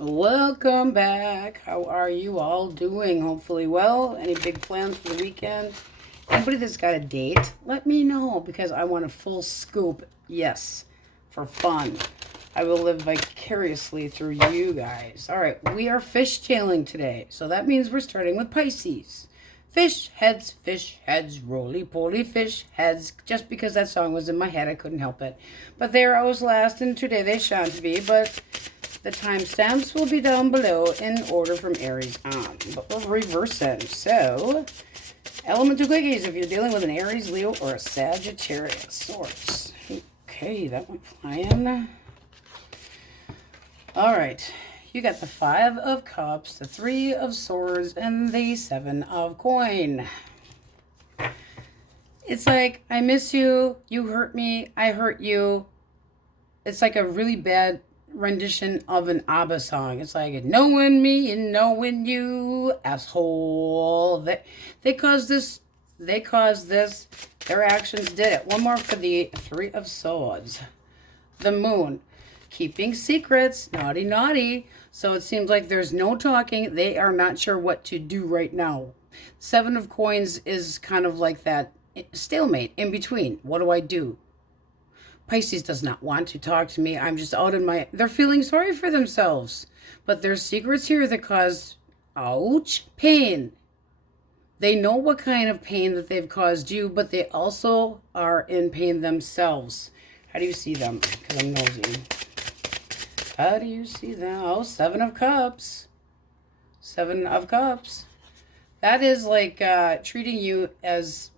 Welcome back. How are you all doing? Hopefully well. Any big plans for the weekend? Anybody that's got a date, let me know because I want a full scoop. Yes, for fun. I will live vicariously through you guys. All right, we are fishtailing today. So that means we're starting with Pisces. Fish heads, roly-poly fish heads. Just because that song was in my head, I couldn't help it. But there I was last, and today they shan't be, but the timestamps will be down below in order from Aries on. But we'll reverse them. So, elemental quickies if you're dealing with an Aries, Leo, or a Sagittarius source. Okay, that went flying. All right. You got the 5 of Cups, the 3 of Swords, and the 7 of Coin. It's like, I miss you, you hurt me, I hurt you. It's like a really bad rendition of an ABBA song. It's like, knowing me and knowing you, asshole. They caused this. They caused this. Their actions did it. One more for the 3 of Swords. The Moon. Keeping secrets. Naughty, naughty. So it seems like there's no talking. They are not sure what to do right now. 7 of Coins is kind of like that stalemate in between. What do I do? Pisces does not want to talk to me. I'm just out in my... They're feeling sorry for themselves. But there's secrets here that cause, ouch, pain. They know what kind of pain that they've caused you, but they also are in pain themselves. How do you see them? Because I'm nosy. How do you see them? Oh, 7 of Cups. 7 of Cups. That is like treating you as...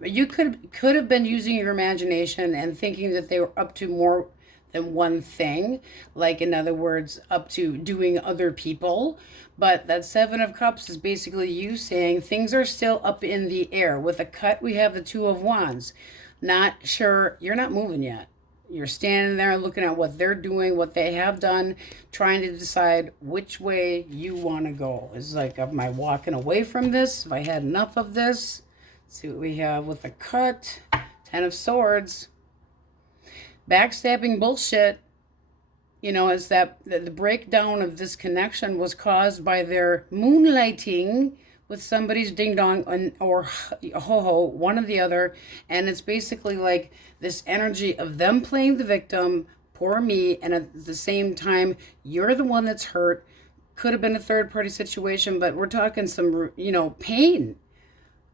You could have been using your imagination and thinking that they were up to more than one thing. Like, in other words, up to doing other people. But that 7 of Cups is basically you saying things are still up in the air. With a cut, we have the 2 of Wands. Not sure. You're not moving yet. You're standing there looking at what they're doing, what they have done, trying to decide which way you want to go. It's like, am I walking away from this? Have I had enough of this? Let's see what we have with a cut. 10 of Swords. Backstabbing bullshit. You know, is that the breakdown of this connection was caused by their moonlighting with somebody's ding-dong or ho-ho, one or the other. And it's basically like this energy of them playing the victim, poor me, and at the same time, you're the one that's hurt. Could have been a third-party situation, but we're talking some, pain.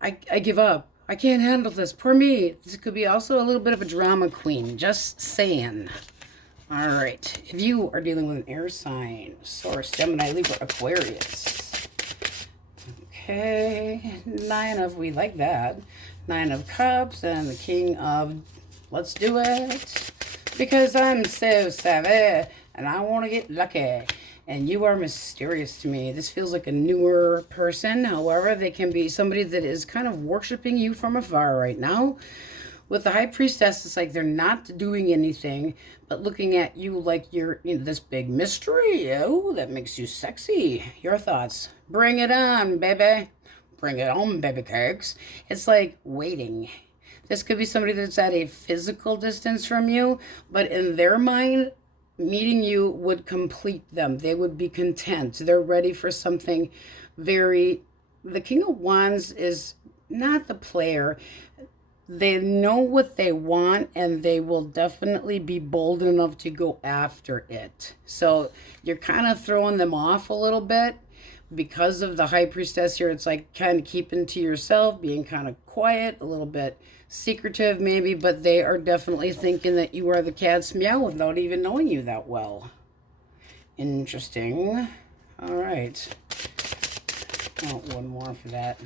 I give up. I can't handle this. Poor me. This could be also a little bit of a drama queen. Just saying. All right. If you are dealing with an air sign, Taurus, Gemini, Libra, Aquarius. Okay. 9 of, we like that. 9 of Cups and the King of, let's do it. Because I'm so savvy and I want to get lucky. And you are mysterious to me. This feels like a newer person. However, they can be somebody that is kind of worshiping you from afar right now. With the High Priestess, it's like they're not doing anything, but looking at you like you're this big mystery. Oh, that makes you sexy. Your thoughts? Bring it on, baby. Bring it on, baby cakes. It's like waiting. This could be somebody that's at a physical distance from you, but in their mind, meeting you would complete them. They would be content. They're ready for something very... The King of Wands is not the player. They know what they want, and they will definitely be bold enough to go after it. So you're kind of throwing them off a little bit because of the High Priestess here. It's like kind of keeping to yourself, being kind of quiet, a little bit secretive maybe, but they are definitely thinking that you are the cat's meow without even knowing you that well. Interesting. All right. Oh, one more for that.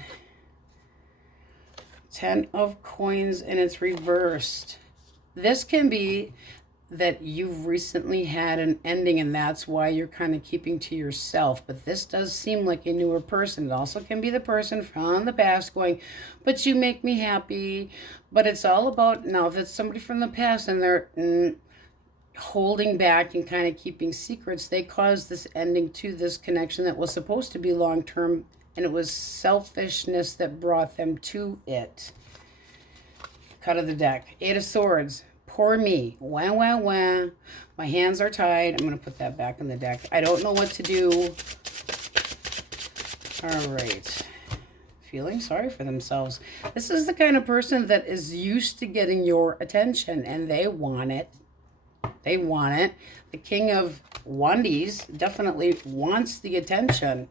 10 of Coins, and it's reversed. This can be that you've recently had an ending, and that's why you're kind of keeping to yourself. But this does seem like a newer person. It also can be the person from the past going, but you make me happy. But it's all about, now if it's somebody from the past and they're holding back and kind of keeping secrets, they caused this ending to this connection that was supposed to be long-term, and it was selfishness that brought them to it. Cut of the deck. 8 of Swords. Poor me. Wah, wah, wah. My hands are tied. I'm going to put that back in the deck. I don't know what to do. All right. Feeling sorry for themselves. This is the kind of person that is used to getting your attention, and they want it. They want it. The King of Wands definitely wants the attention,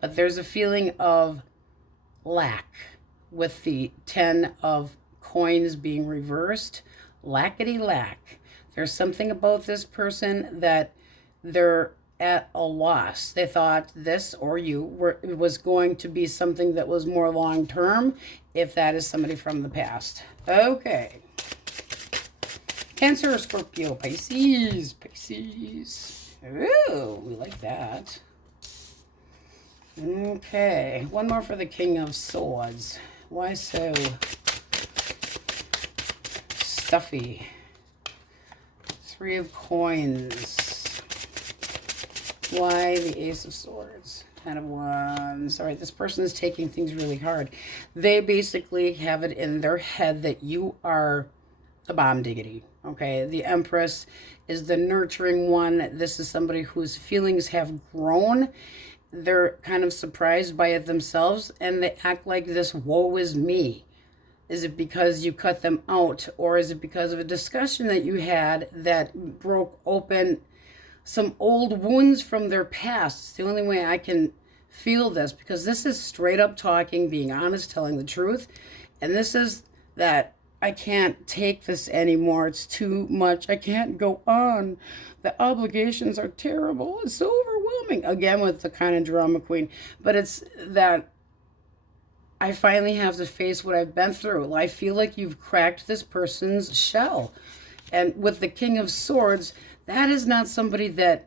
but there's a feeling of lack with the 10 of coins being reversed. Lackety lack. There's something about this person that they're at a loss. They thought this or you was going to be something that was more long term, if that is somebody from the past. Okay. Cancer, Scorpio, Pisces. Pisces. Ooh, we like that. Okay. One more for the King of Swords. Why so stuffy? Three of Coins. Why the Ace of Swords? Ten of Wands. All right, this person is taking things really hard. They basically have it in their head that you are the bomb diggity. Okay, the Empress is the nurturing one. This is somebody whose feelings have grown. They're kind of surprised by it themselves, and they act like this woe is me. Is it because you cut them out, or is it because of a discussion that you had that broke open some old wounds from their past? It's the only way I can feel this, because this is straight up talking, being honest, telling the truth. And this is that I can't take this anymore. It's too much. I can't go on. The obligations are terrible. It's so overwhelming. Again, with the kind of drama queen. But it's that I finally have to face what I've been through. I feel like you've cracked this person's shell. And with the King of Swords, that is not somebody that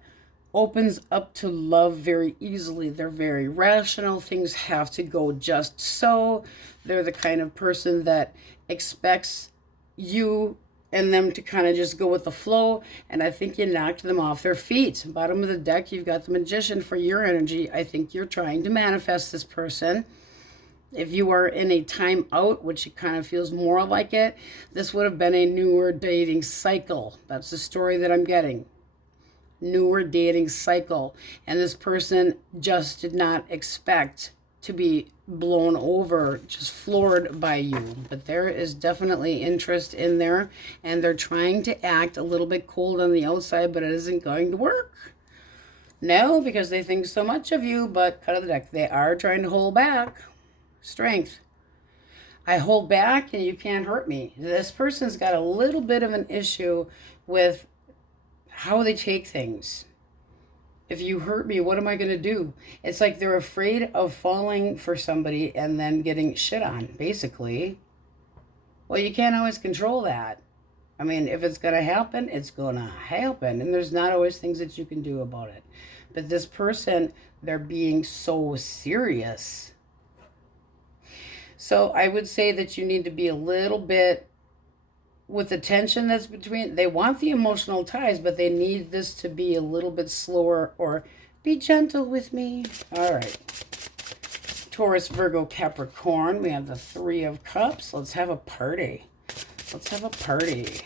opens up to love very easily. They're very rational. Things have to go just so. They're the kind of person that expects you and them to kind of just go with the flow. And I think you knocked them off their feet. Bottom of the deck, you've got the Magician for your energy. I think you're trying to manifest this person. If you are in a time out, which it kind of feels more like it, this would have been a newer dating cycle. That's the story that I'm getting. Newer dating cycle. And this person just did not expect to be blown over, just floored by you. But there is definitely interest in there, and they're trying to act a little bit cold on the outside, but it isn't going to work. No, because they think so much of you, but cut of the deck. They are trying to hold back. Strength. I hold back and you can't hurt me. This person's got a little bit of an issue with how they take things. If you hurt me, what am I going to do? It's like they're afraid of falling for somebody and then getting shit on, basically. Well, you can't always control that. I mean, if it's going to happen, it's going to happen. And there's not always things that you can do about it. But this person, they're being so serious. So I would say that you need to be a little bit with the tension that's between. They want the emotional ties, but they need this to be a little bit slower, or be gentle with me. All right. Taurus, Virgo, Capricorn. We have the Three of Cups. Let's have a party. Let's have a party.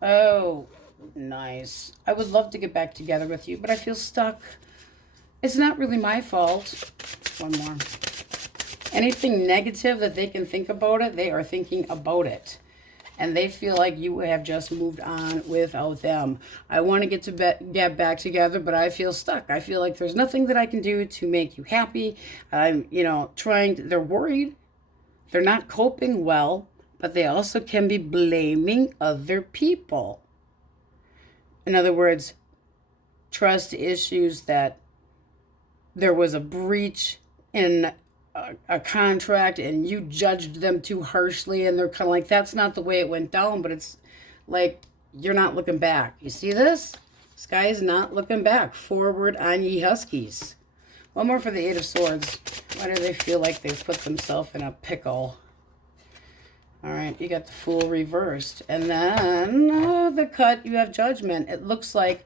Oh, nice. I would love to get back together with you, but I feel stuck. It's not really my fault. One more. Anything negative that they can think about it, they are thinking about it. And they feel like you have just moved on without them. I want to get back together, but I feel stuck. I feel like there's nothing that I can do to make you happy. I'm, they're worried. They're not coping well, but they also can be blaming other people. In other words, trust issues, that there was a breach in a contract and you judged them too harshly, and they're kind of like, that's not the way it went down, but it's like, you're not looking back. You see this? This guy is not looking back. Forward on ye huskies. One more for the Eight of Swords. Why do they feel like they've put themselves in a pickle? All right, you got the Fool reversed. And then the cut, you have Judgment. It looks like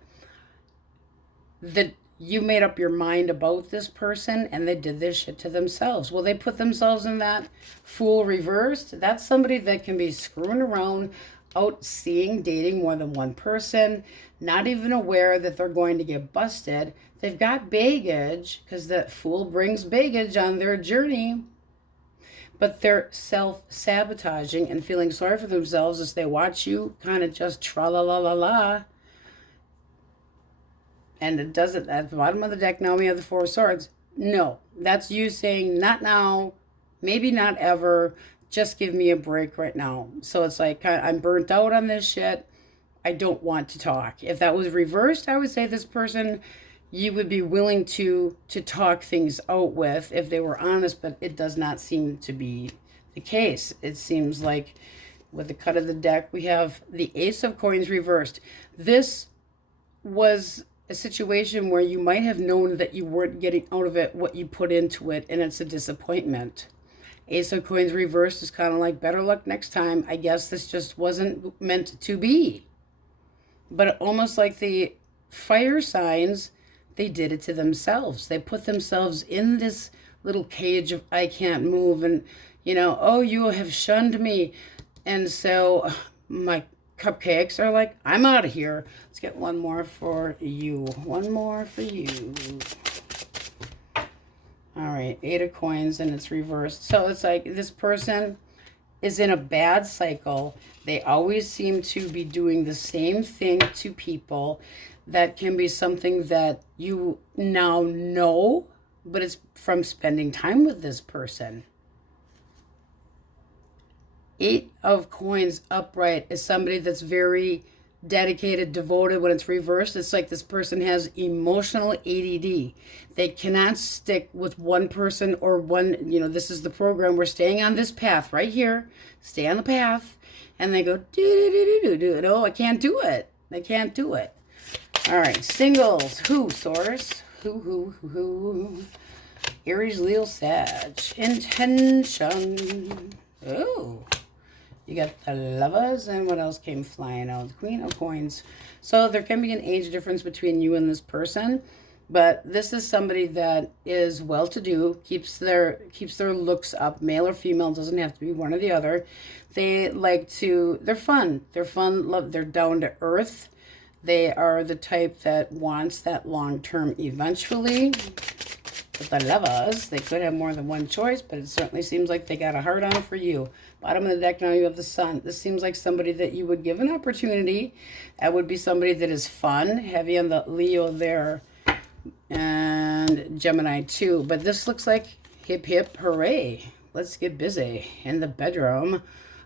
that you made up your mind about this person and they did this shit to themselves. Well, they put themselves in that Fool reversed. That's somebody that can be screwing around, out seeing, dating more than one person, not even aware that they're going to get busted. They've got baggage because that Fool brings baggage on their journey. But they're self-sabotaging and feeling sorry for themselves as they watch you kind of just tra-la-la-la-la. And it doesn't, at the bottom of the deck now we have the Four of Swords. No, that's you saying not now, maybe not ever, just give me a break right now. So it's like, I'm burnt out on this shit. I don't want to talk. If that was reversed, I would say this person you would be willing to talk things out with if they were honest, but it does not seem to be the case. It seems like with the cut of the deck, we have the Ace of Coins reversed. This was a situation where you might have known that you weren't getting out of it what you put into it, and it's a disappointment. Ace of Coins reversed is kind of like better luck next time. I guess this just wasn't meant to be. But almost like the fire signs, they did it to themselves. They put themselves in this little cage of I can't move, and oh, you have shunned me. And so my cupcakes are like, I'm out of here. Let's get one more for you. One more for you. All right, Eight of Coins, and it's reversed. So it's like this person is in a bad cycle. They always seem to be doing the same thing to people. That can be something that you now know, but it's from spending time with this person. Eight of Coins upright is somebody that's very dedicated, devoted. When it's reversed, it's like this person has emotional ADD. They cannot stick with one person or one, this is the program. We're staying on this path right here. Stay on the path. And they go, do. No, I can't do it. I can't do it. All right, singles. Who, Source? Who? Aries, Leo, Sag. Intention. Oh. You got the Lovers, and what else came flying out? The Queen of Coins. So there can be an age difference between you and this person, but this is somebody that is well-to-do, keeps their looks up, male or female, doesn't have to be one or the other. They're fun. They're down to earth. They are the type that wants that long-term eventually. With the Lovers, they could have more than one choice, but it certainly seems like they got a heart on for you. Bottom of the deck, now you have the Sun. This seems like somebody that you would give an opportunity. That would be somebody that is fun, heavy on the Leo there, and Gemini too. But this looks like hip, hip, hooray. Let's get busy in the bedroom.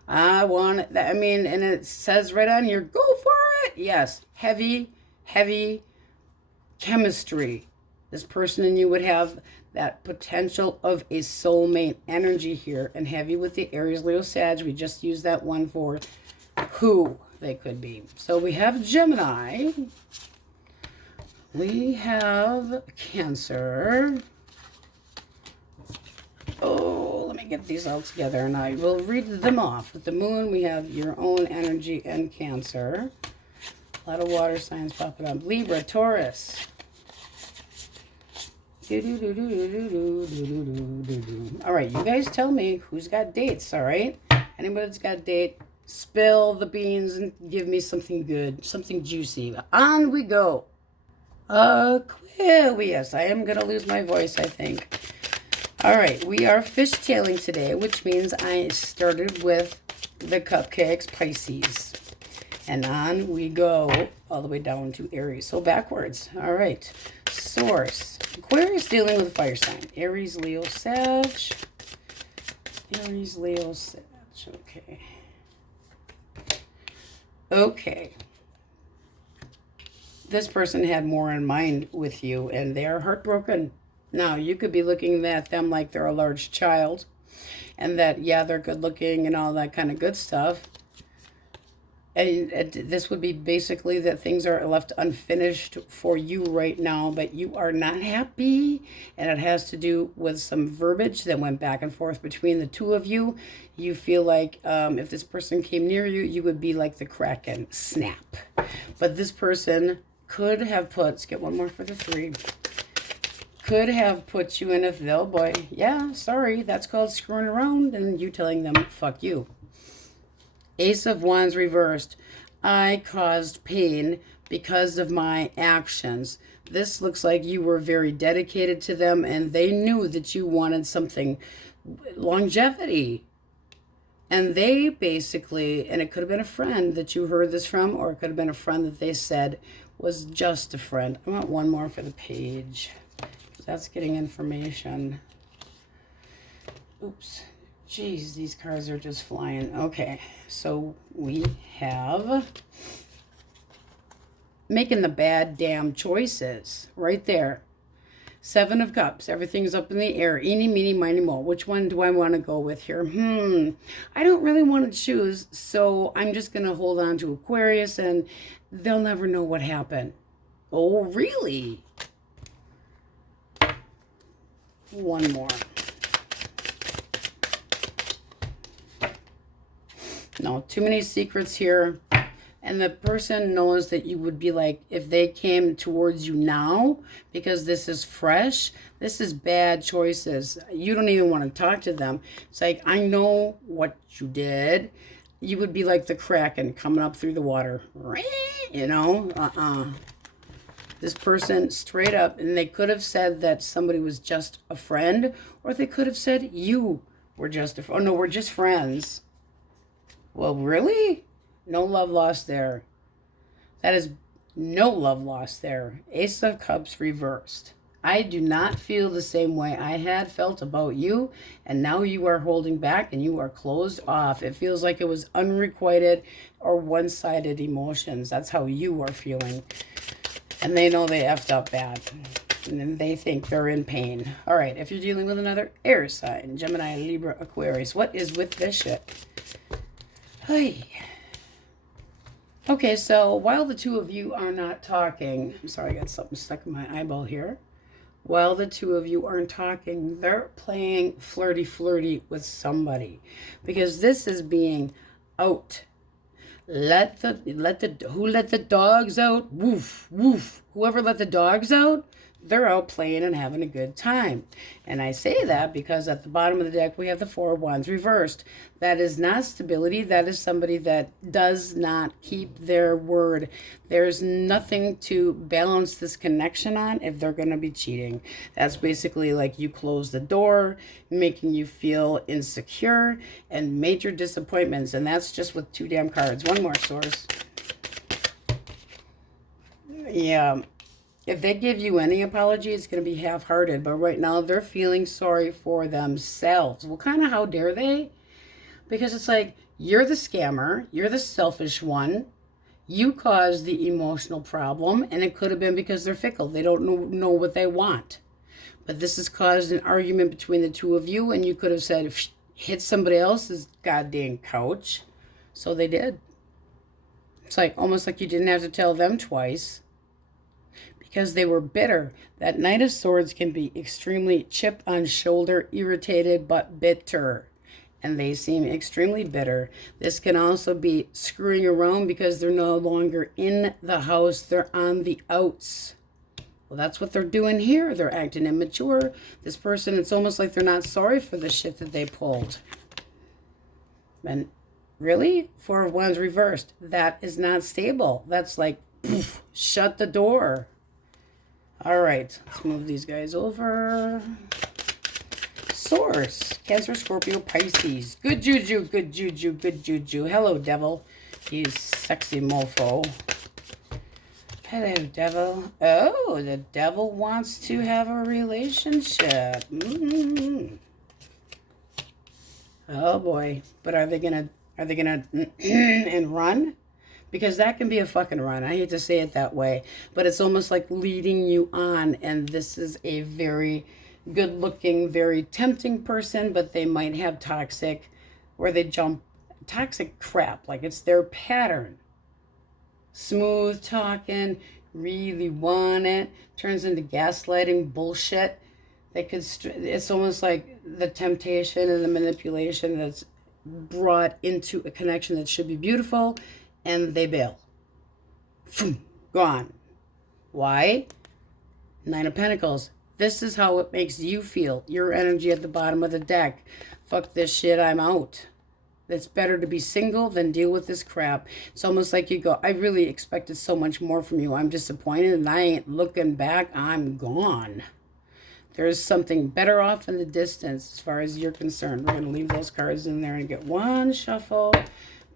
And it says right on here, go for it. Yes, heavy chemistry. This person and you would have that potential of a soulmate energy here. And heavy with the Aries, Leo, Sag. We just used that one for who they could be. So we have Gemini. We have Cancer. Oh, let me get these all together and I will read them off. With the Moon, we have your own energy and Cancer. A lot of water signs popping up. Libra, Taurus. All right, you guys tell me who's got dates, all right? Anybody that's got a date, spill the beans and give me something good, something juicy. On we go. Aquarius. I am going to lose my voice, I think. All right, we are fishtailing today, which means I started with the cupcakes, Pisces. And on we go all the way down to Aries. So backwards. All right. Source. Aquarius dealing with fire sign. Aries, Leo, Sag. Aries, Leo, Sag. Okay. Okay. This person had more in mind with you, and they are heartbroken. Now, you could be looking at them like they're a large child, and that, yeah, they're good looking and all that kind of good stuff. And this would be basically that things are left unfinished for you right now, but you are not happy. And it has to do with some verbiage that went back and forth between the two of you. You feel like if this person came near you, you would be like the Kraken, snap. But this person could have put, let's get one more for the 3. could have put you in a, oh boy, yeah, sorry, that's called screwing around, and you telling them, fuck you. Ace of Wands reversed. I caused pain because of my actions. This looks like you were very dedicated to them, and they knew that you wanted something, longevity. And they basically, and it could have been a friend that you heard this from, or it could have been a friend that they said was just a friend. I want one more for the page. That's getting information. Oops. Jeez, these cards are just flying. Okay, so we have making the bad damn choices right there. Seven of Cups. Everything's up in the air. Eeny, meeny, miny, mo. Which one do I want to go with here? I don't really want to choose, so I'm just going to hold on to Aquarius, and they'll never know what happened. Oh, really? One more. No, too many secrets here. And the person knows that you would be like, if they came towards you now, because this is fresh, this is bad choices. You don't even want to talk to them. It's like, I know what you did. You would be like the Kraken coming up through the water. You know? This person straight up, and they could have said that somebody was just a friend, or they could have said you were just a friend. Oh, no, we're just friends. Well, really? No love lost there. That is no love lost there. Ace of Cups reversed. I do not feel the same way I had felt about you, and now you are holding back and you are closed off. It feels like it was unrequited or one-sided emotions. That's how you are feeling. And they know they effed up bad. And then they think they're in pain. All right, if you're dealing with another air sign, Gemini, Libra, Aquarius, what is with this shit? Hey. Okay, so while the two of you are not talking, I'm sorry, I got something stuck in my eyeball here. While the two of you aren't talking, they're playing flirty with somebody, because this is being out. Who let the dogs out? Woof, woof. Whoever let the dogs out, they're out playing and having a good time. And I say that because at the bottom of the deck, we have the Four of Wands reversed. That is not stability. That is somebody that does not keep their word. There's nothing to balance this connection on if they're going to be cheating. That's basically like you close the door, making you feel insecure and major disappointments. And that's just with two damn cards. One more, source. Yeah. If they give you any apology, it's going to be half-hearted. But right now, they're feeling sorry for themselves. Well, kind of how dare they? Because it's like, you're the scammer. You're the selfish one. You caused the emotional problem. And it could have been because they're fickle. They don't know what they want. But this has caused an argument between the two of you. And you could have said, hit somebody else's goddamn couch. So they did. It's like almost like you didn't have to tell them twice. Because they were bitter. That Knight of Swords can be extremely chip on shoulder, irritated, but bitter. And they seem extremely bitter. This can also be screwing around because they're no longer in the house. They're on the outs. Well, that's what they're doing here. They're acting immature. This person, it's almost like they're not sorry for the shit that they pulled. And really? Four of Wands reversed. That is not stable. That's like, poof, shut the door. All right, let's move these guys over. Source, Cancer, Scorpio, Pisces. Good juju, good juju, good juju. Hello, devil. You sexy mofo. Hello, devil. Oh, the devil wants to have a relationship. Oh boy, but are they gonna and run? Because that can be a fucking run. I hate to say it that way. But it's almost like leading you on. And this is a very good-looking, very tempting person. But they might have toxic, where they jump toxic crap. Like it's their pattern. Smooth talking, really want it. Turns into gaslighting bullshit. It's almost like the temptation and the manipulation that's brought into a connection that should be beautiful. And they bail. Gone. Why? Nine of Pentacles. This is how it makes you feel. Your energy at the bottom of the deck. Fuck this shit, I'm out. It's better to be single than deal with this crap. It's almost like you go, I really expected so much more from you. I'm disappointed and I ain't looking back. I'm gone. There's something better off in the distance as far as you're concerned. We're going to leave those cards in there and get one shuffle.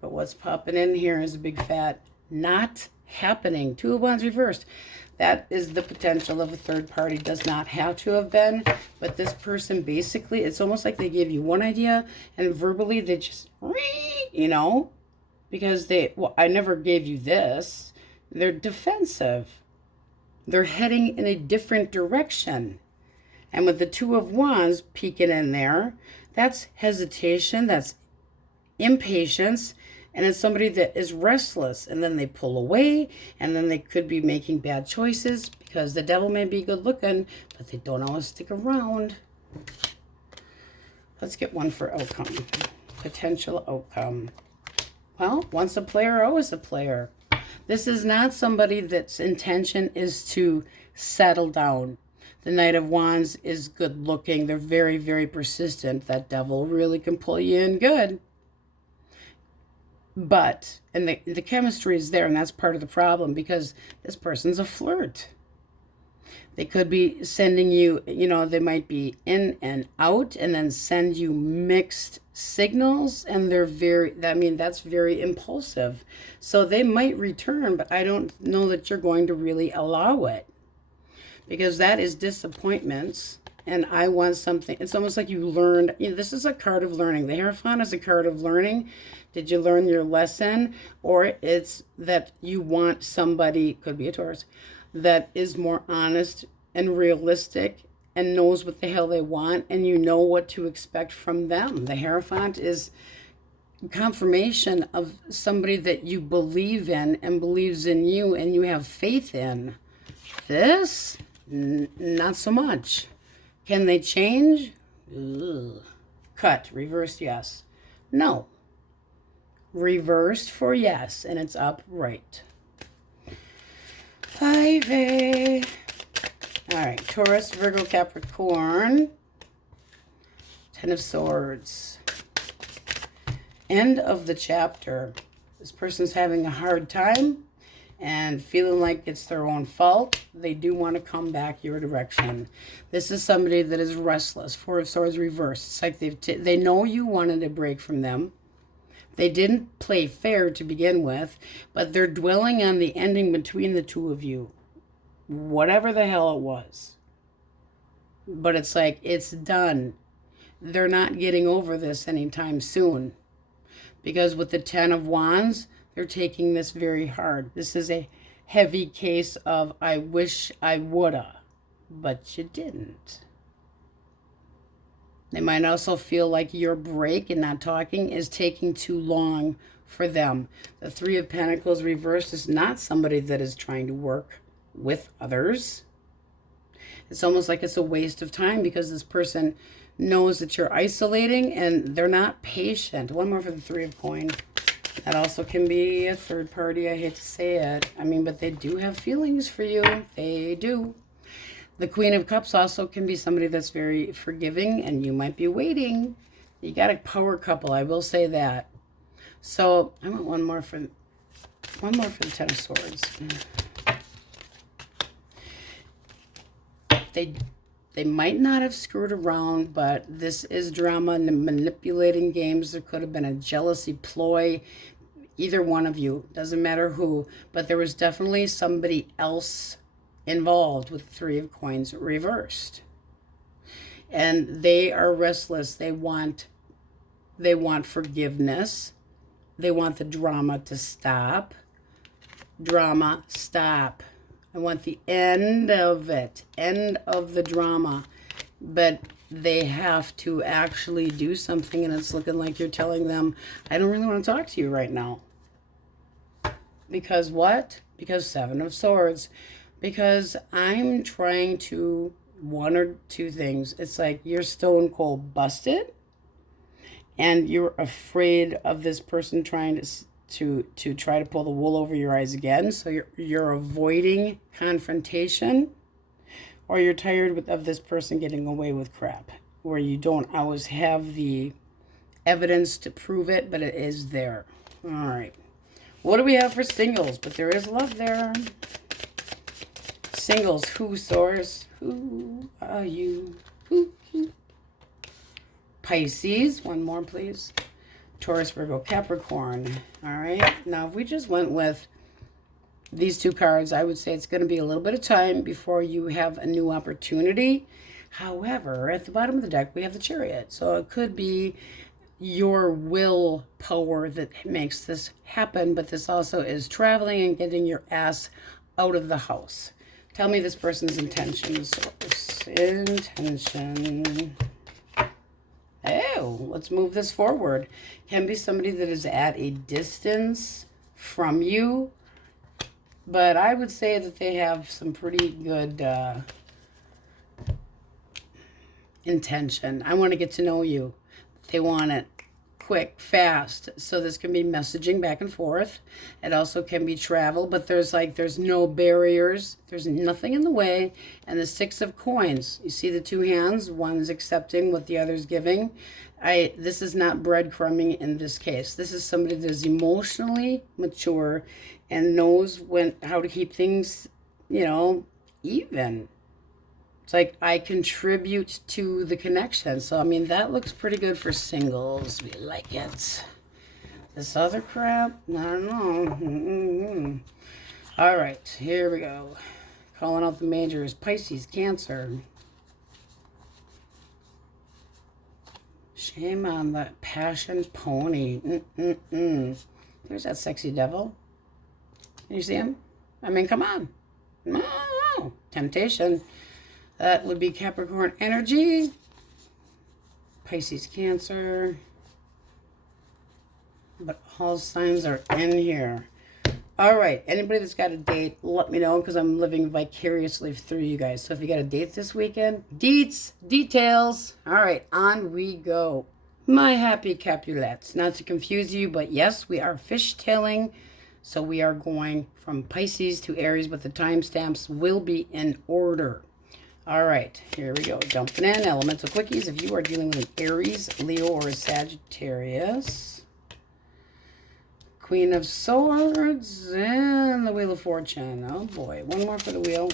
But what's popping in here is a big fat not happening. Two of Wands reversed. That is the potential of a third party. Does not have to have been. But this person basically, it's almost like they gave you one idea and verbally they just, you know, because well, I never gave you this. They're defensive. They're heading in a different direction. And with the Two of Wands peeking in there, that's hesitation, that's impatience, and it's somebody that is restless. And then they pull away, and then they could be making bad choices because the devil may be good looking, but they don't always stick around. Let's get one for outcome. Potential outcome. Well, once a player, always a player. This is not somebody that's intention is to settle down. The Knight of Wands is good looking. They're very, very persistent. That devil really can pull you in good. But, and the chemistry is there, and that's part of the problem because this person's a flirt. They could be sending you, you know, they might be in and out and then send you mixed signals, and they're very, I mean, that's very impulsive. So they might return, but I don't know that you're going to really allow it. Because that is disappointments, and I want something. It's almost like you learned. You know, this is a card of learning. The Hierophant is a card of learning. Did you learn your lesson? Or it's that you want somebody, could be a Taurus, that is more honest and realistic and knows what the hell they want, and you know what to expect from them. The Hierophant is confirmation of somebody that you believe in and believes in you and you have faith in. This, not so much. Can they change? Ugh. Cut. Reversed, yes. No. Reversed for yes, and it's upright. 5A. All right, Taurus, Virgo, Capricorn. 10 of Swords. End of the chapter. This person's having a hard time and feeling like it's their own fault. They do want to come back your direction. This is somebody that is restless. Four of Swords reversed. It's like they know you wanted a break from them. They didn't play fair to begin with, but they're dwelling on the ending between the two of you. Whatever the hell it was. But it's like, it's done. They're not getting over this anytime soon. Because with the 10 of Wands, they're taking this very hard. This is a heavy case of I wish I woulda, but you didn't. They might also feel like your break and not talking is taking too long for them. The Three of Pentacles reversed is not somebody that is trying to work with others. It's almost like it's a waste of time because this person knows that you're isolating and they're not patient. One more for the Three of Coins. That also can be a third party. I hate to say it. I mean, but they do have feelings for you. They do. The Queen of Cups also can be somebody that's very forgiving, and you might be waiting. You got a power couple, I will say that. So I want one more for the 10 of Swords. They might not have screwed around, but this is drama and manipulating games. There could have been a jealousy ploy. Either one of you, doesn't matter who, but there was definitely somebody else involved with the Three of Coins reversed. And they are restless. They want forgiveness. They want the drama to stop. Drama, stop. I want the end of it, end of the drama. But they have to actually do something, and it's looking like you're telling them, I don't really want to talk to you right now. Because what? Because 7 of Swords. Because I'm trying to, one or two things. It's like you're stone cold busted, and you're afraid of this person trying to try to pull the wool over your eyes again. So you're avoiding confrontation, or you're tired of this person getting away with crap, where you don't always have the evidence to prove it, but it is there. All right. What do we have for singles? But there is love there. Singles, who soars? Who are you? Who? Pisces, one more please. Taurus, Virgo, Capricorn. All right. Now, if we just went with these two cards, I would say it's going to be a little bit of time before you have a new opportunity. However, at the bottom of the deck, we have the Chariot. So it could be your willpower that makes this happen, but this also is traveling and getting your ass out of the house. Tell me this person's intentions. Intention. Oh, let's move this forward. Can be somebody that is at a distance from you, but I would say that they have some pretty good intention. I want to get to know you. They want it quick, fast. So this can be messaging back and forth. It also can be travel, but there's no barriers. There's nothing in the way. And the Six of Coins. You see the two hands. One's accepting what the other's giving. This is not breadcrumbing in this case. This is somebody that is emotionally mature and knows how to keep things, even. It's like I contribute to the connection. So, I mean, that looks pretty good for singles. We like it. This other crap, I don't know. All right, here we go. Calling out the majors. Pisces, Cancer. Shame on the passion pony. There's that sexy devil. Can you see him? I mean, come on. No. Temptation. That would be Capricorn energy. Pisces, Cancer. But all signs are in here. All right. Anybody that's got a date, let me know, because I'm living vicariously through you guys. So if you got a date this weekend, details. All right. On we go. My happy Capulets. Not to confuse you, but yes, we are fishtailing. So we are going from Pisces to Aries, but the timestamps will be in order. All right, here we go. Jumping in, elemental quickies. If you are dealing with an Aries, Leo, or a Sagittarius. Queen of Swords and the Wheel of Fortune. Oh boy, one more for the wheel.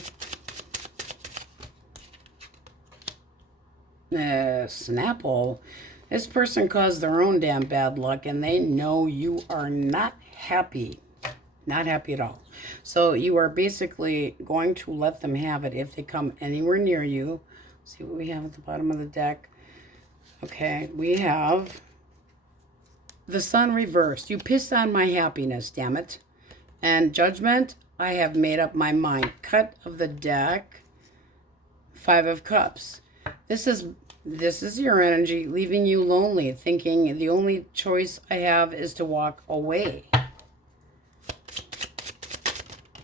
Snapple. This person caused their own damn bad luck, and they know you are not happy. Not happy at all. So you are basically going to let them have it if they come anywhere near you. Let's see what we have at the bottom of the deck. Okay, we have the Sun reversed. You pissed on my happiness, damn it. And Judgment, I have made up my mind. Cut of the deck. Five of Cups. This is your energy leaving you lonely, thinking the only choice I have is to walk away.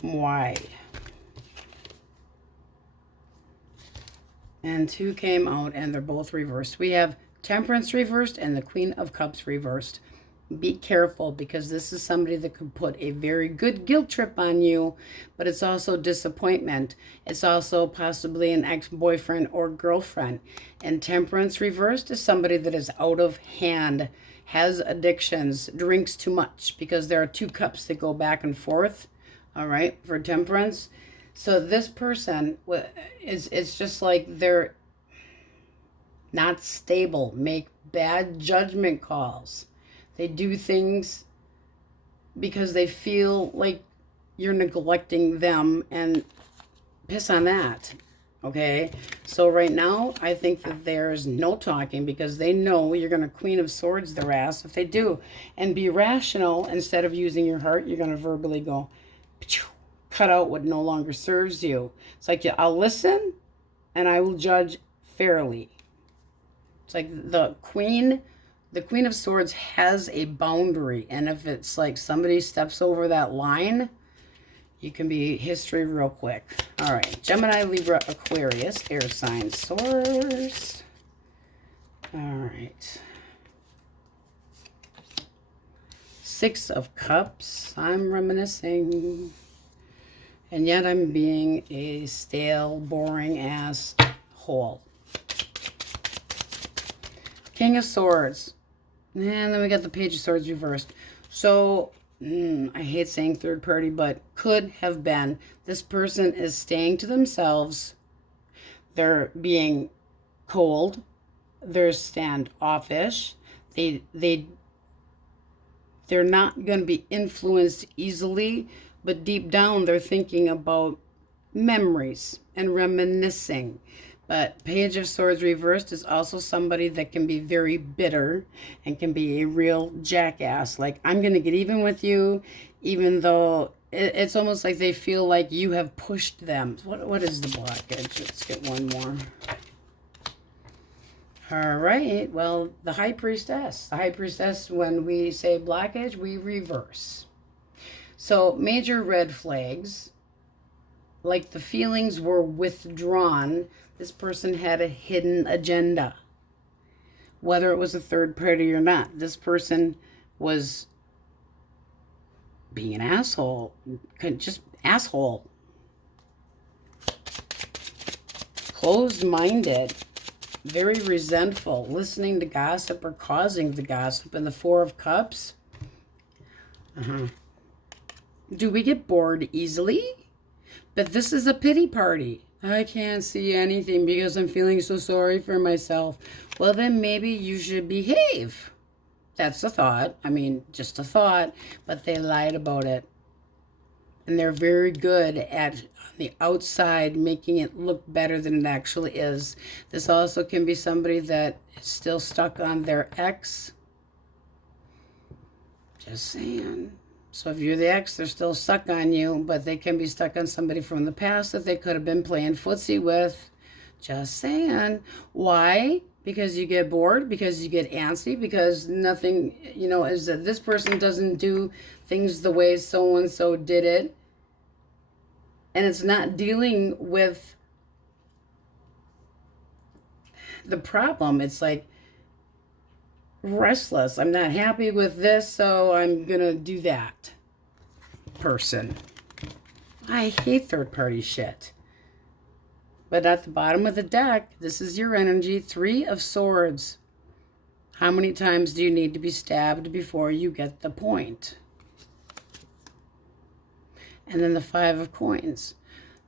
Why? And two came out, and they're both reversed. We have Temperance reversed and the Queen of Cups reversed. Be careful, because this is somebody that could put a very good guilt trip on you, but it's also disappointment. It's also possibly an ex-boyfriend or girlfriend. And Temperance reversed is somebody that is out of hand, has addictions, drinks too much, because there are two cups that go back and forth. All right, for Temperance. So this person it's just like they're not stable, make bad judgment calls. They do things because they feel like you're neglecting them, and piss on that. Okay, so right now I think that there's no talking, because they know you're going to Queen of Swords their ass if they do. And be rational. Instead of using your heart, you're going to verbally go, cut out what no longer serves you. It's like, I'll listen and I will judge fairly. It's like the Queen of Swords has a boundary, and if it's like somebody steps over that line, you can be history real quick. All right, Gemini, Libra, Aquarius, air sign source. All right. Six of Cups. I'm reminiscing. And yet I'm being a stale, boring ass hole. King of Swords. And then we got the Page of Swords reversed. So, I hate saying third party, but could have been. This person is staying to themselves. They're being cold. They're standoffish. They're not going to be influenced easily, but deep down they're thinking about memories and reminiscing. But Page of Swords reversed is also somebody that can be very bitter and can be a real jackass. Like, I'm going to get even with you, even though it's almost like they feel like you have pushed them. What is the blockage? Let's get one more. All right. Well, the High Priestess. The High Priestess, when we say blockage, we reverse. So, major red flags, like the feelings were withdrawn. This person had a hidden agenda. Whether it was a third party or not, this person was being an asshole. Just asshole. Closed-minded. Very resentful. Listening to gossip or causing the gossip. And the Four of Cups. Do we get bored easily? But this is a pity party. I can't see anything because I'm feeling so sorry for myself. Well, then maybe you should behave. That's a thought. I mean, just a thought. But they lied about it. And they're very good at, on the outside, making it look better than it actually is. This also can be somebody that is still stuck on their ex. Just saying. So if you're the ex, they're still stuck on you, but they can be stuck on somebody from the past that they could have been playing footsie with. Just saying. Why? Because you get bored, because you get antsy, because nothing, is that this person doesn't do things the way so-and-so did it. And it's not dealing with the problem. It's like restless. I'm not happy with this, so I'm going to do that. Person. I hate third-party shit. But at the bottom of the deck, this is your energy. 3 of Swords. How many times do you need to be stabbed before you get the point? And then the 5 of Coins.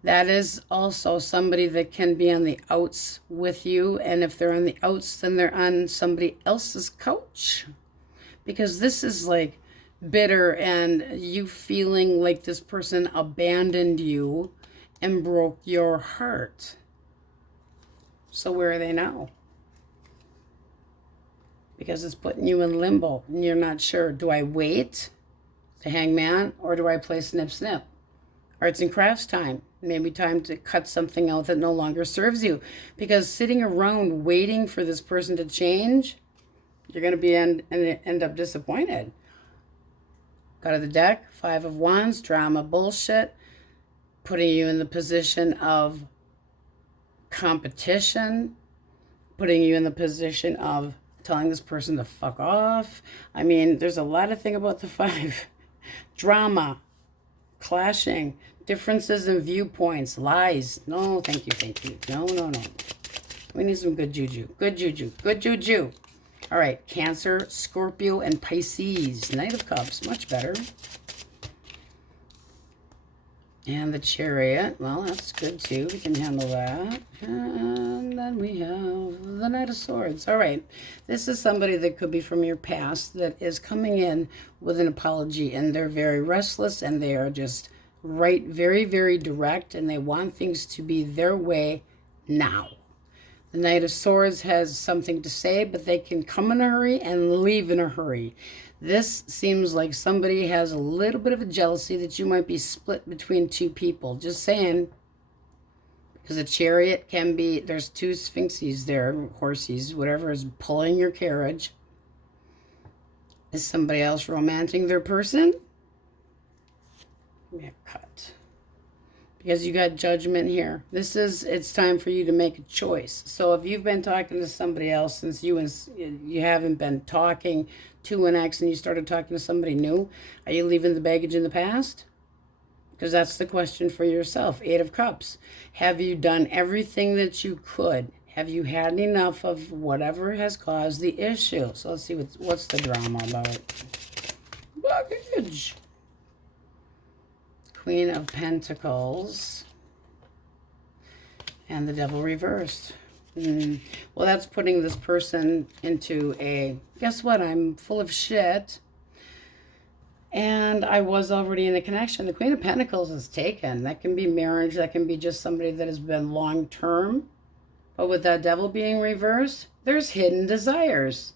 That is also somebody that can be on the outs with you. And if they're on the outs, then they're on somebody else's couch. Because this is like bitter and you feeling like this person abandoned you and broke your heart. So where are they now? Because it's putting you in limbo and you're not sure. Do I wait, the Hangman, or do I play snip snip? Arts and crafts time. Maybe time to cut something out that no longer serves you. Because sitting around waiting for this person to change, you're going to be end up disappointed. Out of the deck, 5 of Wands, drama bullshit, putting you in the position of competition, putting you in the position of telling this person to fuck off. I mean, there's a lot of thing about the 5. Drama, clashing, differences in viewpoints, lies. No, thank you, thank you. No. We need some good juju. Good juju. All right, Cancer, Scorpio, and Pisces. Knight of Cups, much better. And the Chariot, well, that's good too. We can handle that. And then we have the Knight of Swords. All right, this is somebody that could be from your past that is coming in with an apology, and they're very restless, and they are just very, very direct, and they want things to be their way now. The Knight of Swords has something to say, but they can come in a hurry and leave in a hurry. This seems like somebody has a little bit of a jealousy that you might be split between 2 people. Just saying. Because a Chariot can be, there's 2 sphinxes there, horsies, whatever is pulling your carriage. Is somebody else romancing their person? Yeah, cut. Because you got Judgment here. It's time for you to make a choice. So if you've been talking to somebody else since you haven't been talking to an ex and you started talking to somebody new, are you leaving the baggage in the past? because that's the question for yourself. 8 of Cups. Have you done everything that you could? Have you had enough of whatever has caused the issue? So let's see what's the drama about. Blockage. Queen of Pentacles. And the Devil reversed. Well, that's putting this person into a, guess what? I'm full of shit. And I was already in a connection. The Queen of Pentacles is taken. That can be marriage. That can be just somebody that has been long-term. But with that Devil being reversed, there's hidden desires.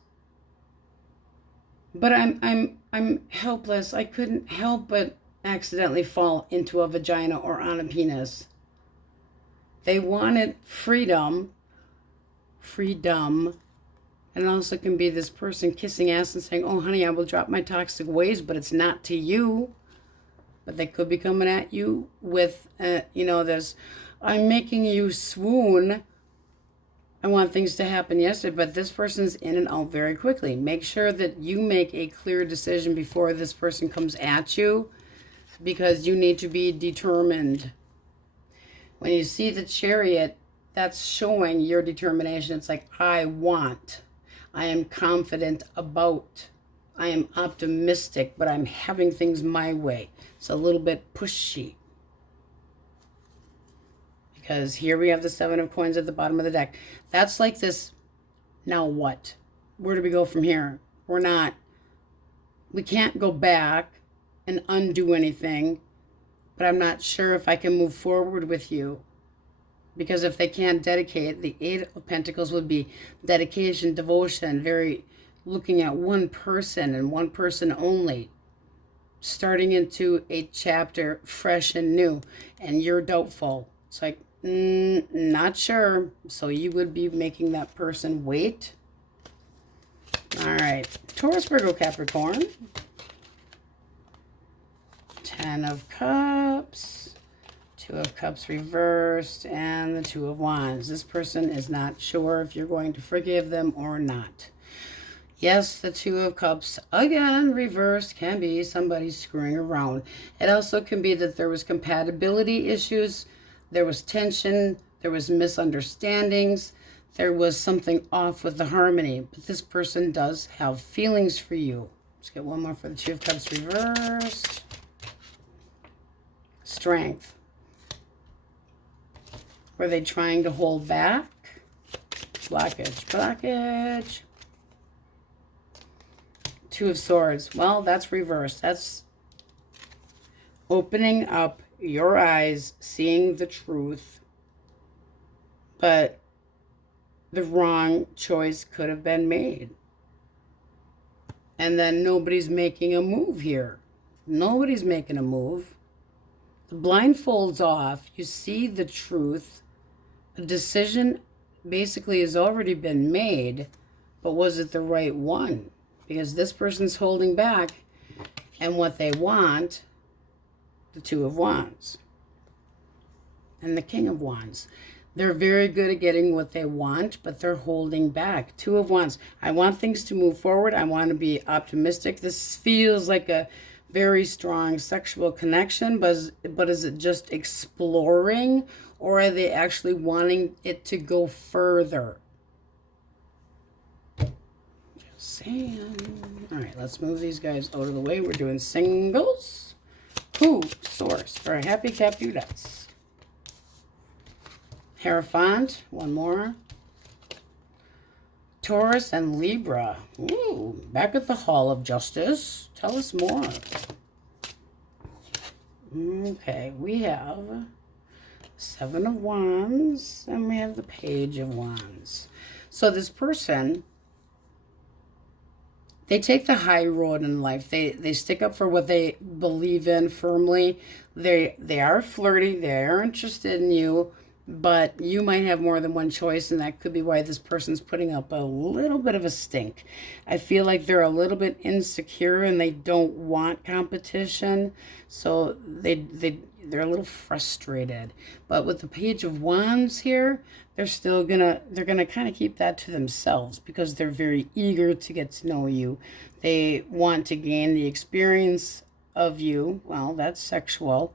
But I'm helpless. I couldn't help but accidentally fall into a vagina or on a penis. They wanted freedom. And it also can be this person kissing ass and saying, oh, honey, I will drop my toxic ways, but it's not to you. But they could be coming at you with, this, I'm making you swoon. I want things to happen yesterday, but this person's in and out very quickly. Make sure that you make a clear decision before this person comes at you, because you need to be determined. When you see the Chariot, that's showing your determination. It's like, I want. I am confident about. I am optimistic, but I'm having things my way. It's a little bit pushy. Because here we have the 7 of Coins at the bottom of the deck. That's like this, now what? Where do we go from here? We can't go back and undo anything, but I'm not sure if I can move forward with you. Because if they can't dedicate, the 8 of Pentacles would be dedication, devotion, very looking at one person and one person only. Starting into a chapter fresh and new, and you're doubtful. It's like, not sure. So you would be making that person wait. All right. Taurus, Virgo, Capricorn. 10 of Cups. 2 of Cups reversed. And the 2 of Wands. This person is not sure if you're going to forgive them or not. Yes, the 2 of Cups, again, reversed, can be somebody screwing around. It also can be that there was compatibility issues. There was tension, there was misunderstandings, there was something off with the harmony. But this person does have feelings for you. Let's get one more for the 2 of Cups reversed. Strength. Were they trying to hold back? Blockage. 2 of Swords. Well, that's reversed. That's opening up your eyes, seeing the truth, but the wrong choice could have been made. And then nobody's making a move here. Nobody's making a move. The blindfold's off. You see the truth. A decision basically has already been made, but was it the right one? Because this person's holding back, and what they want, the 2 of Wands and the King of Wands. They're very good at getting what they want, but they're holding back. 2 of Wands. I want things to move forward. I want to be optimistic. This feels like a very strong sexual connection, but is it just exploring, or are they actually wanting it to go further? Just saying. All right, let's move these guys out of the way. We're doing singles. Who source for a happy Capulettes? Hierophant, one more. Taurus and Libra. Ooh, back at the Hall of Justice. Tell us more. Okay, we have 7 of Wands and we have the Page of Wands. So this person, they take the high road in life. They stick up for what they believe in firmly. They are flirty. They are interested in you, but you might have more than one choice, and that could be why this person's putting up a little bit of a stink. I feel like they're a little bit insecure and they don't want competition, so they're a little frustrated. But with the Page of Wands here, they're gonna kind of keep that to themselves because they're very eager to get to know you. They want to gain the experience of you. Well, that's sexual,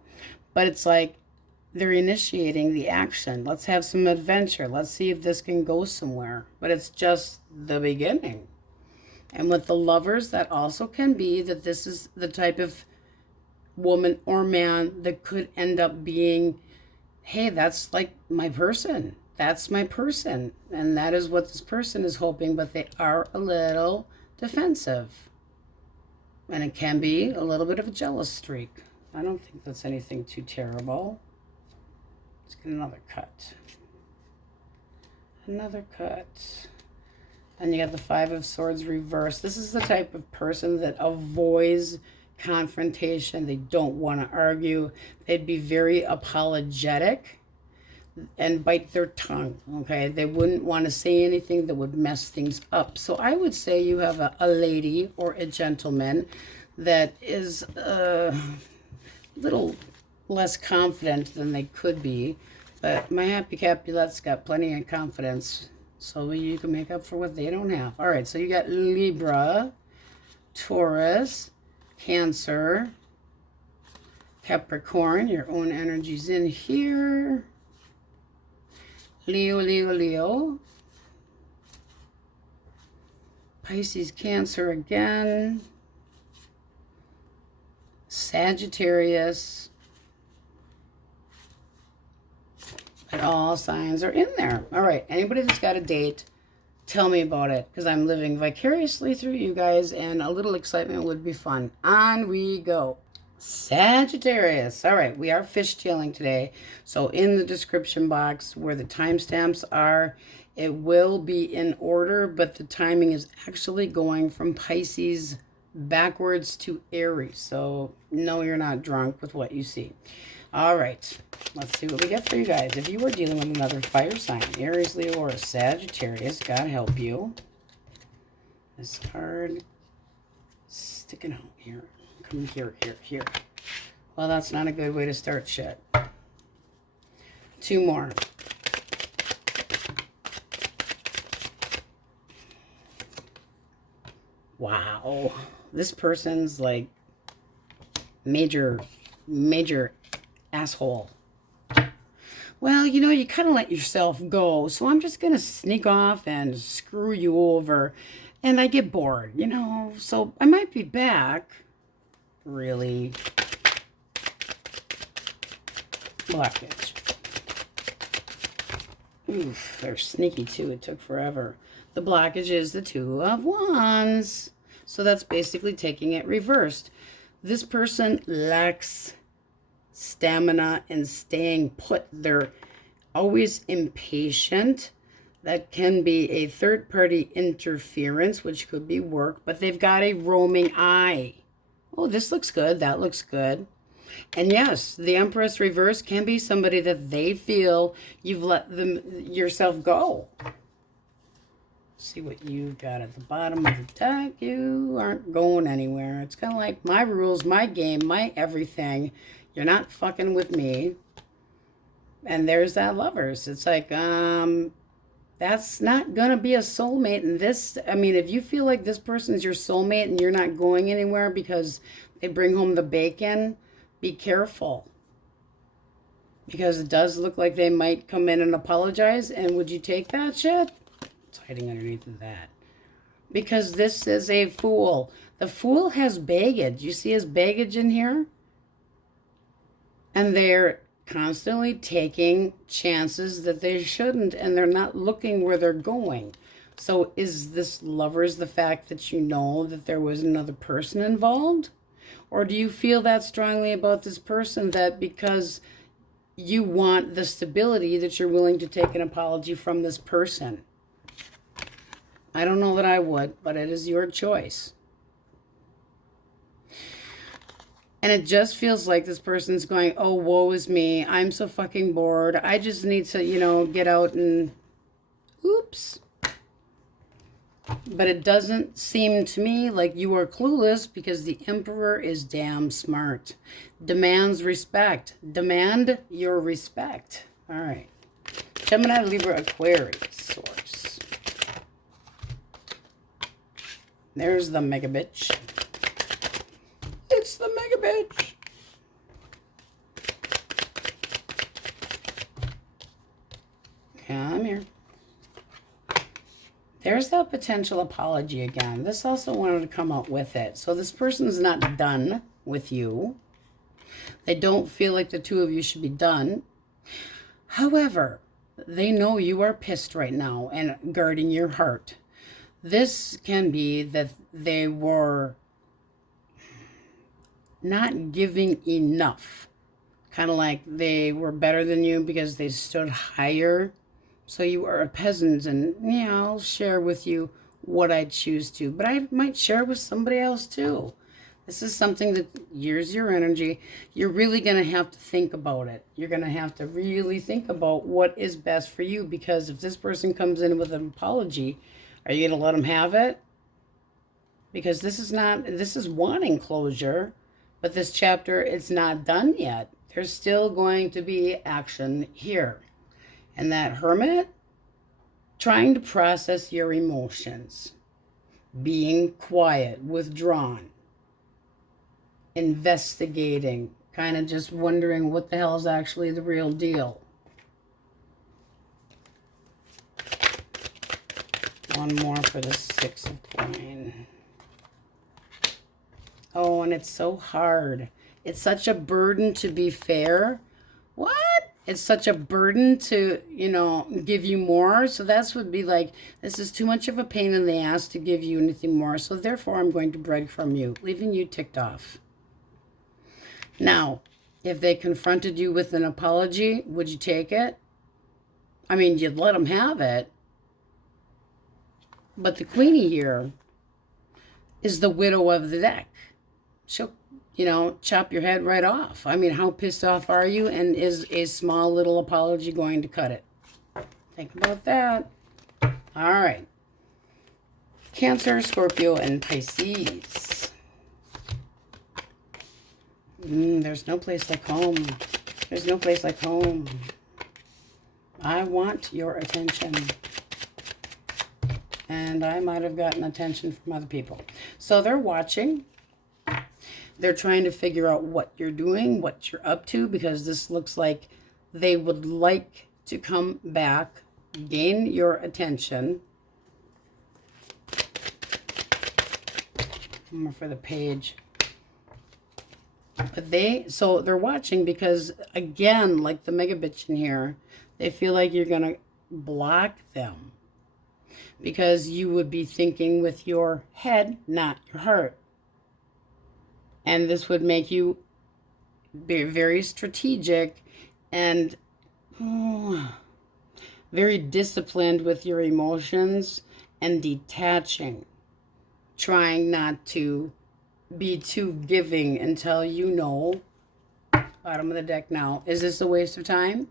But it's like they're initiating the action. Let's have some adventure. Let's see if this can go somewhere. But it's just the beginning. And with the Lovers, that also can be that this is the type of woman or man that could end up being, hey, that's like my person. That's my person. And that is what this person is hoping, but they are a little defensive. And it can be a little bit of a jealous streak. I don't think that's anything too terrible. Let's get another cut. Another cut. And you got the Five of Swords reversed. This is the type of person that avoids confrontation. They don't want to argue. They'd be very apologetic and bite their tongue, okay? They wouldn't want to say anything that would mess things up. So I would say you have a lady or a gentleman that is a little less confident than they could be, but my happy Capulet's got plenty of confidence, so you can make up for what they don't have. All right, so you got Libra, Taurus, Cancer, Capricorn, your own energy's in here. Leo, Leo, Leo. Pisces, Cancer again. Sagittarius. And all signs are in there. All right, anybody that's got a date, tell me about it, because I'm living vicariously through you guys, and a little excitement would be fun. On we go. Sagittarius. All right, we are fishtailing today. So in the description box where the timestamps are, it will be in order, but the timing is actually going from Pisces backwards to Aries. So no, you're not drunk with what you see. All right, let's see what we get for you guys. If you were dealing with another fire sign, Aries, Leo, or Sagittarius, God help you. This card sticking out here. Come here, here, here. Well, that's not a good way to start shit. Two more. Wow. This person's like major asshole. Well, you know, you kind of let yourself go, so I'm just going to sneak off and screw you over. And I get bored, you know, so I might be back. Really? Blockage. Oof, they're sneaky too. It took forever. The blockage is the Two of Wands. So that's basically taking it reversed. This person lacks stamina and staying put. They're always impatient. That can be a third-party interference, which could be work, but they've got a roaming eye. Oh, this looks good. That looks good. And yes, the Empress reverse can be somebody that they feel you've let yourself go. See what you've got at the bottom of the deck. You aren't going anywhere. It's kind of like my rules, my game, my everything. You're not fucking with me. And there's that Lovers. It's like, that's not going to be a soulmate. And this, I mean, if you feel like this person's your soulmate and you're not going anywhere because they bring home the bacon, be careful. Because it does look like they might come in and apologize. And would you take that shit? It's hiding underneath of that. Because this is a Fool. The Fool has baggage. You see his baggage in here? And they're constantly taking chances that they shouldn't, and they're not looking where they're going. So is this Lovers the fact that you know that there was another person involved? Or do you feel that strongly about this person that because you want the stability that you're willing to take an apology from this person? I don't know that I would, but it is your choice. And it just feels like this person's going, oh, woe is me. I'm so fucking bored. I just need to, you know, get out and, oops. But it doesn't seem to me like you are clueless because the Emperor is damn smart. Demands respect. Demand your respect. All right. Gemini, Libra, Aquarius source. There's the mega bitch. It's the mega bitch. Come here. There's that potential apology again. This also wanted to come out with it. So this person's not done with you. They don't feel like the two of you should be done. However, they know you are pissed right now and guarding your heart. This can be that they were not giving enough. Kind of like they were better than you because they stood higher. So you are a peasant, and yeah, I'll share with you what I choose to. But I might share with somebody else too. This is something that use your energy. You're really going to have to think about it. You're going to have to really think about what is best for you. Because if this person comes in with an apology, are you going to let them have it? Because this is wanting closure. But this chapter, it's not done yet. There's still going to be action here. And that Hermit, trying to process your emotions, being quiet, withdrawn, investigating, kind of just wondering what the hell is actually the real deal. One more for the Six of Coins. Oh, and it's so hard. It's such a burden to be fair. What? It's such a burden to, give you more. So that's would be like, this is too much of a pain in the ass to give you anything more. So therefore, I'm going to break from you, leaving you ticked off. Now, if they confronted you with an apology, would you take it? I mean, you'd let them have it. But the Queenie here is the widow of the deck. She'll chop your head right off. I mean, how pissed off are you? And is a small little apology going to cut it? Think about that. All right. Cancer, Scorpio, and Pisces. There's no place like home. There's no place like home. I want your attention. And I might have gotten attention from other people. So they're watching. They're trying to figure out what you're doing, what you're up to, because this looks like they would like to come back, gain your attention. More for the page. But they're watching because, again, like the mega bitch in here, they feel like you're going to block them. Because you would be thinking with your head, not your heart. And this would make you be very strategic and very disciplined with your emotions and detaching. Trying not to be too giving until you know, bottom of the deck now, is this a waste of time?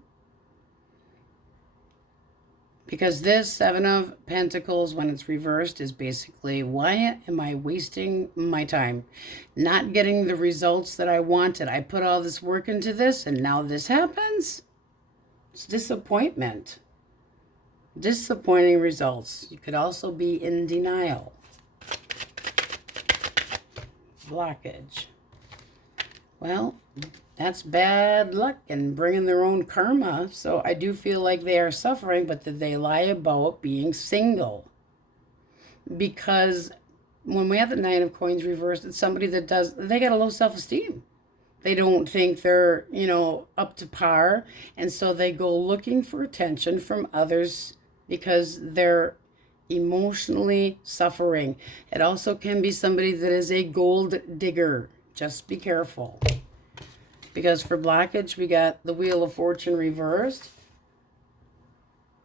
Because this Seven of Pentacles, when it's reversed, is basically, why am I wasting my time? Not getting the results that I wanted. I put all this work into this, and now this happens? It's disappointment. Disappointing results. You could also be in denial. Blockage. Well, that's bad luck and bringing their own karma. So I do feel like they are suffering, but that they lie about being single. Because when we have the Nine of Coins reversed, it's somebody that they got a low self-esteem. They don't think they're, up to par. And so they go looking for attention from others because they're emotionally suffering. It also can be somebody that is a gold digger. Just be careful. Because for blockage, we got the Wheel of Fortune reversed.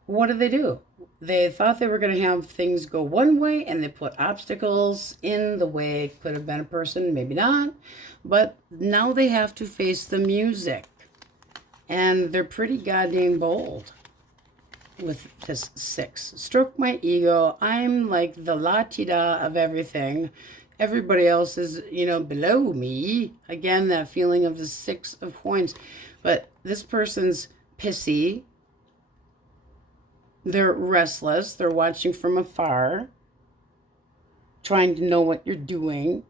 What do? They thought they were going to have things go one way, and they put obstacles in the way. It could have been a person, maybe not. But now they have to face the music. And they're pretty goddamn bold with this 6. Stroke my ego. I'm like the la-ti-da of everything. Everybody else is, below me. Again, that feeling of the 6 of Coins. But this person's pissy. They're restless. They're watching from afar. Trying to know what you're doing.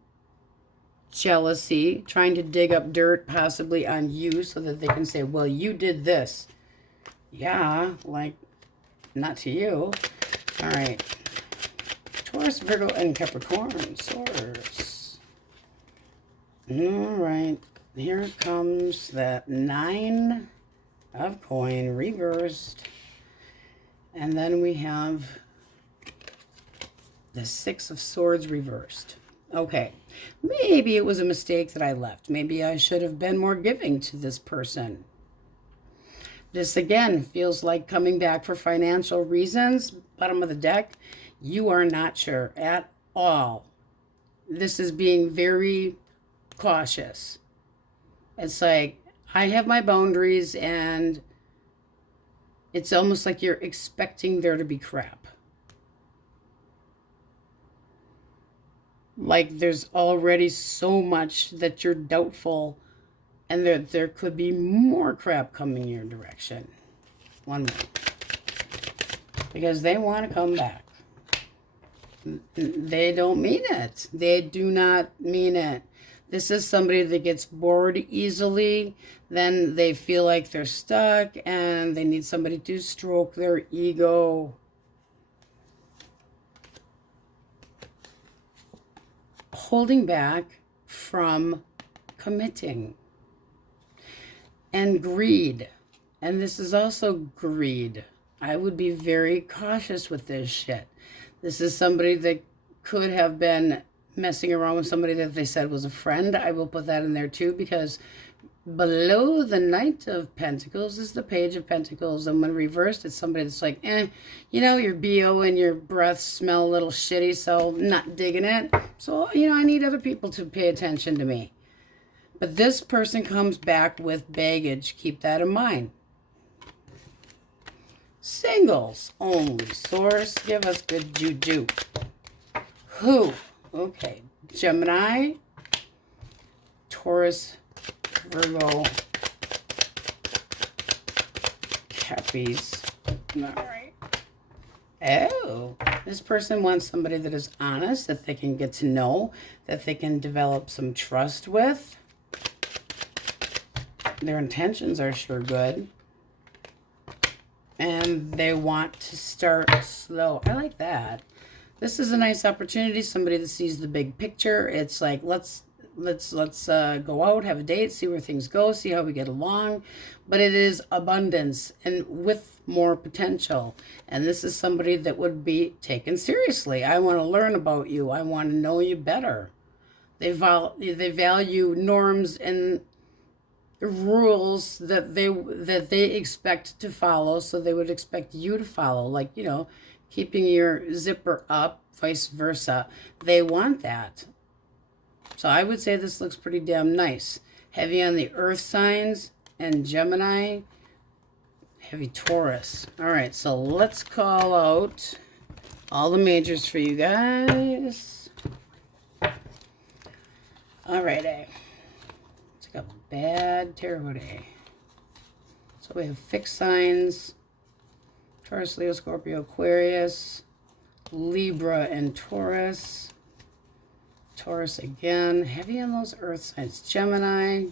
Jealousy. Trying to dig up dirt possibly on you so that they can say, well, you did this. Yeah, like, not to you. All right. Taurus, Virgo, and Capricorn. Swords. All right. Here comes that 9 of coin reversed. And then we have the 6 of swords reversed. Okay. Maybe it was a mistake that I left. Maybe I should have been more giving to this person. This, again, feels like coming back for financial reasons. Bottom of the deck, you are not sure at all. This is being very cautious. It's like, I have my boundaries, and it's almost like you're expecting there to be crap. Like there's already so much that you're doubtful, and there could be more crap coming your direction. One more. Because they want to come back. They don't mean it. They do not mean it. This is somebody that gets bored easily. Then they feel like they're stuck, and they need somebody to stroke their ego. Holding back from committing. And greed. And this is also greed. I would be very cautious with this shit. This is somebody that could have been messing around with somebody that they said was a friend. I will put that in there too, because below the Knight of Pentacles is the Page of Pentacles. And when reversed, it's somebody that's like, you know, your BO and your breath smell a little shitty, so I'm not digging it. So, you know, I need other people to pay attention to me. But this person comes back with baggage. Keep that in mind. Singles only. Source, give us good juju. Who? Okay. Gemini, Taurus, Virgo, Cappies. All right. Oh, this person wants somebody that is honest, that they can get to know, that they can develop some trust with. Their intentions are sure good. And they want to start slow. I like that. This is a nice opportunity. Somebody that sees the big picture. It's like, let's go out, have a date, see where things go, see how we get along. But it is abundance and with more potential. And this is somebody that would be taken seriously. I want to learn about you. I want to know you better. They value norms and rules that they expect to follow, so they would expect you to follow, like, you know, keeping your zipper up, vice versa. They want that. So I would say this looks pretty damn nice. Heavy on the earth signs and Gemini, heavy Taurus. All right, so let's call out all the majors for you guys. All right, it's like a bad tarot day. So we have fixed signs, Taurus, Leo, Scorpio, Aquarius, Libra, and Taurus. Taurus again, heavy on those earth signs. Gemini,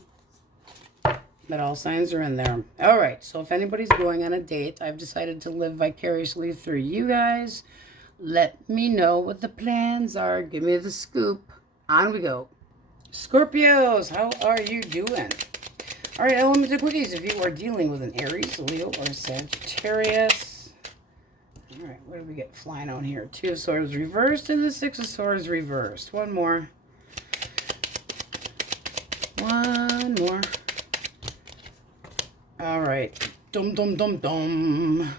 but all signs are in there. All right, so if anybody's going on a date, I've decided to live vicariously through you guys. Let me know what the plans are. Give me the scoop. On we go. Scorpios, how are you doing? All right, element of quickies. If you are dealing with an Aries, Leo, or Sagittarius. All right, what do we get flying on here? 2 of Swords reversed and the 6 of Swords reversed. One more. One more. All right. Dum, dum, dum, dum.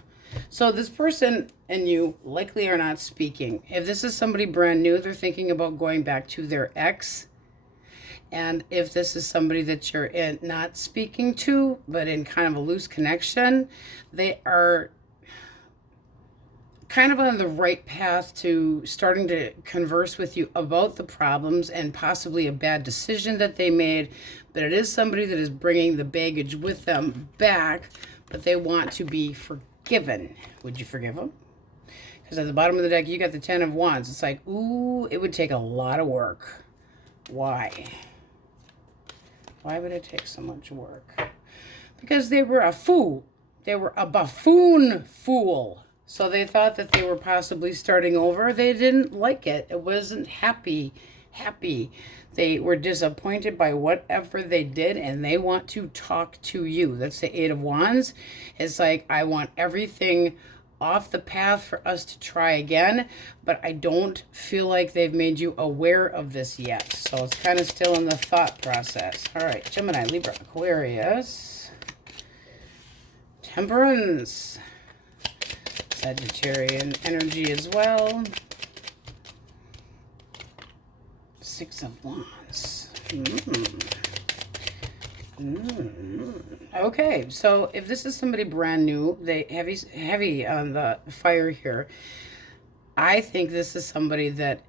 So this person and you likely are not speaking. If this is somebody brand new, they're thinking about going back to their ex. And if this is somebody that you're not speaking to, but in kind of a loose connection, they are kind of on the right path to starting to converse with you about the problems and possibly a bad decision that they made. But it is somebody that is bringing the baggage with them back, but they want to be forgiven. Would you forgive them? Because at the bottom of the deck, you got the 10 of Wands. It's like, ooh, it would take a lot of work. Why? Why would it take so much work? Because they were a fool. They were a buffoon fool. So they thought that they were possibly starting over. They didn't like it. It wasn't happy. They were disappointed by whatever they did, and they want to talk to you. That's the Eight of Wands. It's like, I want everything off the path for us to try again, but I don't feel like they've made you aware of this yet. So it's kind of still in the thought process. All right, Gemini, Libra, Aquarius, Temperance, Sagittarian energy as well. Six of Wands. Okay, so if this is somebody brand new, they heavy on the fire here. I think this is somebody that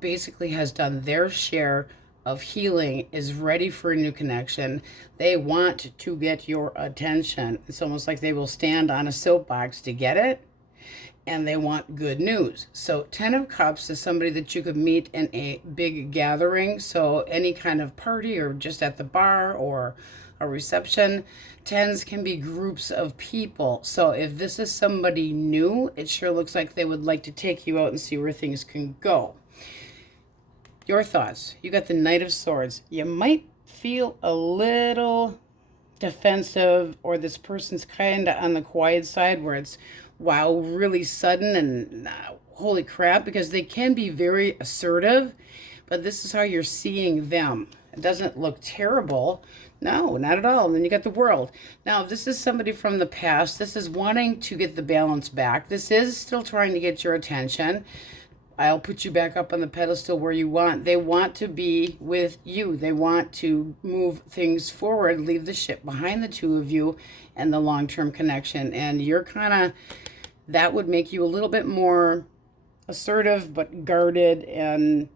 basically has done their share of healing, is ready for a new connection. They want to get your attention. It's almost like they will stand on a soapbox to get it. And they want good news. So 10 of Cups is somebody that you could meet in a big gathering. So any kind of party or just at the bar or a reception. 10s can be groups of people. So if this is somebody new, it sure looks like they would like to take you out and see where things can go. Your thoughts. You got the Knight of Swords. You might feel a little defensive, or this person's kind of on the quiet side where it's, wow, really sudden and holy crap, because they can be very assertive, but this is how you're seeing them. It doesn't look terrible. No, not at all. And then you got the World. Now, if this is somebody from the past, this is wanting to get the balance back. This is still trying to get your attention. I'll put you back up on the pedestal where you want. They want to be with you. They want to move things forward, leave the ship behind, the two of you, and the long-term connection. And you're kind of, that would make you a little bit more assertive, but guarded, and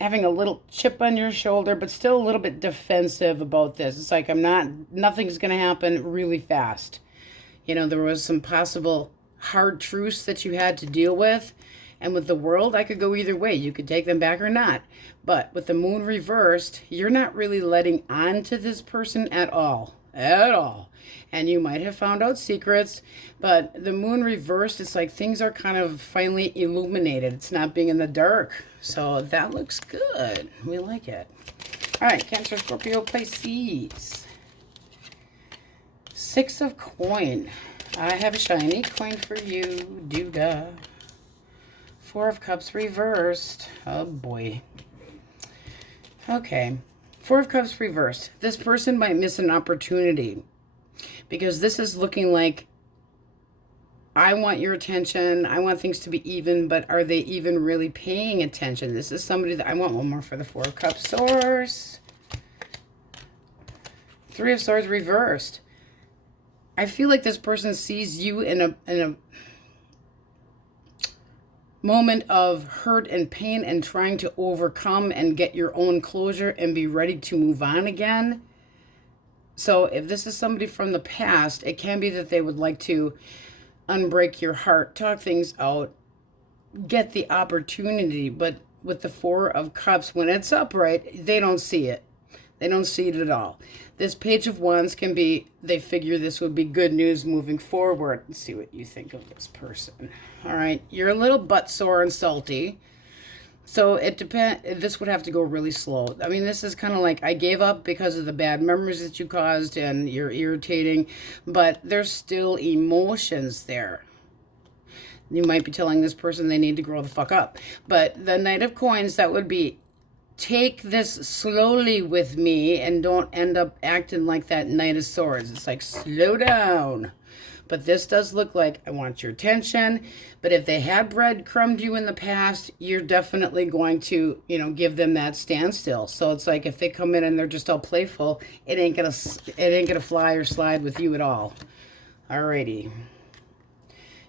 having a little chip on your shoulder, but still a little bit defensive about this. It's like, nothing's going to happen really fast. You know, there was some possible hard truths that you had to deal with. And with the World, I could go either way. You could take them back or not. But with the Moon reversed, you're not really letting on to this person at all. At all. And you might have found out secrets, but the Moon reversed, it's like things are kind of finally illuminated. It's not being in the dark. So that looks good. We like it. All right, Cancer, Scorpio, Pisces. Six of Coin. I have a shiny coin for you. Doo-dah. Four of Cups reversed. Oh boy. Okay. Four of Cups reversed. This person might miss an opportunity, because this is looking like, I want your attention. I want things to be even, but are they even really paying attention? This is somebody that I want one more for the Four of Cups source. Three of Swords reversed. I feel like this person sees you in a moment of hurt and pain and trying to overcome and get your own closure and be ready to move on again. So if this is somebody from the past, it can be that they would like to unbreak your heart, talk things out, get the opportunity. But with the Four of Cups, when it's upright, they don't see it. They don't see it at all. This Page of Wands can be, they figure this would be good news moving forward. Let's see what you think of this person. All right, you're a little butt sore and salty. So it depends. This would have to go really slow. I mean, this is kind of like, I gave up because of the bad memories that you caused and you're irritating, but there's still emotions there. You might be telling this person they need to grow the fuck up. But the Knight of Coins, that would be, take this slowly with me and don't end up acting like that Knight of Swords. It's like, slow down. But this does look like, I want your attention. But if they had breadcrumbed you in the past, you're definitely going to, give them that standstill. So it's like, if they come in and they're just all playful, it ain't gonna fly or slide with you at all. Alrighty.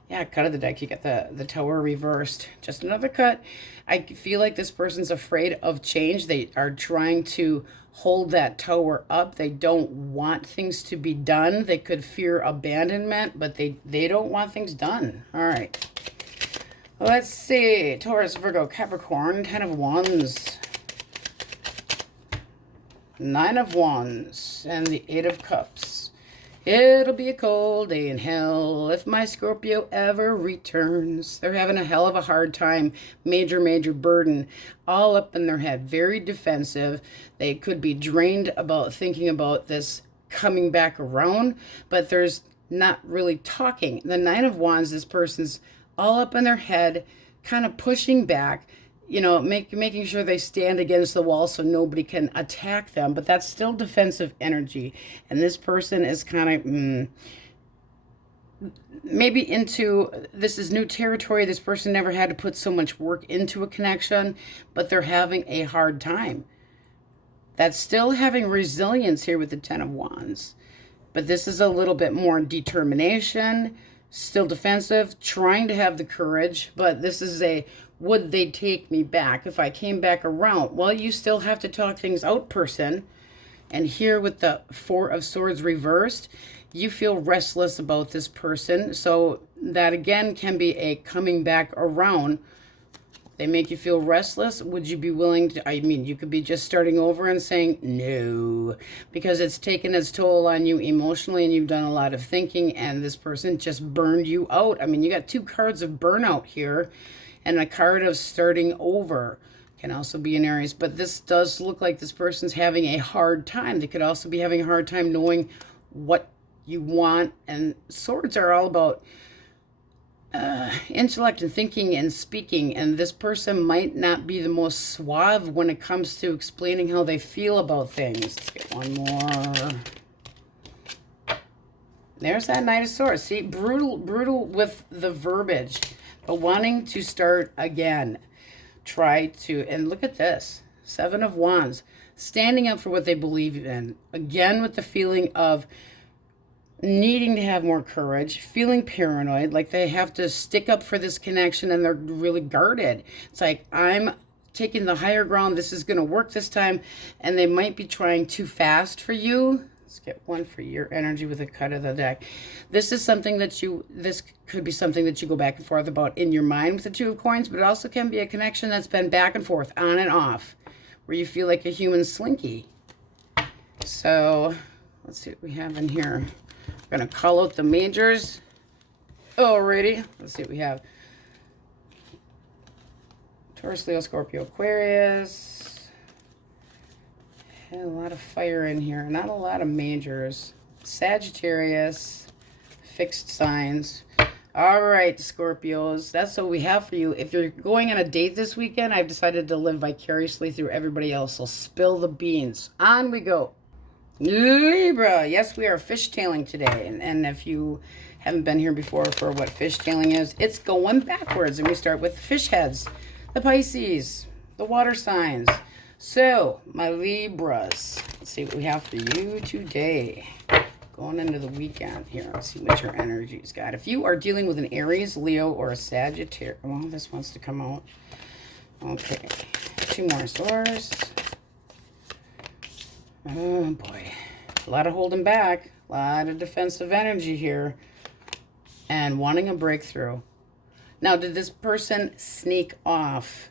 Yeah, cut of the deck. You got the Tower reversed. Just another cut. I feel like this person's afraid of change. They are trying to hold that Tower up. They don't want things to be done. They could fear abandonment, but they don't want things done. All right. Let's see. Taurus, Virgo, Capricorn, 10 of Wands. 9 of Wands and the 8 of Cups. It'll be a cold day in hell if my Scorpio ever returns. They're having a hell of a hard time. Major, major burden all up in their head. Very defensive. They could be drained about thinking about this coming back around, but there's not really talking. The Nine of Wands, this person's all up in their head, kind of pushing back, you know, making sure they stand against the wall so nobody can attack them. But that's still defensive energy. And this person is kind of maybe into, this is new territory. This person never had to put so much work into a connection, but they're having a hard time. That's still having resilience here with the Ten of Wands. But this is a little bit more determination, still defensive, trying to have the courage. But this is a, would they take me back if I came back around? Well, you still have to talk things out, person. And here with the Four of Swords reversed, you feel restless about this person. So that again can be a coming back around. They make you feel restless. Would you be willing to, I mean, you could be just starting over and saying no, because it's taken its toll on you emotionally and you've done a lot of thinking and this person just burned you out. I mean, you got two cards of burnout here and a card of starting over. Can also be an Aries, but this does look like this person's having a hard time. They could also be having a hard time knowing what you want. And swords are all about intellect and thinking and speaking, and this person might not be the most suave when it comes to explaining how they feel about things. Let's get one more. There's that Knight of Swords. See, brutal with the verbiage, but wanting to start again. Try to, and look at this, Seven of Wands, standing up for what they believe in. Again, with the feeling of needing to have more courage, feeling paranoid, like they have to stick up for this connection and they're really guarded. It's like, I'm taking the higher ground. This is going to work this time. And they might be trying too fast for you. Let's get one for your energy with a cut of the deck. This is something that this could be something that you go back and forth about in your mind with the Two of Coins, but it also can be a connection that's been back and forth, on and off, where you feel like a human slinky. So let's see what we have in here. We're going to call out the majors. Alrighty. Let's see what we have. Taurus, Leo, Scorpio, Aquarius. And a lot of fire in here. Not a lot of majors. Sagittarius. Fixed signs. All right, Scorpios. That's what we have for you. If you're going on a date this weekend, I've decided to live vicariously through everybody else. So spill the beans. On we go. Libra. Yes, we are fishtailing today. And if you haven't been here before for what fishtailing is, it's going backwards. And we start with the fish heads, the Pisces, the water signs. So, my Libras, let's see what we have for you today. Going into the weekend here. Let's see what your energy's got. If you are dealing with an Aries, Leo, or a Sagittarius, well, this wants to come out. Okay. Two more swords. Oh boy, a lot of holding back, a lot of defensive energy here, and wanting a breakthrough. Now, did this person sneak off?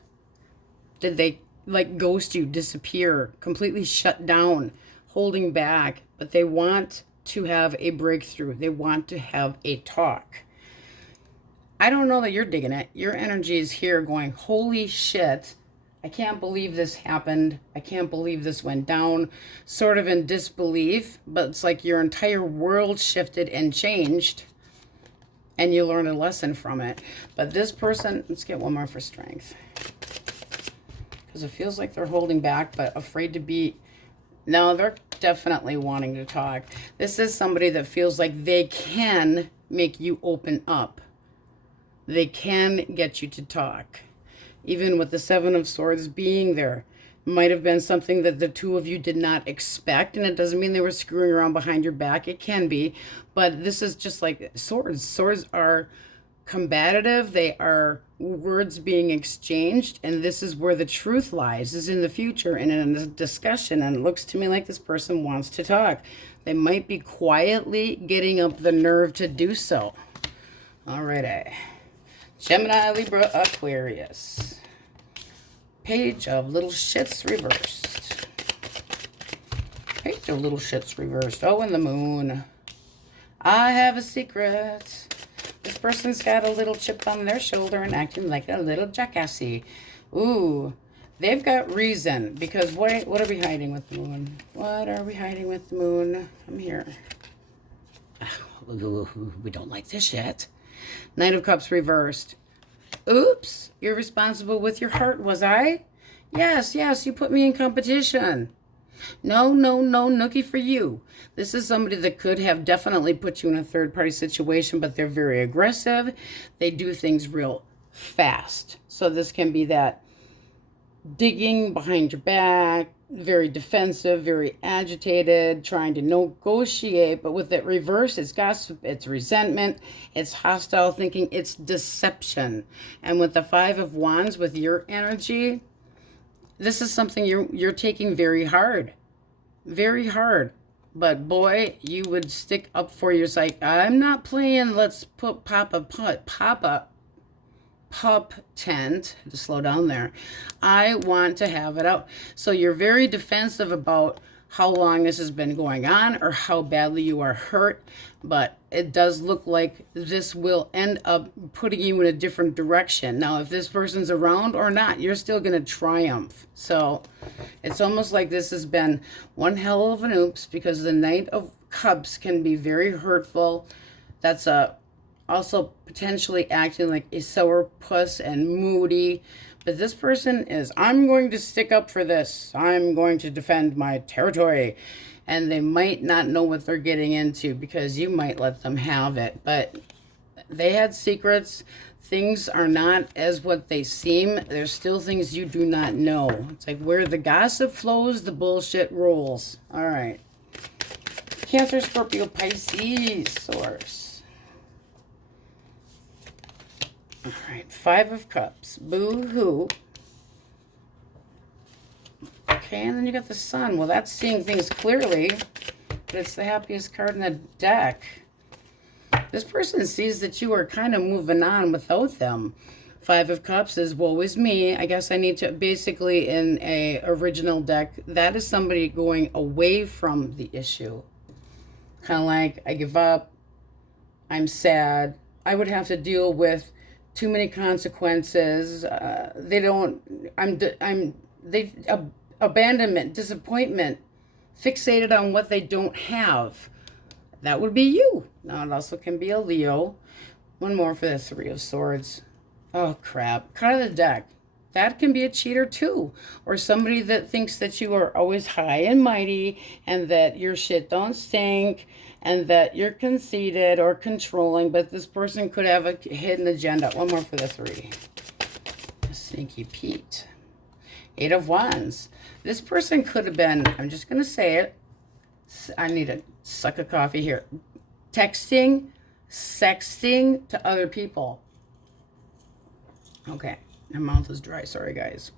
Did they like ghost you, disappear, completely shut down, holding back? But they want to have a breakthrough. They want to have a talk. I don't know that you're digging it. Your energy is here going, holy shit. I can't believe this happened. I can't believe this went down. Sort of in disbelief, but it's like your entire world shifted and changed, and you learned a lesson from it. But this person, let's get one more for strength, because it feels like they're holding back, but afraid to be. No, they're definitely wanting to talk. This is somebody that feels like they can make you open up. They can get you to talk. Even with the Seven of Swords being there, might have been something that the two of you did not expect, and it doesn't mean they were screwing around behind your back. It can be, but this is just like swords. Swords are combative. They are words being exchanged, and this is where the truth lies, is in the future and in a discussion, and it looks to me like this person wants to talk. They might be quietly getting up the nerve to do so. All right, Gemini, Libra, Aquarius. Page of Little Shits reversed. Page of Little Shits reversed. Oh, and the moon. I have a secret. This person's got a little chip on their shoulder and acting like a little jackassy. Ooh, they've got reason, because what are we hiding with the moon? What are we hiding with the moon? I'm here. We don't like this yet. Knight of Cups reversed. Oops, you're responsible with your heart, was I? Yes, you put me in competition. No, nookie for you. This is somebody that could have definitely put you in a third-party situation, but they're very aggressive. They do things real fast. So this can be that digging behind your back, very defensive, very agitated, trying to negotiate, but with it reverse, it's gossip, it's resentment, it's hostile thinking, it's deception. And with the Five of Wands, with your energy, this is something you're taking very hard. Very hard. But boy, you would stick up for your psyche. I'm not playing let's pop tent. To slow down there. I want to have it out. So you're very defensive about how long this has been going on or how badly you are hurt, but it does look like this will end up putting you in a different direction. Now, if this person's around or not, you're still going to triumph. So it's almost like this has been one hell of an oops, because the Knight of Cups can be very hurtful. That's also potentially acting like a sourpuss and moody. But this person is, I'm going to stick up for this. I'm going to defend my territory. And they might not know what they're getting into because you might let them have it. But they had secrets. Things are not as what they seem. There's still things you do not know. It's like where the gossip flows, the bullshit rolls. All right. Cancer, Scorpio, Pisces, source. All right, Five of Cups. Boo-hoo. Okay, and then you got the Sun. Well, that's seeing things clearly, but it's the happiest card in the deck. This person sees that you are kind of moving on without them. Five of Cups is woe is me. I guess I need to, basically in a original deck, that is somebody going away from the issue. Kind of like, I give up, I'm sad, I would have to deal with too many consequences. Abandonment, disappointment, fixated on what they don't have. That would be you. Now it also can be a Leo. One more for the Three of Swords. Oh crap, cut of the deck. That can be a cheater too, or somebody that thinks that you are always high and mighty and that your shit don't stink and that you're conceited or controlling, but this person could have a hidden agenda. One more for the three. Sneaky Pete. Eight of Wands. This person could have been, I'm just going to say it, I need a suck of coffee here, texting, sexting to other people. Okay. My mouth is dry. Sorry, guys.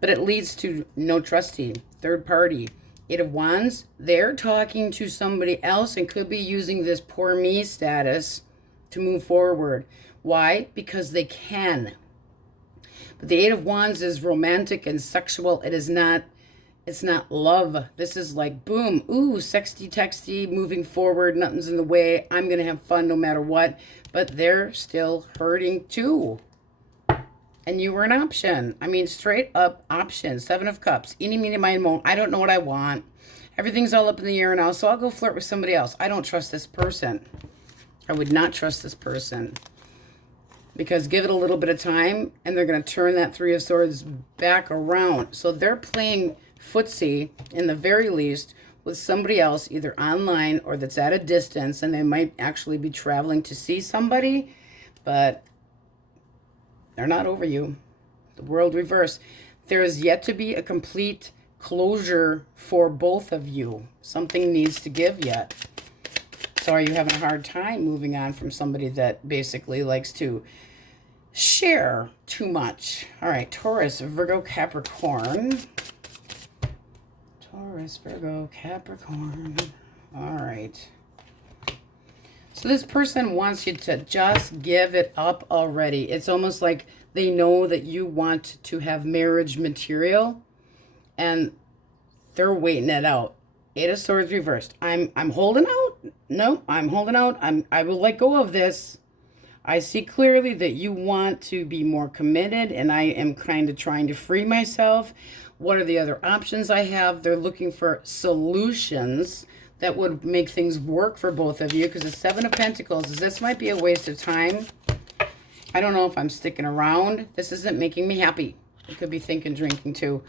But it leads to no trusting. Third party. Eight of Wands. They're talking to somebody else and could be using this poor me status to move forward. Why? Because they can. But the Eight of Wands is romantic and sexual. It is not, it's not love. This is like, boom, ooh, sexty, texty, moving forward. Nothing's in the way. I'm going to have fun no matter what. But they're still hurting too. And you were an option. I mean, straight up option. Seven of Cups. Eeny, meeny, miny, moe. I don't know what I want. Everything's all up in the air now, so I'll go flirt with somebody else. I don't trust this person. I would not trust this person. Because give it a little bit of time, and they're going to turn that Three of Swords back around. So they're playing footsie, in the very least, with somebody else, either online or that's at a distance, and they might actually be traveling to see somebody, but they're not over you. The world reverse. There is yet to be a complete closure for both of you. Something needs to give yet. So are you having a hard time moving on from somebody that basically likes to share too much? All right, Taurus, Virgo, Capricorn. Taurus, Virgo, Capricorn. All right. So this person wants you to just give it up already. It's almost like they know that you want to have marriage material and they're waiting it out. Eight of Swords reversed. I'm holding out. no, I'm holding out. I will let go of this. I see clearly that you want to be more committed, and I am kind of trying to free myself. What are the other options I have? They're looking for solutions that would make things work for both of you, because the Seven of Pentacles is this might be a waste of time. I don't know if I'm sticking around. This isn't making me happy. I could be thinking drinking too.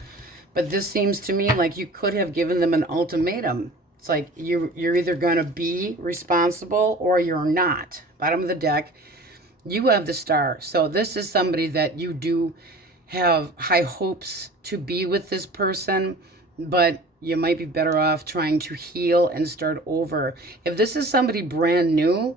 But this seems to me like you could have given them an ultimatum. It's like you're either going to be responsible or you're not. Bottom of the deck. You have the Star. So this is somebody that you do have high hopes to be with this person, but you might be better off trying to heal and start over. If this is somebody brand new,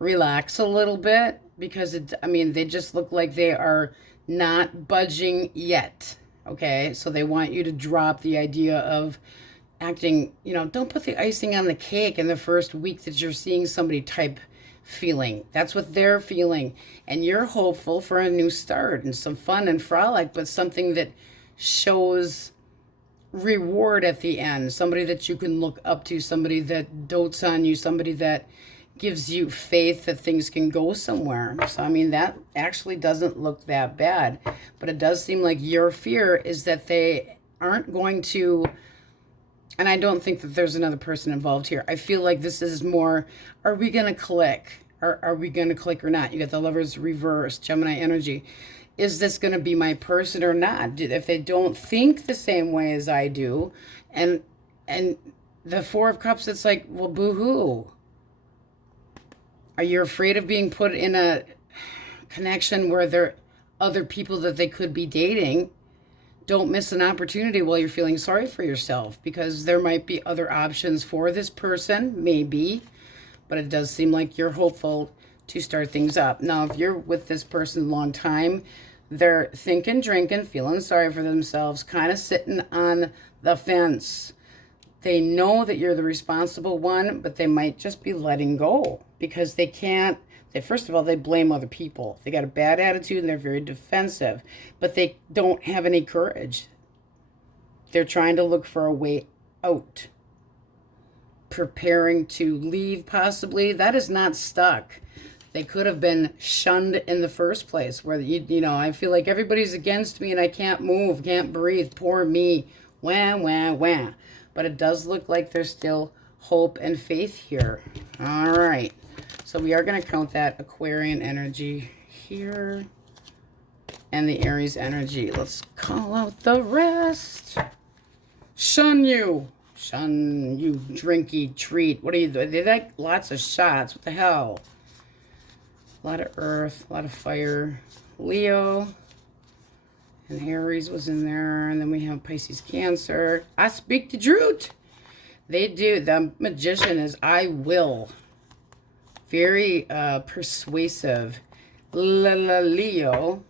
relax a little bit, because they just look like they are not budging yet. Okay, so they want you to drop the idea of acting, don't put the icing on the cake in the first week that you're seeing somebody type feeling. That's what they're feeling. And you're hopeful for a new start and some fun and frolic, but something that shows reward at the end. Somebody that you can look up to, somebody that dotes on you, somebody that gives you faith that things can go somewhere. So, that actually doesn't look that bad. But it does seem like your fear is that they aren't going to, and I don't think that there's another person involved here. I feel like this is more, are we going to click? Are we going to click or not? You got the Lovers reversed, Gemini energy. Is this going to be my person or not? If they don't think the same way as I do, and the Four of Cups, it's like, well, boo-hoo. Are you afraid of being put in a connection where there are other people that they could be dating? Don't miss an opportunity while you're feeling sorry for yourself, because there might be other options for this person, maybe, but it does seem like you're hopeful to start things up. Now, if you're with this person a long time, they're thinking, drinking, feeling sorry for themselves, kind of sitting on the fence. They know that you're the responsible one, but they might just be letting go because they can't. First of all, they blame other people. They got a bad attitude and they're very defensive, but they don't have any courage. They're trying to look for a way out. Preparing to leave, possibly. That is not stuck. They could have been shunned in the first place, where, I feel like everybody's against me and I can't move, can't breathe, poor me, wah, wah, wah. But it does look like there's still hope and faith here. All right. So we are going to count that Aquarian energy here and the Aries energy. Let's call out the rest. Shun you. Shun you, drinky treat. What are you doing? They like lots of shots. What the hell? A lot of earth, a lot of fire. Leo. And Aries was in there. And then we have Pisces, Cancer. I speak the truth. They do. The magician is I will. Very persuasive. Leo.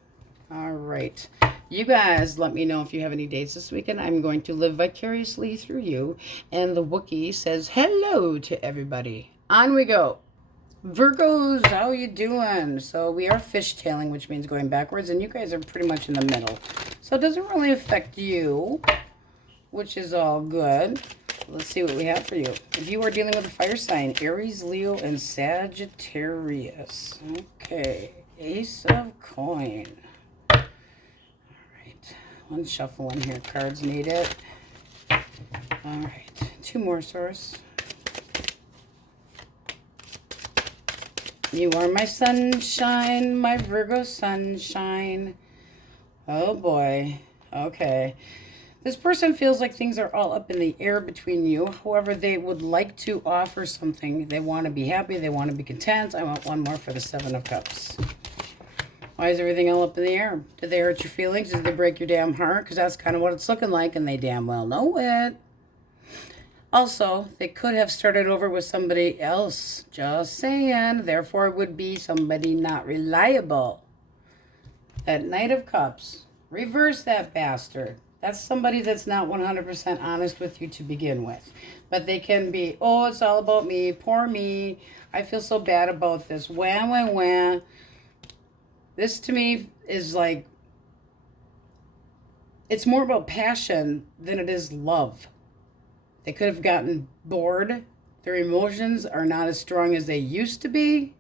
All right. You guys let me know if you have any dates this weekend. I'm going to live vicariously through you. And the Wookiee says hello to everybody. On we go. Virgos, how you doing? So we are fishtailing, which means going backwards. And you guys are pretty much in the middle. So it doesn't really affect you, which is all good. Let's see what we have for you. If you are dealing with a fire sign, Aries, Leo, and Sagittarius. Okay. Ace of coin. All right. One shuffle in here. Cards need it. All right. Two more, source. You are my sunshine, my Virgo sunshine. Oh, boy. Okay. This person feels like things are all up in the air between you. However, they would like to offer something. They want to be happy. They want to be content. I want one more for the Seven of Cups. Why is everything all up in the air? Did they hurt your feelings? Did they break your damn heart? Because that's kind of what it's looking like, and they damn well know it. Also, they could have started over with somebody else. Just saying. Therefore, it would be somebody not reliable. That Knight of Cups. Reverse that bastard. That's somebody that's not 100% honest with you to begin with. But they can be, oh, it's all about me. Poor me. I feel so bad about this. Wah, wah, wah. This to me is like, it's more about passion than it is love. They could have gotten bored Their emotions are not as strong as they used to be.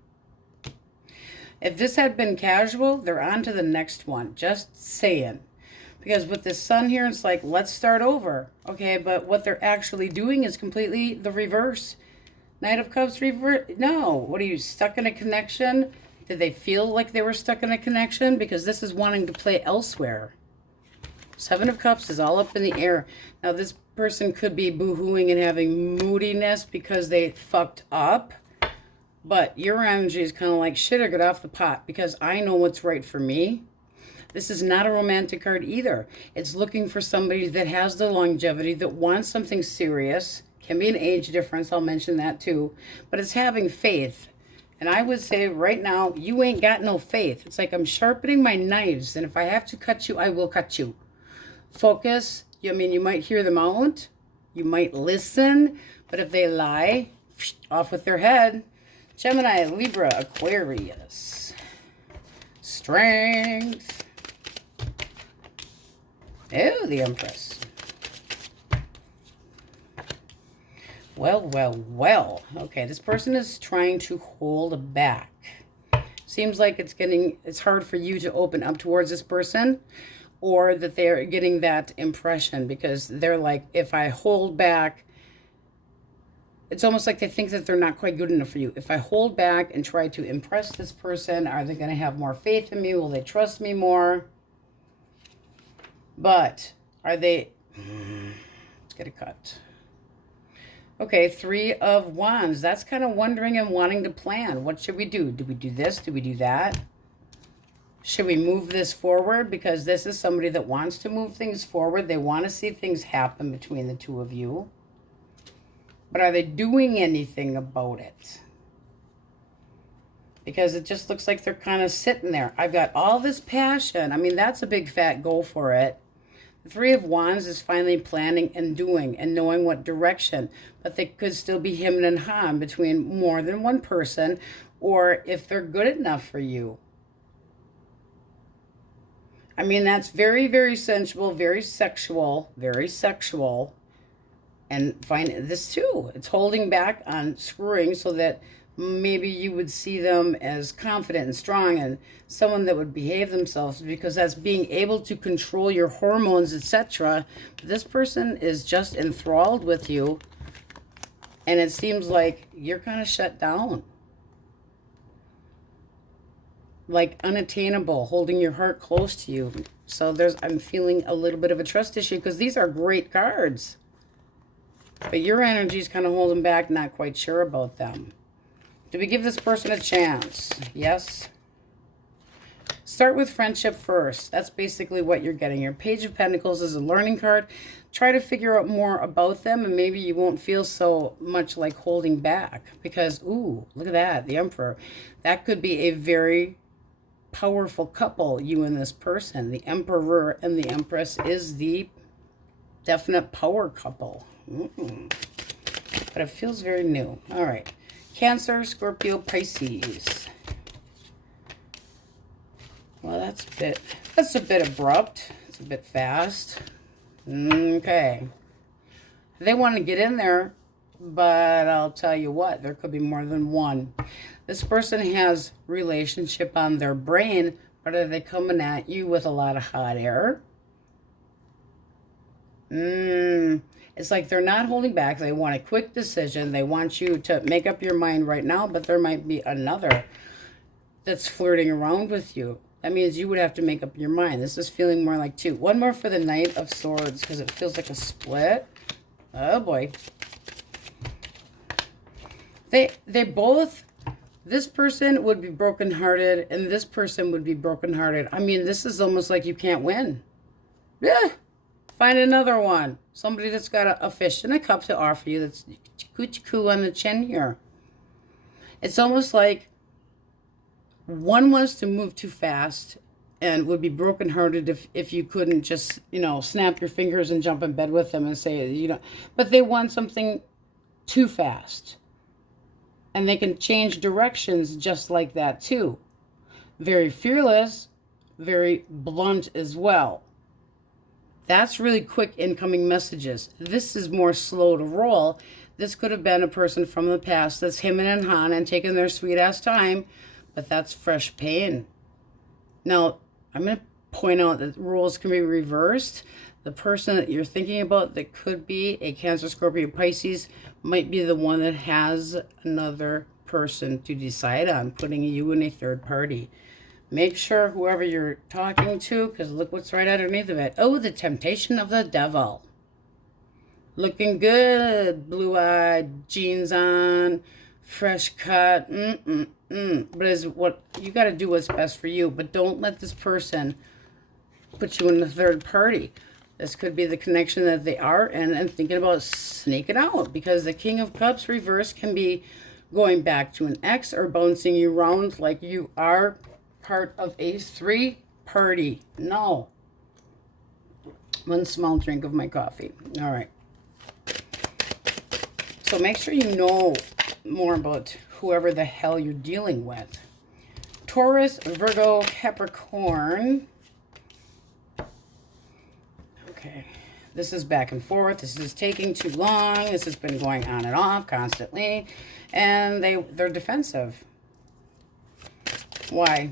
If this had been casual, they're on to the next one. Just saying. Because with the sun here, it's like, let's start over. Okay, but what they're actually doing is completely the reverse. Knight of Cups reverse. No. What are you, stuck in a connection? Did they feel like they were stuck in a connection? Because this is wanting to play elsewhere. Seven of Cups is all up in the air. Now, this person could be boo-hooing and having moodiness because they fucked up. But your energy is kind of like, shit, I got off the pot because I know what's right for me. This is not a romantic card either. It's looking for somebody that has the longevity, that wants something serious. Can be an age difference, I'll mention that too. But it's having faith. And I would say right now, you ain't got no faith. It's like I'm sharpening my knives, and if I have to cut you, I will cut you. Focus. I mean, you might hear them out. You might listen. But if they lie, off with their head. Gemini, Libra, Aquarius. Strength. Oh, the Empress. Well, well, well. Okay, this person is trying to hold back. Seems like it's hard for you to open up towards this person, or that they're getting that impression because they're like, if I hold back, it's almost like they think that they're not quite good enough for you. If I hold back and try to impress this person, are they going to have more faith in me? Will they trust me more? But are they... Let's get a cut. Okay, Three of Wands. That's kind of wondering and wanting to plan. What should we do? Do we do this? Do we do that? Should we move this forward? Because this is somebody that wants to move things forward. They want to see things happen between the two of you. But are they doing anything about it? Because it just looks like they're kind of sitting there. I've got all this passion. I mean, that's a big fat go for it. The Three of Wands is finally planning and doing and knowing what direction. But they could still be hemming and hawing between more than one person, or if they're good enough for you. I mean, that's very, very sensual, very sexual, very sexual. And find this too. It's holding back on screwing so that maybe you would see them as confident and strong and someone that would behave themselves, because that's being able to control your hormones, etc. This person is just enthralled with you, and it seems like you're kind of shut down. Like unattainable, holding your heart close to you. So I'm feeling a little bit of a trust issue because these are great cards. But your energy is kind of holding back, not quite sure about them. Do we give this person a chance? Yes. Start with friendship first. That's basically what you're getting. Your Page of Pentacles is a learning card. Try to figure out more about them, and maybe you won't feel so much like holding back. Because, ooh, look at that, the Emperor. That could be a very powerful couple, you and this person. The Emperor and the Empress is the definite power couple. But it feels very new. All right. Cancer, Scorpio, Pisces. Well, that's a bit abrupt. It's a bit fast. Okay. They want to get in there, but I'll tell you what, there could be more than one. This person has relationship on their brain, but are they coming at you with a lot of hot air? It's like they're not holding back. They want a quick decision. They want you to make up your mind right now, but there might be another that's flirting around with you. That means you would have to make up your mind. This is feeling more like two. One more for the Knight of Swords because it feels like a split. Oh, boy. They both... This person would be brokenhearted, and this person would be brokenhearted. I mean, this is almost like you can't win. Yeah. Find another one. Somebody that's got a fish in a cup to offer you that's coo on the chin here. It's almost like one wants to move too fast and would be brokenhearted if you couldn't just, snap your fingers and jump in bed with them and say, But they want something too fast. And they can change directions just like that too. Very fearless, very blunt as well. That's really quick incoming messages. This is more slow to roll. this could have been a person from the past that's hemming and hawing and taking their sweet ass time, but that's fresh pain. Now, I'm going to point out that roles can be reversed. The person that you're thinking about that could be a Cancer, Scorpio, Pisces might be the one that has another person to decide on, putting you in a third party. Make sure whoever you're talking to, because look what's right underneath of it. Oh, the temptation of the devil. Looking good, blue-eyed, jeans on, fresh cut. But is what you got to do what's best for you. But don't let this person put you in the third party. This could be the connection that they are and thinking about sneaking out, because the King of Cups reverse can be going back to an ex or bouncing you around like you are part of a three party. No. One small drink of my coffee. All right. So make sure you know more about whoever the hell you're dealing with. Taurus, Virgo, Capricorn. Okay. This is back and forth. This is taking too long. This has been going on and off constantly. And they're defensive. Why?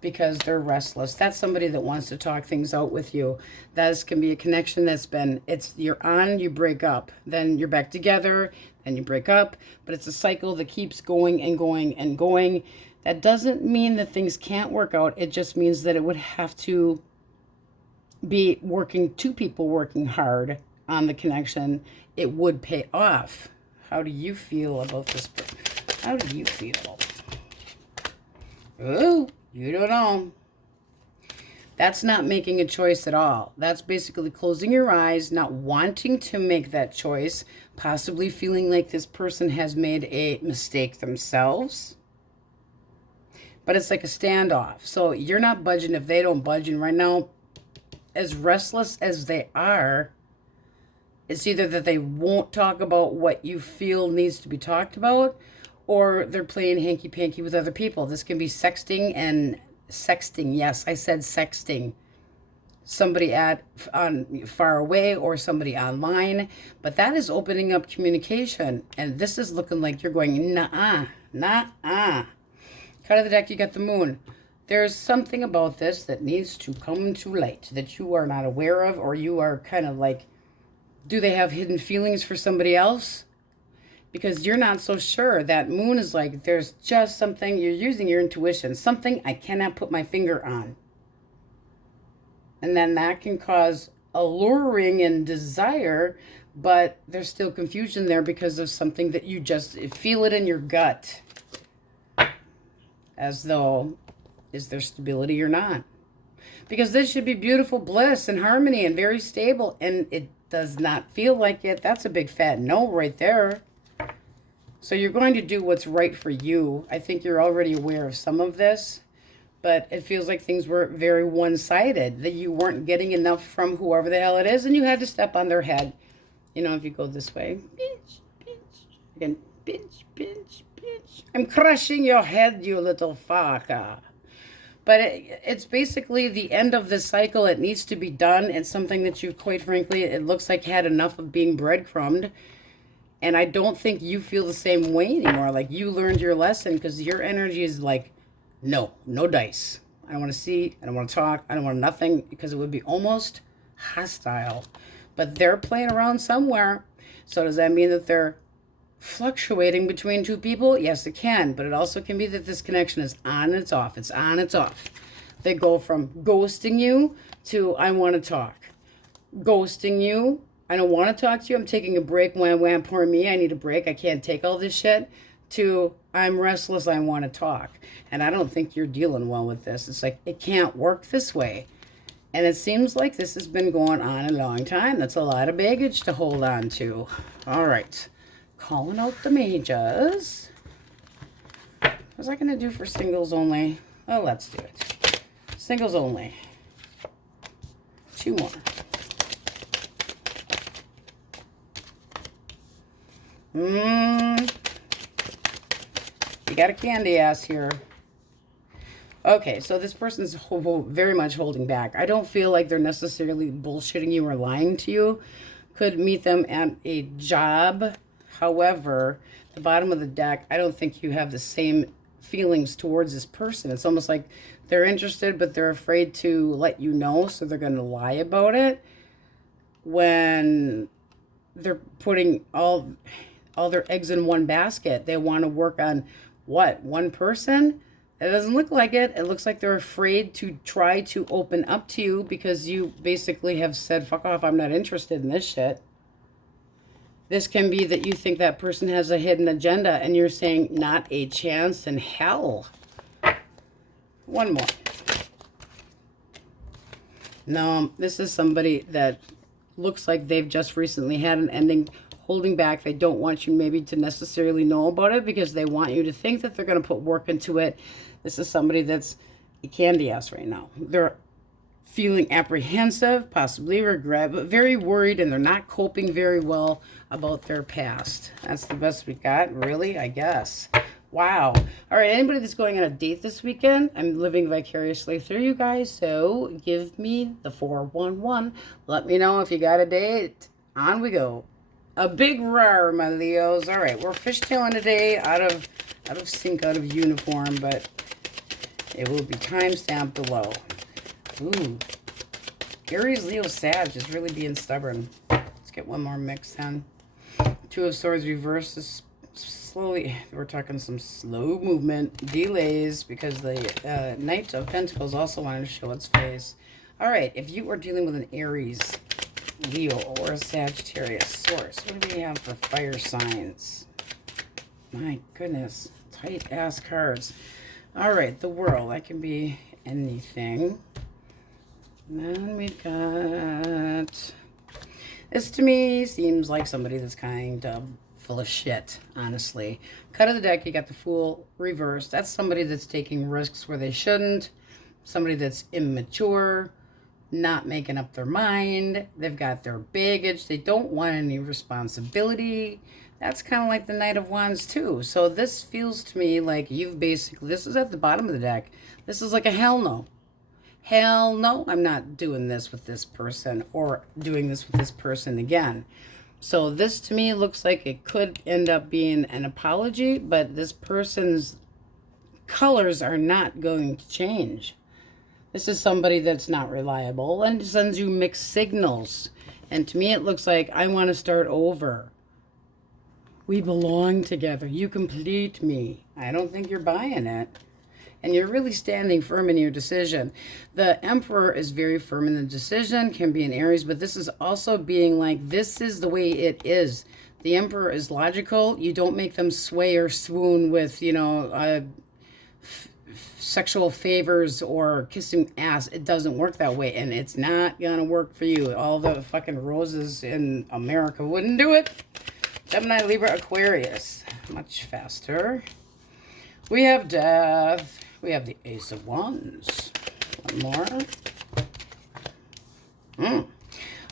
Because they're restless. That's somebody that wants to talk things out with you. That can be a connection that's been, you're on, you break up, then you're back together, then you break up, but it's a cycle that keeps going and going and going. That doesn't mean that things can't work out. It just means that it would have to be two people working hard on the connection. It would pay off. How do you feel about this? How do you feel? Oh, you don't know. That's not making a choice at all. That's basically closing your eyes, not wanting to make that choice, possibly feeling like this person has made a mistake themselves. But it's like a standoff. So you're not budging if they don't budge. And right now, as restless as they are, it's either that they won't talk about what you feel needs to be talked about, or they're playing hanky-panky with other people. This can be sexting and sexting. Yes, I said sexting. Somebody far away or somebody online. But that is opening up communication. And this is looking like you're going, nah-uh, nah-uh. Cut of the deck, you got the moon. There's something about this that needs to come to light that you are not aware of, or you are kind of like, do they have hidden feelings for somebody else? Because you're not so sure. That moon is like, there's just something, you're using your intuition, something I cannot put my finger on. And then that can cause alluring and desire, but there's still confusion there because of something that you just feel it in your gut. As though, is there stability or not? Because this should be beautiful bliss and harmony and very stable, and it does not feel like it. That's a big fat no right there. So you're going to do what's right for you. I think you're already aware of some of this, but it feels like things were very one-sided, that you weren't getting enough from whoever the hell it is, and you had to step on their head. You know, if you go this way, pinch, pinch, again, pinch, pinch, pinch. I'm crushing your head, you little fucker. But it's basically the end of the cycle. It needs to be done. It's something that you, quite frankly, it looks like had enough of being breadcrumbed. And I don't think you feel the same way anymore. Like, you learned your lesson, because your energy is like, no dice. I don't want to see. I don't want to talk. I don't want nothing, because it would be almost hostile. But they're playing around somewhere. So does that mean that they're fluctuating between two people? Yes, it can. But it also can be that this connection is on, it's off. It's on, it's off. They go from ghosting you to I want to talk. Ghosting you. I don't want to talk to you. I'm taking a break. Wham, wham, poor me. I need a break. I can't take all this shit. To I'm restless. I want to talk. And I don't think you're dealing well with this. It's like, it can't work this way. And it seems like this has been going on a long time. That's a lot of baggage to hold on to. All right. Calling out the mages. What was I going to do for singles only? Oh, let's do it. Singles only. 2 more. You got a candy ass here. Okay, so this person's very much holding back. I don't feel like they're necessarily bullshitting you or lying to you, Could meet them at a job. However, the bottom of the deck, I don't think you have the same feelings towards this person. It's almost like they're interested, but they're afraid to let you know, so they're going to lie about it when they're putting all their eggs in one basket. They want to work on what? One person? It doesn't look like it. It looks like they're afraid to try to open up to you because you basically have said, fuck off, I'm not interested in this shit. This can be that you think that person has a hidden agenda and you're saying, not a chance in hell. One more. No, this is somebody that looks like they've just recently had an ending, holding back. They don't want you maybe to necessarily know about it because they want you to think that they're going to put work into it. This is somebody that's a candy ass right now. They're feeling apprehensive, possibly regret, but very worried, and they're not coping very well about their past. That's the best we got, really, I guess. Wow. All right, anybody that's going on a date this weekend, I'm living vicariously through you guys, so give me the 411. Let me know if you got a date. On we go. A big roar, my Leos. All right, we're fishtailing today, out of sync, out of uniform, but it will be time-stamped below. Ooh. Aries, Leo, Sag is really being stubborn. Let's get one more mix then. Two of Swords reverses slowly. We're talking some slow movement, delays, because the Knight of Pentacles also wanted to show its face. All right, if you are dealing with an Aries, Leo, or a Sagittarius source, what do we have for fire signs? My goodness, tight ass cards. All right, the World. That can be anything. And then we've got, this to me seems like somebody that's kind of full of shit, honestly. Cut of the deck, you got the Fool reversed. That's somebody that's taking risks where they shouldn't. Somebody that's immature, not making up their mind. They've got their baggage. They don't want any responsibility. That's kind of like the Knight of Wands too. So this feels to me like you've basically, this is at the bottom of the deck. This is like a hell no. Hell no, I'm not doing this with this person or doing this with this person again. So this to me looks like it could end up being an apology, but this person's colors are not going to change. This is somebody that's not reliable and sends you mixed signals. And to me it looks like, I want to start over. We belong together. You complete me. I don't think you're buying it. And you're really standing firm in your decision. The Emperor is very firm in the decision, can be an Aries, but this is also being like, this is the way it is. The Emperor is logical. You don't make them sway or swoon with, you know, sexual favors or kissing ass. It doesn't work that way, and it's not going to work for you. All the fucking roses in America wouldn't do it. Gemini, Libra, Aquarius. Much faster. We have Death. We have the Ace of Wands. One more.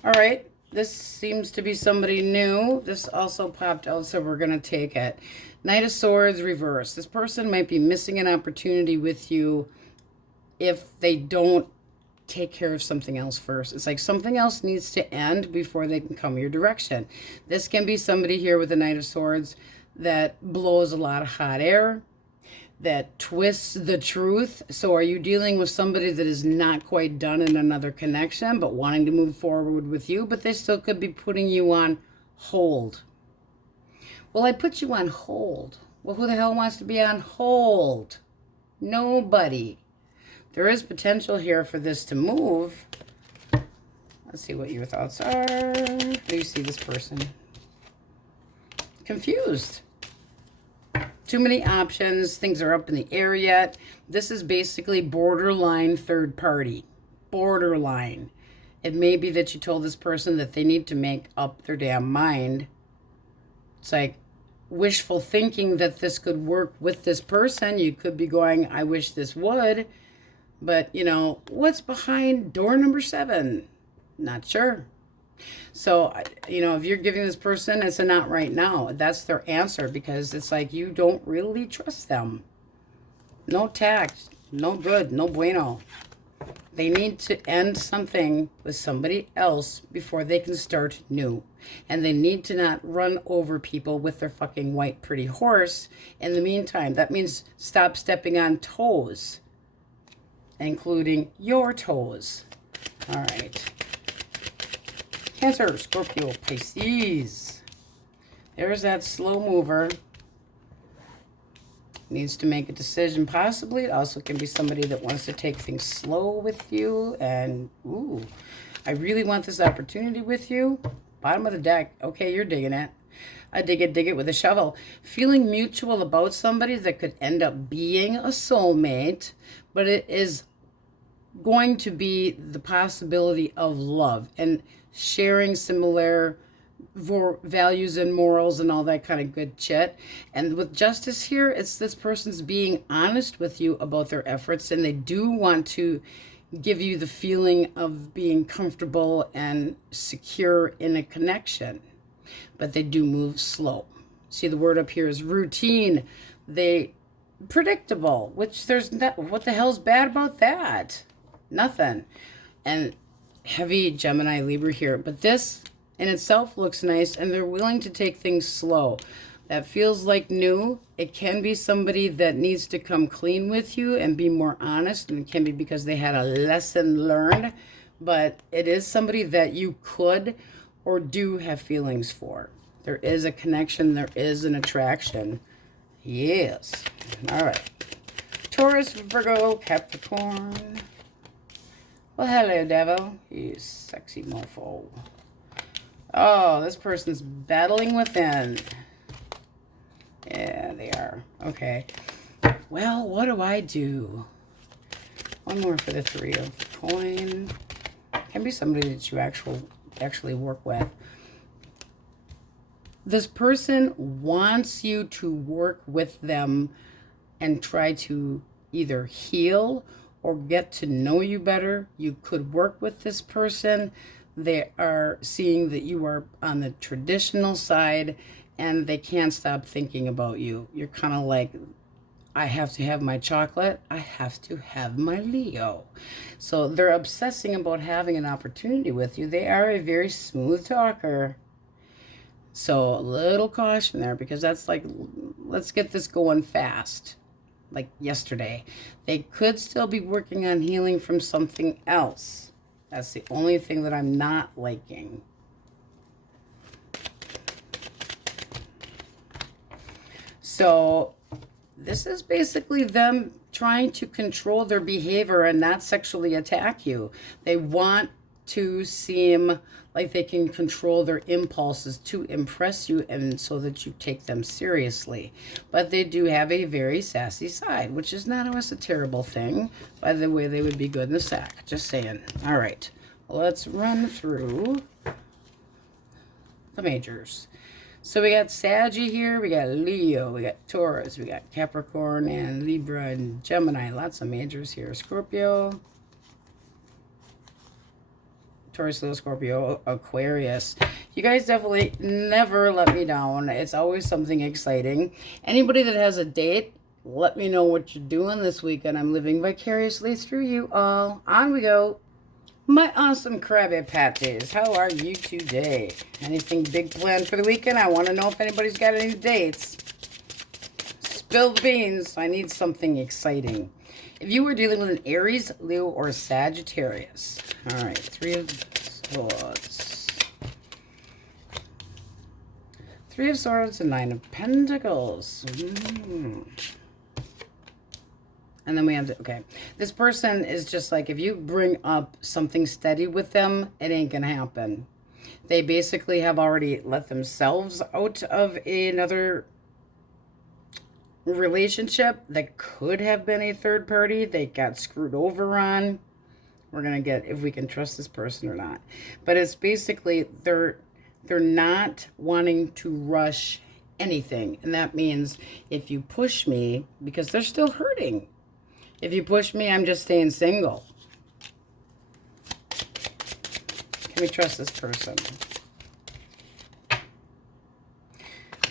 All right. This seems to be somebody new. This also popped out, so we're going to take it. Knight of Swords, reverse. This person might be missing an opportunity with you if they don't take care of something else first. It's like something else needs to end before they can come your direction. This can be somebody here with the Knight of Swords that blows a lot of hot air, that twists the truth. So are you dealing with somebody that is not quite done in another connection, but wanting to move forward with you, but they still could be putting you on hold? Well, I put you on hold. Well, who the hell wants to be on hold? Nobody. There is potential here for this to move. Let's see what your thoughts are. How do you see this person? Confused. Too many options. Things are up in the air yet. This is basically borderline third party. Borderline. It may be that you told this person that they need to make up their damn mind. It's like wishful thinking that this could work with this person. You could be going, I wish this would. But, you know, what's behind door number 7? Not sure. So, you know, if you're giving this person, it's a not right now. That's their answer, because it's like you don't really trust them. No tact, no good, no bueno. They need to end something with somebody else before they can start new. And they need to not run over people with their fucking white pretty horse in the meantime. That means stop stepping on toes, including your toes. All right. Cancer, Scorpio, Pisces. There's that slow mover. Needs to make a decision, possibly. It also can be somebody that wants to take things slow with you. And, ooh, I really want this opportunity with you. Bottom of the deck. Okay, you're digging it. I dig it with a shovel. Feeling mutual about somebody that could end up being a soulmate, but it is going to be the possibility of love and sharing similar values and morals and all that kind of good shit. And with justice here, it's this person's being honest with you about their efforts, and they do want to give you the feeling of being comfortable and secure in a connection, but they do move slow. See, the word up here is routine. They predictable, which there's not, what the hell's bad about that? Nothing. And heavy Gemini Libra here, but this in itself looks nice, and they're willing to take things slow. That feels like new. It can be somebody that needs to come clean with you and be more honest, and it can be because they had a lesson learned, but it is somebody that you could or do have feelings for. There is a connection. There is an attraction. Yes. All right. Taurus, Virgo, Capricorn. Well, hello, devil. You sexy mofo. Oh, this person's battling within. Yeah, they are. Okay. Well, what do I do? One more for the 3 of coin. Can be somebody that you actually work with. This person wants you to work with them and try to either heal or get to know you better. You could work with this person. They are seeing that you are on the traditional side, and they can't stop thinking about you. You're kind of like, I have to have my chocolate. I have to have my Leo. So they're obsessing about having an opportunity with you. They are a very smooth talker. So a little caution there, because that's like, let's get this going fast. Like yesterday. They could still be working on healing from something else. That's the only thing that I'm not liking. So this is basically them trying to control their behavior and not sexually attack you. They want to seem like they can control their impulses to impress you, and so that you take them seriously. But they do have a very sassy side, which is not always a terrible thing. By the way, they would be good in the sack. Just saying. All right. Let's run through the majors. So we got Saggy here, we got Leo, we got Taurus, we got Capricorn and Libra and Gemini. Lots of majors here. Scorpio, Taurus, Leo, Scorpio, Aquarius. You guys definitely never let me down. It's always something exciting. Anybody that has a date, let me know what you're doing this weekend. I'm living vicariously through you all. On we go. My awesome Krabby Patties, how are you today? Anything big planned for the weekend? I want to know if anybody's got any dates. Spill the beans. I need something exciting. If you were dealing with an Aries, Leo, or Sagittarius. All right, 3 of Swords. 3 of Swords and 9 of Pentacles. And then we have to, okay. This person is just like, if you bring up something steady with them, it ain't going to happen. They basically have already let themselves out of another relationship that could have been a third party. They got screwed over on. We're going to get if we can trust this person or not. But it's basically they're not wanting to rush anything. And that means if you push me, because they're still hurting. If you push me, I'm just staying single. Can we trust this person?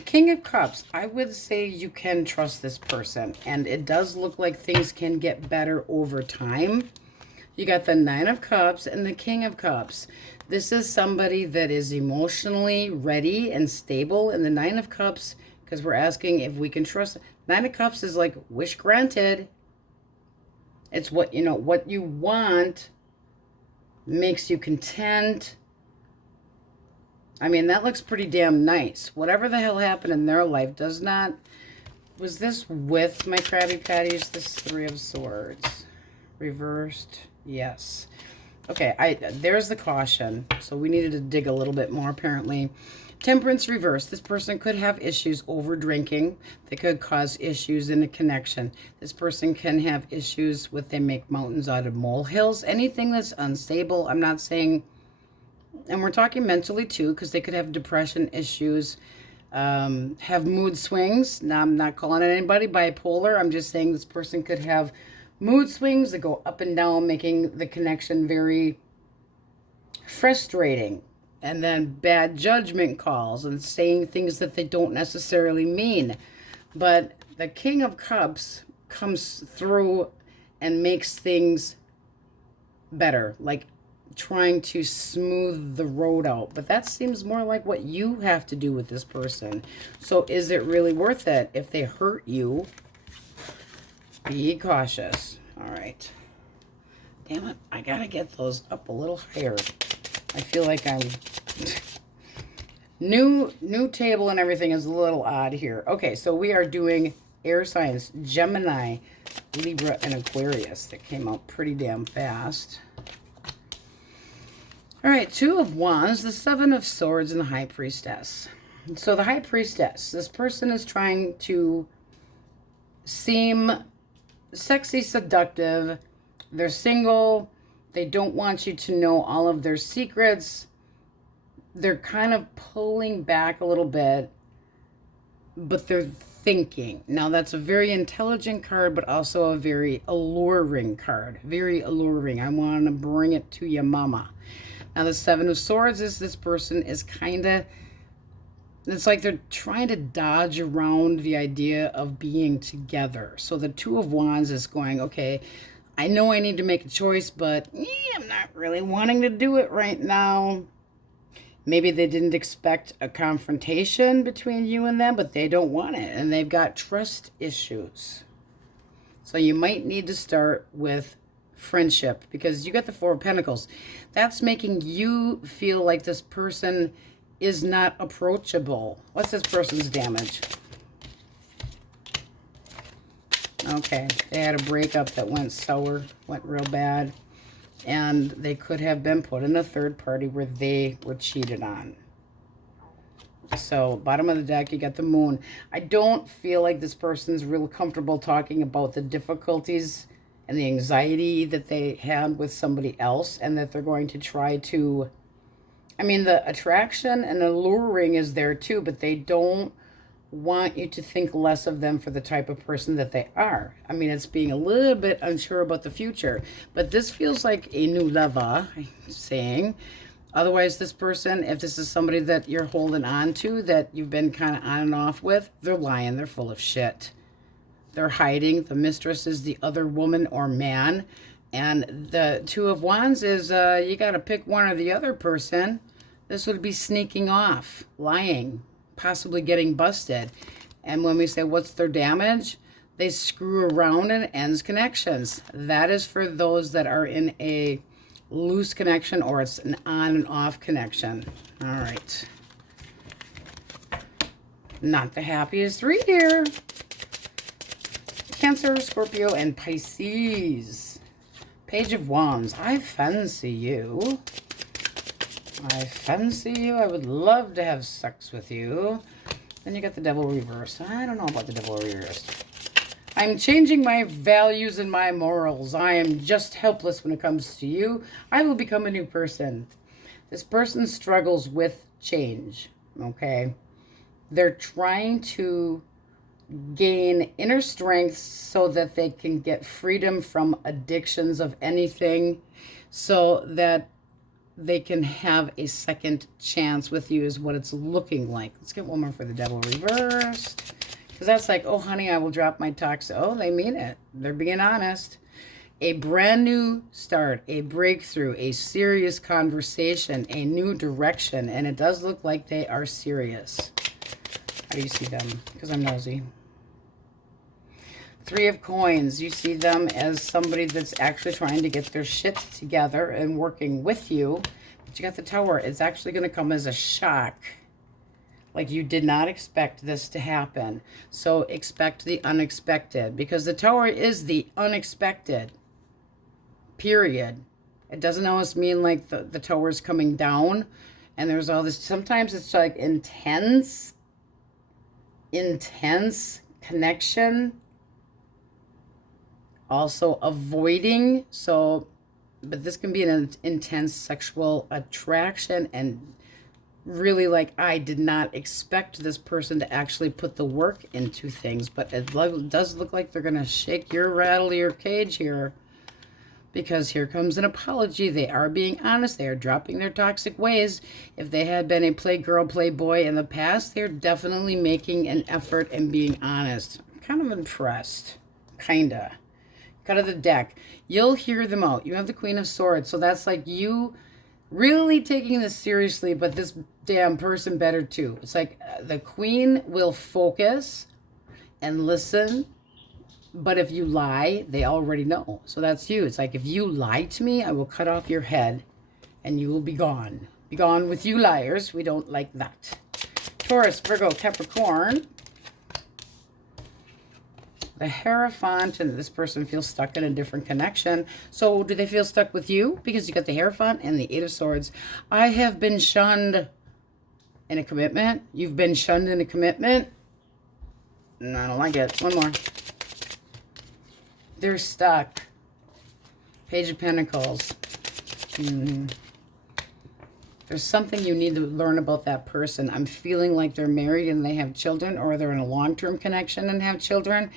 King of Cups. I would say you can trust this person. And it does look like things can get better over time. You got the Nine of Cups and the King of Cups. This is somebody that is emotionally ready and stable. And the Nine of Cups, because we're asking if we can trust. Nine of Cups is like wish granted. It's what, you know, what you want makes you content. I mean, that looks pretty damn nice. Whatever the hell happened in their life does not... Was this with my Krabby Patties? This Three of Swords. Reversed. Yes. Okay, there's the caution. So we needed to dig a little bit more, apparently. Temperance reverse. This person could have issues over drinking. They could cause issues in a connection. This person can have issues with they make mountains out of molehills. Anything that's unstable. I'm not saying... And we're talking mentally, too, because they could have depression issues, have mood swings. Now, I'm not calling anybody bipolar. I'm just saying this person could have mood swings that go up and down, making the connection very frustrating. And then bad judgment calls and saying things that they don't necessarily mean. But the King of Cups comes through and makes things better, like trying to smooth the road out. But that seems more like what you have to do with this person. So is it really worth it? If they hurt you, be cautious. All right. Damn it. I got to get those up a little higher. I feel like I'm... New table and everything is a little odd here. Okay, so we are doing air signs. Gemini, Libra, and Aquarius. That came out pretty damn fast. All right, Two of Wands, the Seven of Swords, and the High Priestess. So the High Priestess, this person is trying to seem sexy, seductive. They're single. They don't want you to know all of their secrets. They're kind of pulling back a little bit, but they're thinking. Now, that's a very intelligent card, but also a very alluring card. Very alluring. I want to bring it to your mama. Now, the Seven of Swords is this person is kind of, it's like they're trying to dodge around the idea of being together. So the Two of Wands is going, okay, I know I need to make a choice, but I'm not really wanting to do it right now. Maybe they didn't expect a confrontation between you and them, but they don't want it. And they've got trust issues. So you might need to start with friendship, because you got the Four of Pentacles. That's making you feel like this person is not approachable. What's this person's damage? Okay, they had a breakup that went sour, went real bad, and they could have been put in a third party where they were cheated on. So, bottom of the deck, you got the Moon. I don't feel like this person's real comfortable talking about the difficulties and the anxiety that they had with somebody else, and that they're going to try to... I mean, the attraction and alluring is there too, but they don't want you to think less of them for the type of person that they are. I mean, it's being a little bit unsure about the future, but this feels like a new lover, I'm saying. Otherwise, this person, if this is somebody that you're holding on to, that you've been kind of on and off with, they're lying, they're full of shit. They're hiding. The mistress is the other woman or man. And the Two of Wands is you got to pick one or the other person. This would be sneaking off, lying, possibly getting busted. And when we say what's their damage, they screw around and ends connections. That is for those that are in a loose connection, or it's an on and off connection. All right. Not the happiest read here. Cancer, Scorpio, and Pisces. Page of Wands. I fancy you. I fancy you. I would love to have sex with you. Then you got the Devil reversed. I don't know about the Devil reversed. I'm changing my values and my morals. I am just helpless when it comes to you. I will become a new person. This person struggles with change. Okay? They're trying to gain inner strength so that they can get freedom from addictions of anything, so that they can have a second chance with you is what it's looking like. Let's get one more for the Devil reversed, because that's like, oh honey, I will drop my toxic. Oh, they mean it. They're being honest. A brand new start, a breakthrough, a serious conversation, a new direction. And it does look like they are serious. How do you see them? Because I'm nosy. Three of Coins. You see them as somebody that's actually trying to get their shit together and working with you. But you got the Tower. It's actually going to come as a shock. Like you did not expect this to happen. So expect the unexpected. Because the Tower is the unexpected. Period. It doesn't always mean like the Tower is coming down. And there's all this. Sometimes it's like intense connection. Also avoiding. So, but this can be an intense sexual attraction and really like I did not expect this person to actually put the work into things, but it does look like they're going to shake your rattle your cage here, because here comes an apology. They are being honest. They are dropping their toxic ways. If they had been a playgirl, playboy in the past, they're definitely making an effort and being honest. I'm kind of impressed. Kinda. Cut of the deck. You'll hear them out. You have the Queen of Swords, so that's like you really taking this seriously, but this damn person better too. It's like the Queen will focus and listen, but if you lie, they already know. So that's you. It's like, if you lie to me, I will cut off your head and you will be gone. Be gone with you liars. We don't like that. Taurus, Virgo, Capricorn. The Hierophant, and this person feels stuck in a different connection. So do they feel stuck with you? Because you got the Hierophant and the Eight of Swords. I have been shunned in a commitment. You've been shunned in a commitment. No, I don't like it. One more. They're stuck. Page of Pentacles. There's something you need to learn about that person. I'm feeling like they're married and they have children, or they're in a long-term connection and have children,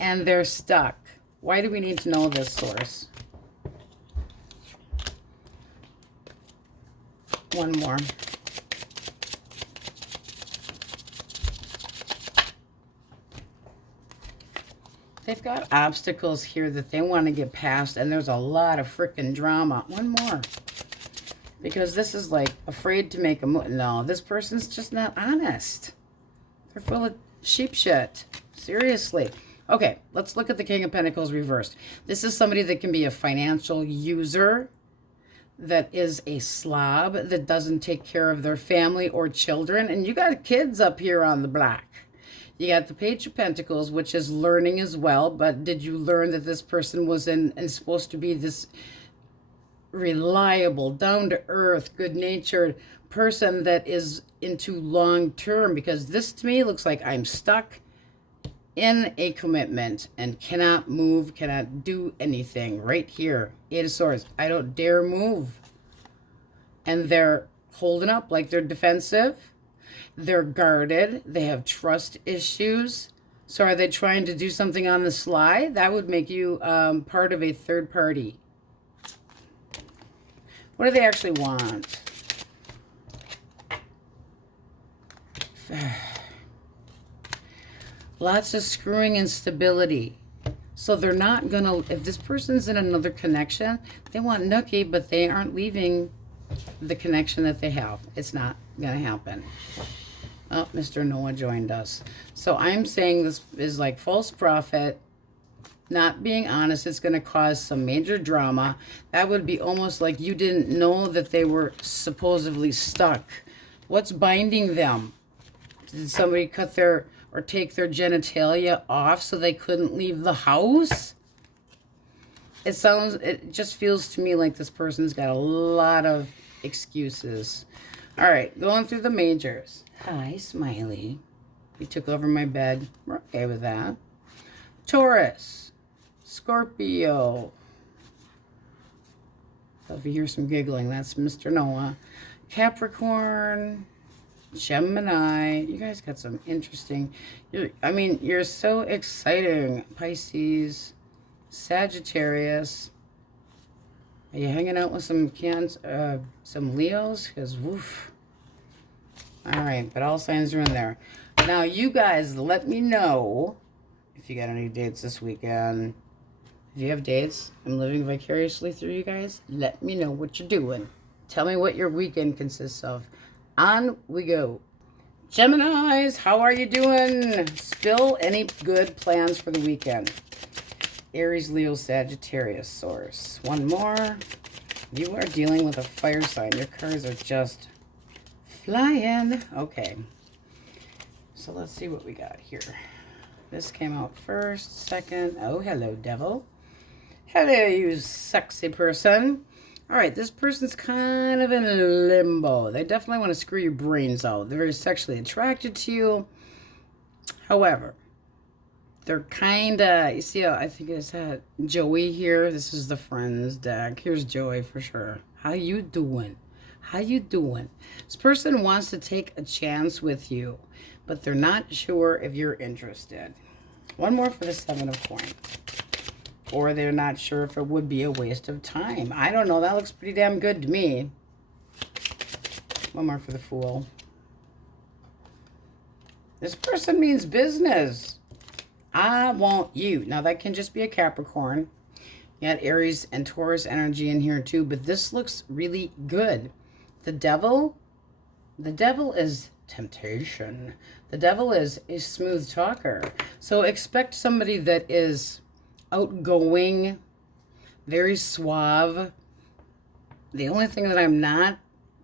and they're stuck. Why do we need to know this, source? One more. They've got obstacles here that they want to get past, and there's a lot of freaking drama. One more. Because this is like afraid to make a move. No, this person's just not honest. They're full of sheep shit. Seriously. Okay, let's look at the King of Pentacles reversed. This is somebody that can be a financial user, that is a slob, that doesn't take care of their family or children. And you got kids up here on the block. You got the Page of Pentacles, which is learning as well. But did you learn that this person was in and supposed to be this reliable, down-to-earth, good-natured person that is into long-term? Because this to me looks like I'm stuck in a commitment and cannot move, cannot do anything. Right here, Eight of Swords. I don't dare move. And they're holding up like they're defensive. They're guarded. They have trust issues. So are they trying to do something on the sly? That would make you part of a third party. What do they actually want? Lots of screwing and stability. So they're not going to, if this person's in another connection, they want nookie, but they aren't leaving the connection that they have. It's not going to happen. Oh, Mr. Noah joined us. So I'm saying this is like false prophet. Not being honest, it's going to cause some major drama. That would be almost like you didn't know that they were supposedly stuck. What's binding them? Did somebody cut their or take their genitalia off so they couldn't leave the house? It just feels to me like this person's got a lot of excuses. All right, going through the majors. Hi, Smiley. You took over my bed. We're okay with that. Taurus. Scorpio. So if you hear some giggling, that's Mr. Noah. Capricorn. Gemini. You guys got some interesting... you're so exciting. Pisces. Sagittarius. Are you hanging out with some Leos? Because, woof. All right, but all signs are in there. Now, you guys, let me know if you got any dates this weekend. If you have dates, I'm living vicariously through you guys. Let me know what you're doing. Tell me what your weekend consists of. On we go. Geminis, how are you doing? Still any good plans for the weekend? Aries, Leo, Sagittarius, Source. One more. You are dealing with a fire sign. Your cards are just flying. Okay. So let's see what we got here. This came out first, second. Oh, hello, devil. Hello, you sexy person. All right, this person's kind of in limbo. They definitely want to screw your brains out. They're very sexually attracted to you. However, they're kind of, you see, I think it's Joey here. This is the friends deck. Here's Joey for sure. How you doing? How you doing? This person wants to take a chance with you, but they're not sure if you're interested. One more for the Seven of Coins. Or they're not sure if it would be a waste of time. I don't know. That looks pretty damn good to me. One more for the Fool. This person means business. I want you. Now, that can just be a Capricorn. You got Aries and Taurus energy in here, too. But this looks really good. The devil is temptation. The devil is a smooth talker. So expect somebody that is outgoing, very suave. The only thing that I'm not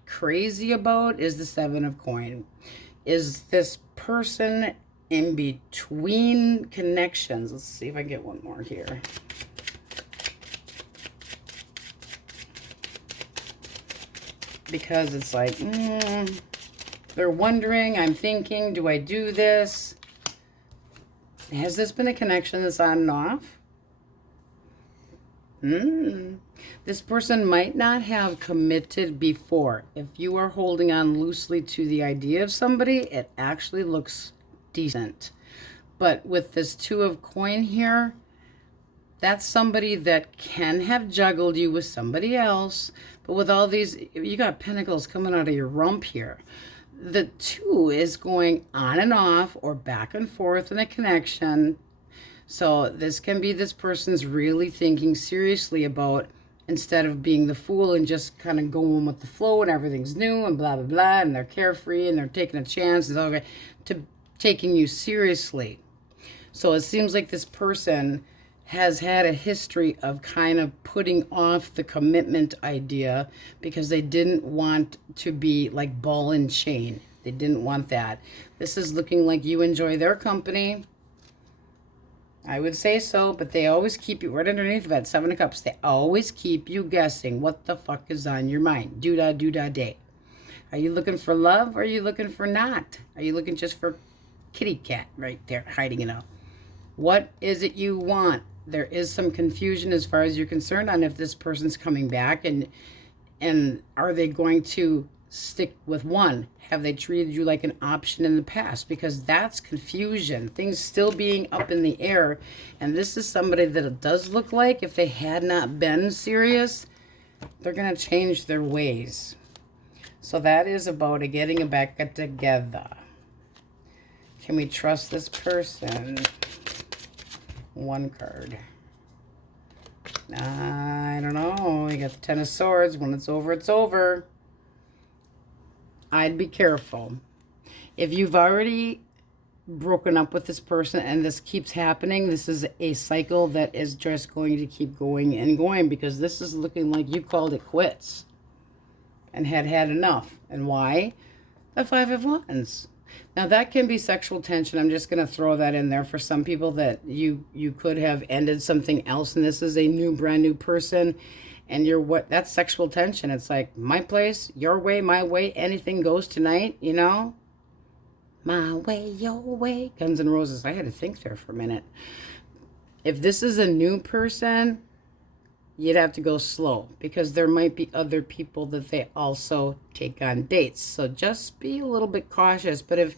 crazy about is the Seven of Coins. Is this person in between connections? Let's see if I get one more here. Because it's like, they're wondering, I'm thinking, do I do this? Has this been a connection that's on and off? This person might not have committed before. If you are holding on loosely to the idea of somebody, it actually looks decent. But with this Two of Coins here, that's somebody that can have juggled you with somebody else. But with all these, you got pentacles coming out of your rump here. The two is going on and off or back and forth in a connection. So this can be this person's really thinking seriously about, instead of being the fool and just kind of going with the flow and everything's new and blah, blah, blah, and they're carefree and they're taking a chance, and okay, to taking you seriously. So it seems like this person has had a history of kind of putting off the commitment idea because they didn't want to be like ball and chain. They didn't want that. This is looking like you enjoy their company. I would say so, but they always keep you right underneath that Seven of Cups. They always keep you guessing what the fuck is on your mind. Do-da-do-da-day. Are you looking for love or are you looking for not? Are you looking just for kitty cat right there hiding it out? What is it you want? There is some confusion as far as you're concerned on if this person's coming back, and are they going to stick with one? Have they treated you like an option in the past? Because that's confusion. Things still being up in the air. And this is somebody that it does look like if they had not been serious, they're going to change their ways. So that is about getting back together. Can we trust this person? One card. I don't know. You got the Ten of Swords. When it's over, it's over. I'd be careful. If you've already broken up with this person and this keeps happening, this is a cycle that is just going to keep going and going, because this is looking like you called it quits and had enough. And why? The Five of Wands. Now that can be sexual tension. I'm just going to throw that in there for some people, that you could have ended something else and this is a brand new person. And that's sexual tension. It's like, my place, your way, my way, anything goes tonight, you know? My way, your way. Guns N' Roses. I had to think there for a minute. If this is a new person, you'd have to go slow, because there might be other people that they also take on dates. So just be a little bit cautious. But if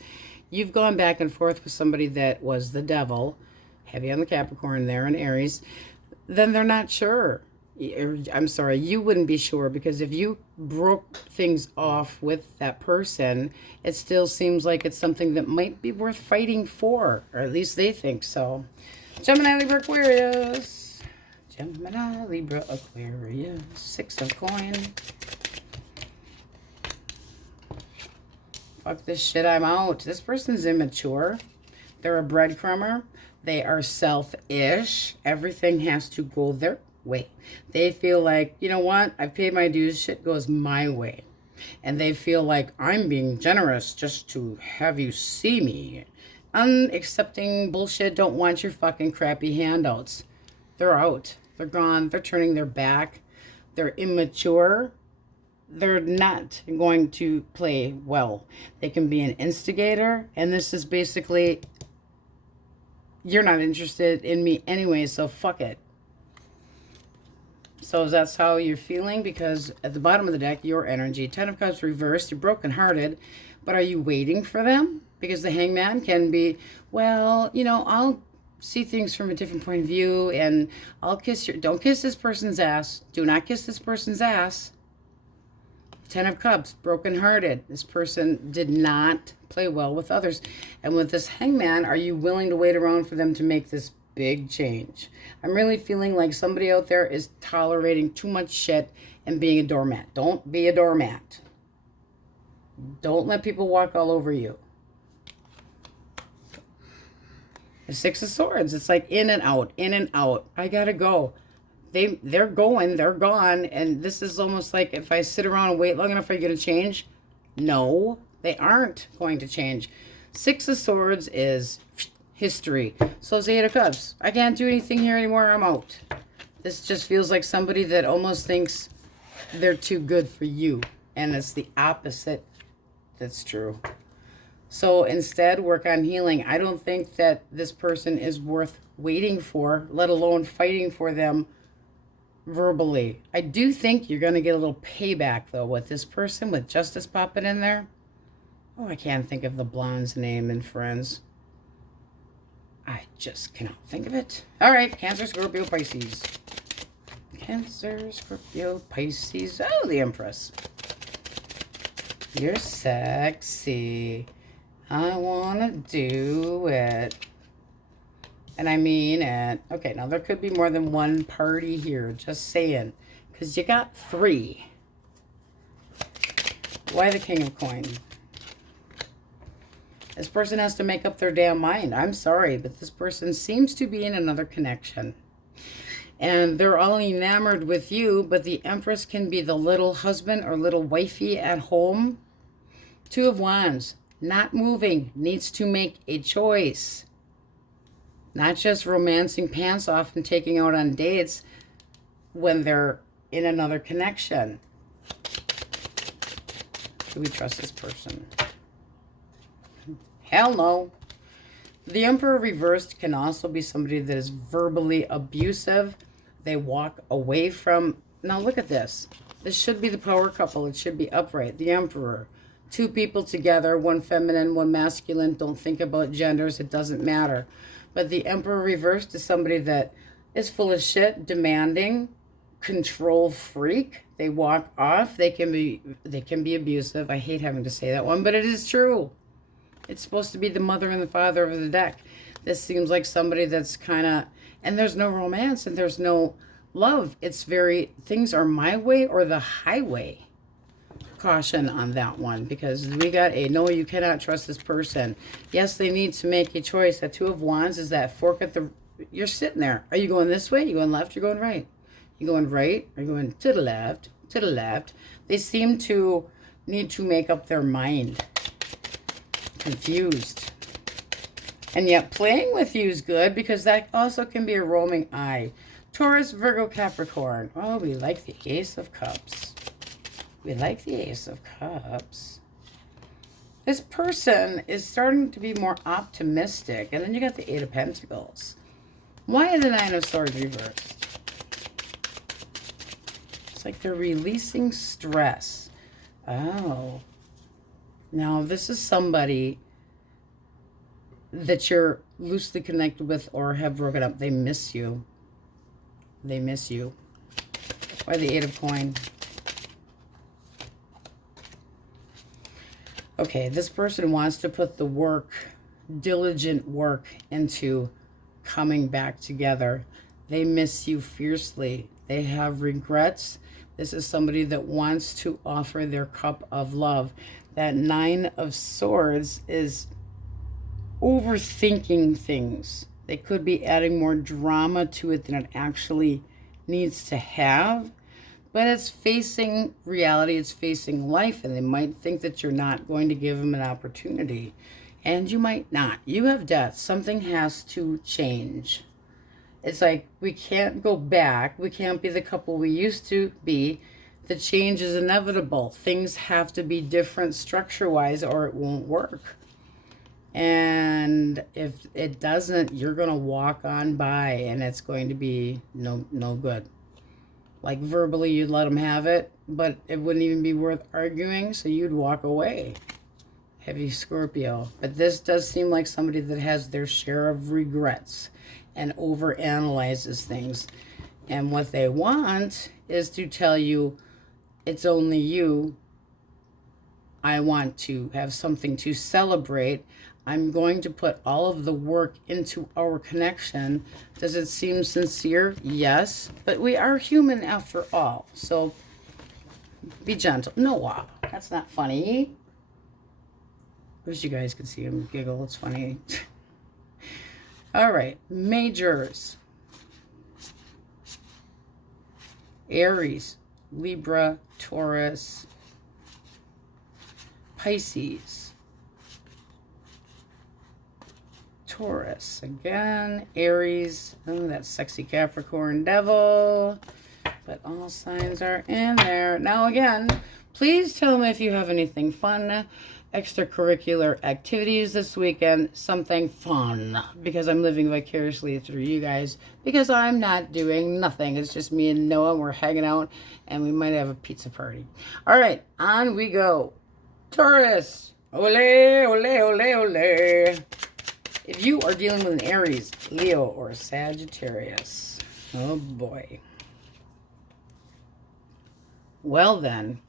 you've gone back and forth with somebody that was the devil, heavy on the Capricorn there and Aries, then they're not sure. I'm sorry, you wouldn't be sure, because if you broke things off with that person, it still seems like it's something that might be worth fighting for, or at least they think so. Gemini, Libra, Aquarius. Gemini, Libra, Aquarius. 6 of coin. Fuck this shit, I'm out. This person's immature. They're a breadcrumber. They are selfish. Everything has to go their way. They feel like, you know what? I've paid my dues. Shit goes my way. And they feel like I'm being generous just to have you see me. Unaccepting bullshit. Don't want your fucking crappy handouts. They're out. They're gone. They're turning their back. They're immature. They're not going to play well. They can be an instigator. And this is basically, you're not interested in me anyway, so fuck it. So that's how you're feeling, because at the bottom of the deck, your energy, 10 of Cups reversed, you're brokenhearted, but are you waiting for them? Because the Hangman can be, well, you know, I'll see things from a different point of view, and I'll kiss your, don't kiss this person's ass. Do not kiss this person's ass. 10 of Cups, brokenhearted. This person did not play well with others. And with this Hangman, are you willing to wait around for them to make this big change? I'm really feeling like somebody out there is tolerating too much shit and being a doormat. Don't be a doormat. Don't let people walk all over you. The 6 of Swords. It's like in and out, in and out. I gotta go. They're going, they're gone. And this is almost like if I sit around and wait long enough, are you gonna change? No, they aren't going to change. 6 of Swords is history. So is the 8 of Cups. I can't do anything here anymore. I'm out. This just feels like somebody that almost thinks they're too good for you. And it's the opposite that's true. So instead, work on healing. I don't think that this person is worth waiting for, let alone fighting for them verbally. I do think you're going to get a little payback, though, with this person, with Justice popping in there. Oh, I can't think of the blonde's name in Friends. I just cannot think of it. All right, Cancer, Scorpio, Pisces. Cancer, Scorpio, Pisces. Oh, the Empress. You're sexy. I want to do it. And I mean it. Okay, now there could be more than one party here. Just saying. Because you got 3. Why the King of Coins? This person has to make up their damn mind. I'm sorry, but this person seems to be in another connection. And they're all enamored with you, but the Empress can be the little husband or little wifey at home. 2 of Wands, not moving, needs to make a choice. Not just romancing pants off and taking out on dates when they're in another connection. Do we trust this person? Hell no. The Emperor reversed can also be somebody that is verbally abusive. They walk away from... Now look at this. This should be the power couple. It should be upright. The Emperor. 2 people together, one feminine, one masculine. Don't think about genders. It doesn't matter. But the Emperor reversed is somebody that is full of shit, demanding, control freak. They walk off. They can be abusive. I hate having to say that one, but it is true. It's supposed to be the mother and the father of the deck. This seems like somebody that's kind of... And there's no romance and there's no love. It's very... Things are my way or the highway. Caution on that one, because we got a no, you cannot trust this person. Yes, they need to make a choice. That 2 of Wands is that fork at the... You're sitting there. Are you going this way? You going left? You're going right. You going right? Are you going to the left? To the left. They seem to need to make up their mind. Confused. And yet playing with you is good, because that also can be a roaming eye. Taurus, Virgo, Capricorn. Oh, we like the Ace of Cups. We like the Ace of Cups. This person is starting to be more optimistic. And then you got the 8 of Pentacles. Why the 9 of Swords reversed? It's like they're releasing stress. Oh. Now, this is somebody that you're loosely connected with or have broken up. They miss you. They miss you. Why the 8 of Coins? Okay, this person wants to put the work, diligent work, into coming back together. They miss you fiercely. They have regrets. This is somebody that wants to offer their cup of love. That Nine of Swords is overthinking things. They could be adding more drama to it than it actually needs to have. But it's facing reality, it's facing life, and they might think that you're not going to give them an opportunity. And you might not. You have death. Something has to change. It's like we can't go back. We can't be the couple we used to be. The change is inevitable. Things have to be different structure-wise or it won't work. And if it doesn't, you're going to walk on by and it's going to be no good. Like verbally, you'd let them have it, but it wouldn't even be worth arguing, so you'd walk away. Heavy Scorpio. But this does seem like somebody that has their share of regrets and overanalyzes things. And what they want is to tell you, it's only you. I want to have something to celebrate. I'm going to put all of the work into our connection. Does it seem sincere? Yes. But we are human after all. So be gentle. No, that's not funny. Wish you guys could see him giggle. It's funny. All right. Majors. Aries, Libra, Taurus, Pisces, Taurus again, Aries, oh, that sexy Capricorn devil, but all signs are in there. Now again, please tell me if you have anything fun, extracurricular activities this weekend, something fun, because I'm living vicariously through you guys, because I'm not doing nothing. It's just me and Noah, we're hanging out, and we might have a pizza party. All right, on we go. Taurus, ole, ole, ole, ole. If you are dealing with an Aries, Leo, or Sagittarius, oh boy. Well then,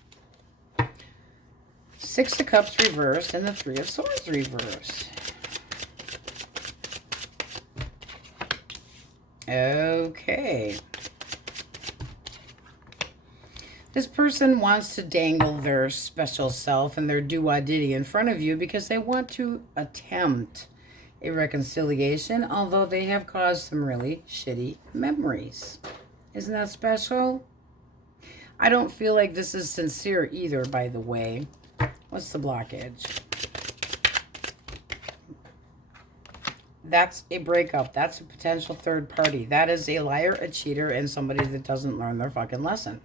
Six of Cups reversed and the Three of Swords reversed. Okay. This person wants to dangle their special self and their do-wah-diddy in front of you because they want to attempt a reconciliation, although they have caused some really shitty memories. Isn't that special? I don't feel like this is sincere either, by the way. What's the blockage? That's a breakup. That's a potential third party. That is a liar, a cheater, and somebody that doesn't learn their fucking lesson.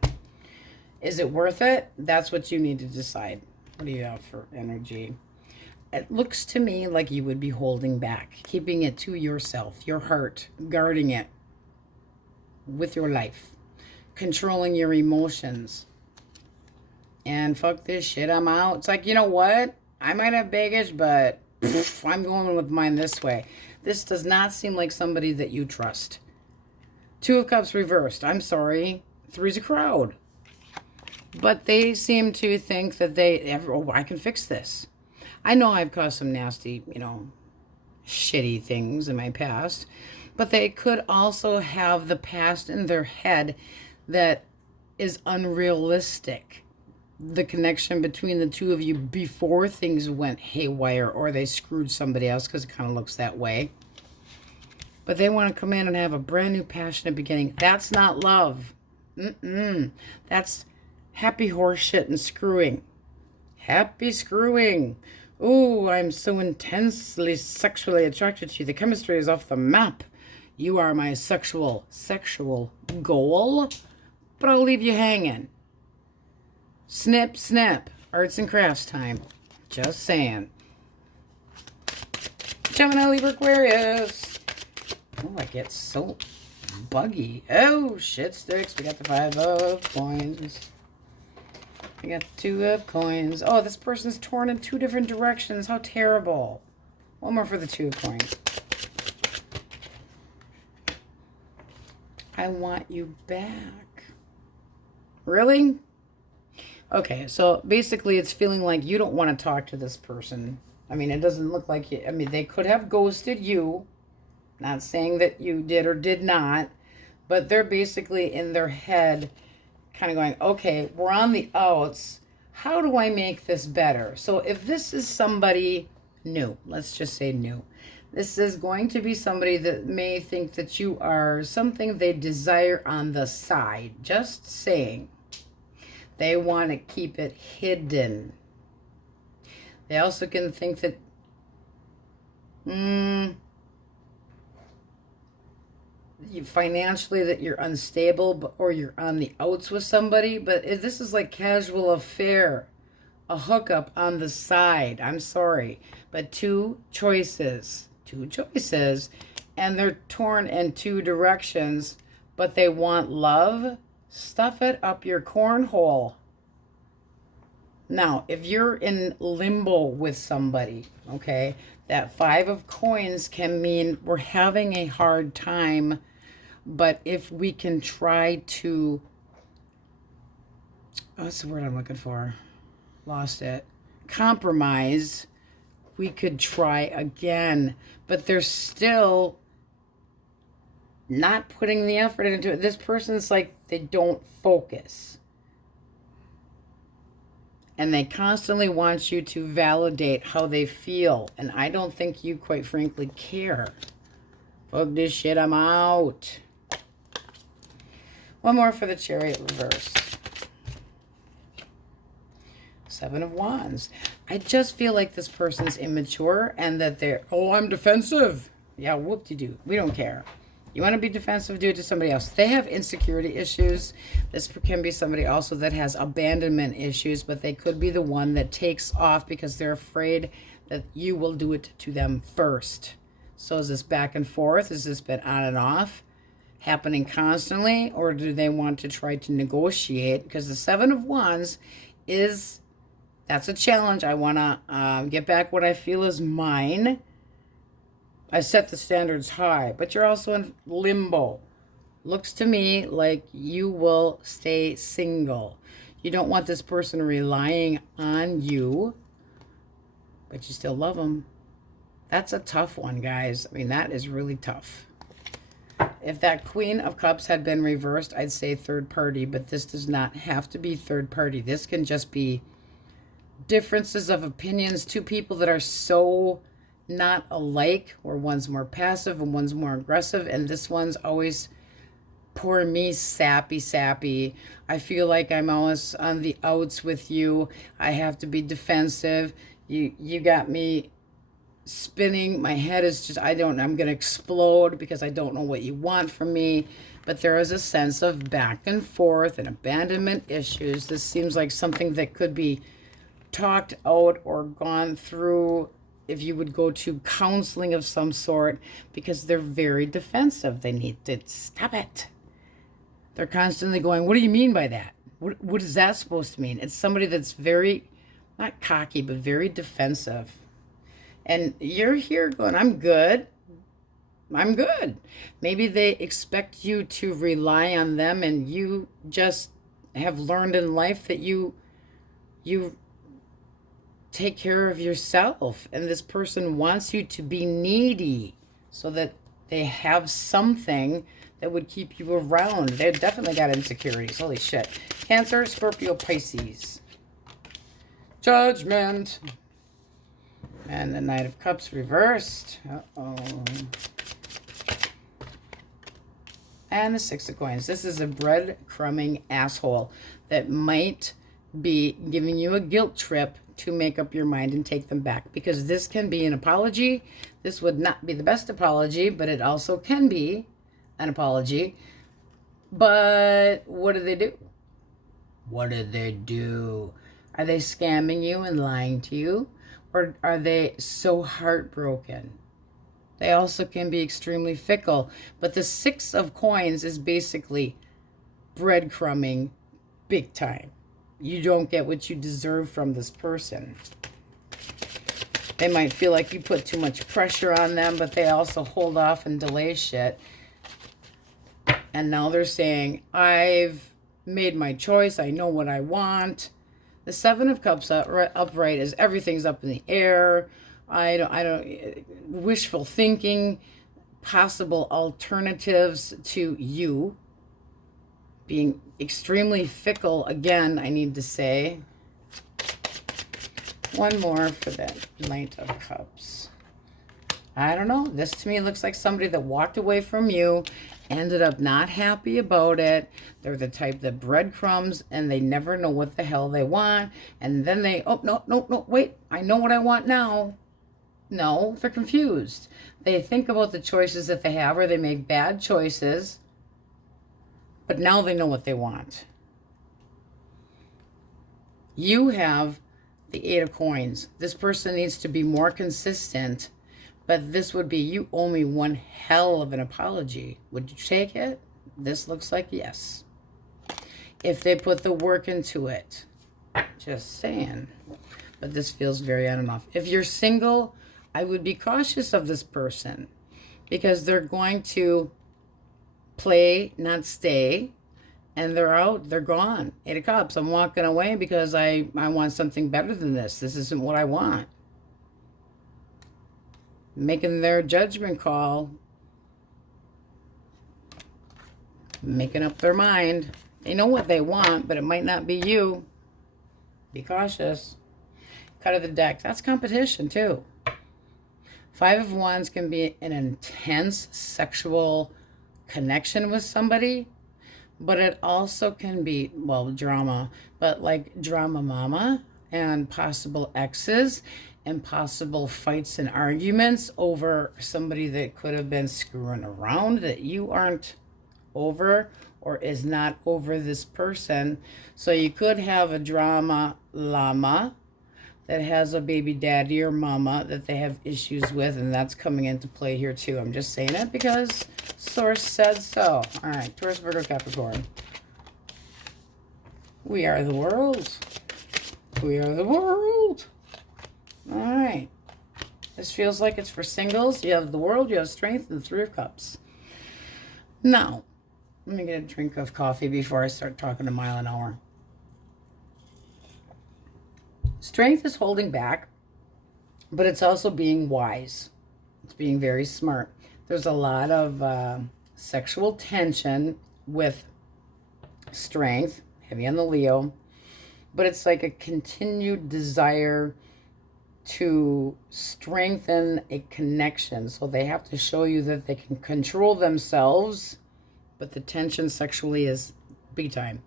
Is it worth it? That's what you need to decide. What do you have for energy? It looks to me like you would be holding back, keeping it to yourself, your heart, guarding it with your life, controlling your emotions. And fuck this shit, I'm out. It's like, you know what? I might have baggage, but I'm going with mine this way. This does not seem like somebody that you trust. Two of Cups reversed. I'm sorry. Three's a crowd. But they seem to think that I can fix this. I know I've caused some nasty, shitty things in my past. But they could also have the past in their head that is unrealistic. The connection between the two of you before things went haywire or they screwed somebody else, because it kind of looks that way. But they want to come in and have a brand new passionate beginning. That's not love. That's happy horse shit and screwing. Happy screwing. Oh, I'm so intensely sexually attracted to you. The chemistry is off the map. You are my sexual goal. But I'll leave you hanging. Snip, snap. Arts and crafts time. Just saying. Gemini, Libra, Aquarius. Oh, I get so buggy. Oh, shit sticks. We got the 5 of coins. I got 2 of coins. Oh, this person's torn in 2 different directions. How terrible. One more for the 2 of coins. I want you back. Really? Okay, so basically it's feeling like you don't want to talk to this person. I mean, it doesn't look like you. I mean, they could have ghosted you. Not saying that you did or did not. But they're basically in their head kind of going, okay, we're on the outs. How do I make this better? So if this is somebody new, let's just say new, this is going to be somebody that may think that you are something they desire on the side. Just saying. They want to keep it hidden. They also can think that, financially that you're unstable, or you're on the outs with somebody. But if this is like casual affair, a hookup on the side. I'm sorry, but two choices, and they're torn in two directions, but they want love. Stuff it up your cornhole. Now, if you're in limbo with somebody, okay, that 5 of coins can mean we're having a hard time, but if we can try to, what's the word I'm looking for? Lost it. Compromise, we could try again, but they're still not putting the effort into it. This person's like, they don't focus. And they constantly want you to validate how they feel. And I don't think you, quite frankly, care. Fuck this shit, I'm out. One more for the Chariot reverse. 7 of Wands. I just feel like this person's immature and that they're, oh, I'm defensive. Yeah, whoop-de-doo. We don't care. You want to be defensive, do it to somebody else. They have insecurity issues. This can be somebody also that has abandonment issues, but they could be the one that takes off because they're afraid that you will do it to them first. So is this back and forth? Has this been on and off, happening constantly? Or do they want to try to negotiate? Because the 7 of Wands is, that's a challenge. I want to get back what I feel is mine. I set the standards high, but you're also in limbo. Looks to me like you will stay single. You don't want this person relying on you, but you still love them. That's a tough one, guys. I mean, that is really tough. If that Queen of Cups had been reversed, I'd say third party, but this does not have to be third party. This can just be differences of opinions, two people that are so not alike, where one's more passive and one's more aggressive, and this one's always, poor me, sappy. I feel like I'm always on the outs with you. I have to be defensive. You got me spinning. My head is just, I'm going to explode because I don't know what you want from me. But there is a sense of back and forth and abandonment issues. This seems like something that could be talked out or gone through if you would go to counseling of some sort, because they're very defensive. They need to stop it. They're constantly going, what do you mean by that? What is that supposed to mean? It's somebody that's very, not cocky, but very defensive. And you're here going, I'm good. Maybe they expect you to rely on them, and you just have learned in life that you take care of yourself, and this person wants you to be needy so that they have something that would keep you around. They definitely got insecurities. Holy shit. Cancer, Scorpio, Pisces. Judgment. And the Knight of Cups reversed. Uh-oh. And the 6 of Coins. This is a breadcrumbing asshole that might be giving you a guilt trip to make up your mind and take them back, because this can be an apology. This would not be the best apology, but it also can be an apology. But what do they do? What did they do? Are they scamming you and lying to you? Or are they so heartbroken? They also can be extremely fickle. But the 6 of Coins is basically breadcrumbing big time. You don't get what you deserve from this person. They might feel like you put too much pressure on them, but they also hold off and delay shit. And now they're saying, I've made my choice. I know what I want. The 7 of Cups upright is everything's up in the air. I don't wishful thinking, possible alternatives to you, being extremely fickle. Again, I need to say. One more for the Knight of Cups. I don't know. This to me looks like somebody that walked away from you, ended up not happy about it. They're the type that breadcrumbs and they never know what the hell they want. And then they, oh, no, wait, I know what I want now. No, they're confused. They think about the choices that they have, or they make bad choices, but now they know what they want. You have the Eight of Coins. This person needs to be more consistent, but this would be, you owe me one hell of an apology. Would you take it? This looks like yes. If they put the work into it. Just saying. But this feels very on and off. If you're single, I would be cautious of this person, because they're going to play, not stay. And they're out, they're gone. Eight of Cups, I'm walking away because I want something better than this. This isn't what I want. Making their judgment call. Making up their mind. They know what they want, but it might not be you. Be cautious. Cut of the deck. That's competition too. Five of Wands can be an intense sexual connection with somebody. But it also can be, well, drama, but like drama mama and possible exes and possible fights and arguments over somebody that could have been screwing around that you aren't over, or is not over this person. So you could have a drama llama that has a baby daddy or mama that they have issues with, and that's coming into play here too. I'm just saying it because source said so. All right, Taurus, Virgo, Capricorn. We are the world. We are the world. All right. This feels like it's for singles. You have the world, you have strength, and the Three of Cups. Now, let me get a drink of coffee before I start talking a mile an hour. Strength is holding back, but it's also being wise. It's being very smart. There's a lot of sexual tension with strength, heavy on the Leo, but it's like a continued desire to strengthen a connection. So they have to show you that they can control themselves, but the tension sexually is big time.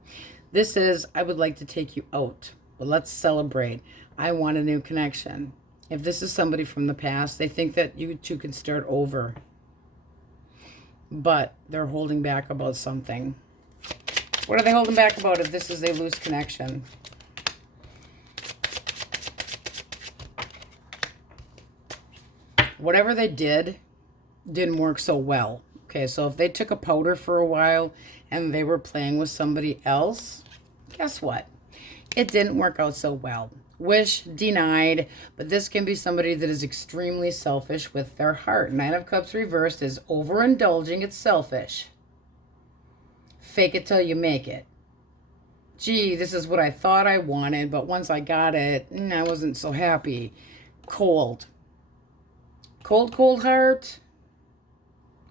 This is, I would like to take you out. But let's celebrate. I want a new connection. If this is somebody from the past, they think that you two can start over. But they're holding back about something. What are they holding back about if this is a loose connection? Whatever they did didn't work so well. Okay, so if they took a powder for a while and they were playing with somebody else, guess what? It didn't work out so well. Wish denied, but this can be somebody that is extremely selfish with their heart. Nine of Cups reversed is overindulging. It's selfish. Fake it till you make it. Gee, this is what I thought I wanted, but once I got it, I wasn't so happy. Cold. Cold heart.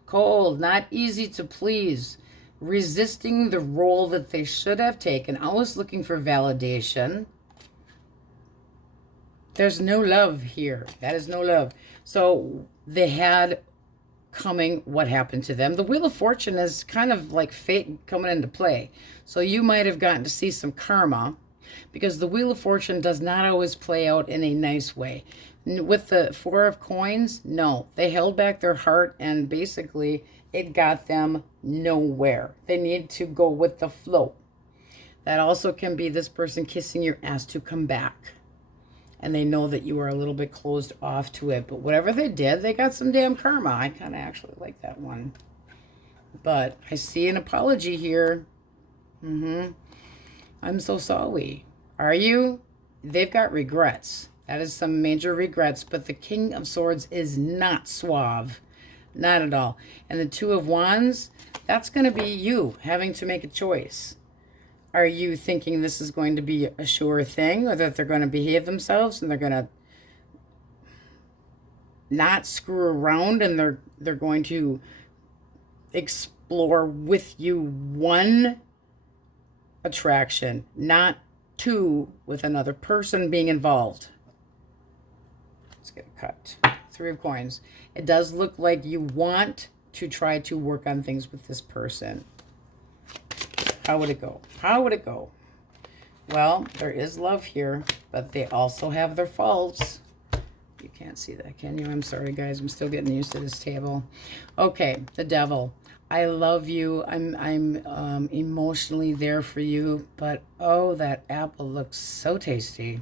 Cold, not easy to please. Resisting the role that they should have taken. Always looking for validation. There's no love here. That is no love. So they had coming what happened to them. The Wheel of Fortune is kind of like fate coming into play. So you might have gotten to see some karma, because the Wheel of Fortune does not always play out in a nice way. With the Four of Coins, no. They held back their heart, and basically it got them nowhere. They need to go with the flow. That also can be this person kissing your ass to come back. And they know that you are a little bit closed off to it. But whatever they did, they got some damn karma. I kind of actually like that one. But I see an apology here. I'm so sorry. Are you? They've got regrets. That is some major regrets. But the King of Swords is not suave. Not at all. And the Two of Wands, that's going to be you having to make a choice. Are you thinking this is going to be a sure thing, or that they're going to behave themselves and they're going to not screw around, and they're going to explore with you one attraction, not to with another person being involved. Let's get it cut. 3 of coins. It does look like you want to try to work on things with this person. How would it go? How would it go? Well, there is love here, but they also have their faults. You can't see that, can you? I'm sorry, guys. I'm still getting used to this table. Okay, the devil. I love you. I'm emotionally there for you, but oh, that apple looks so tasty.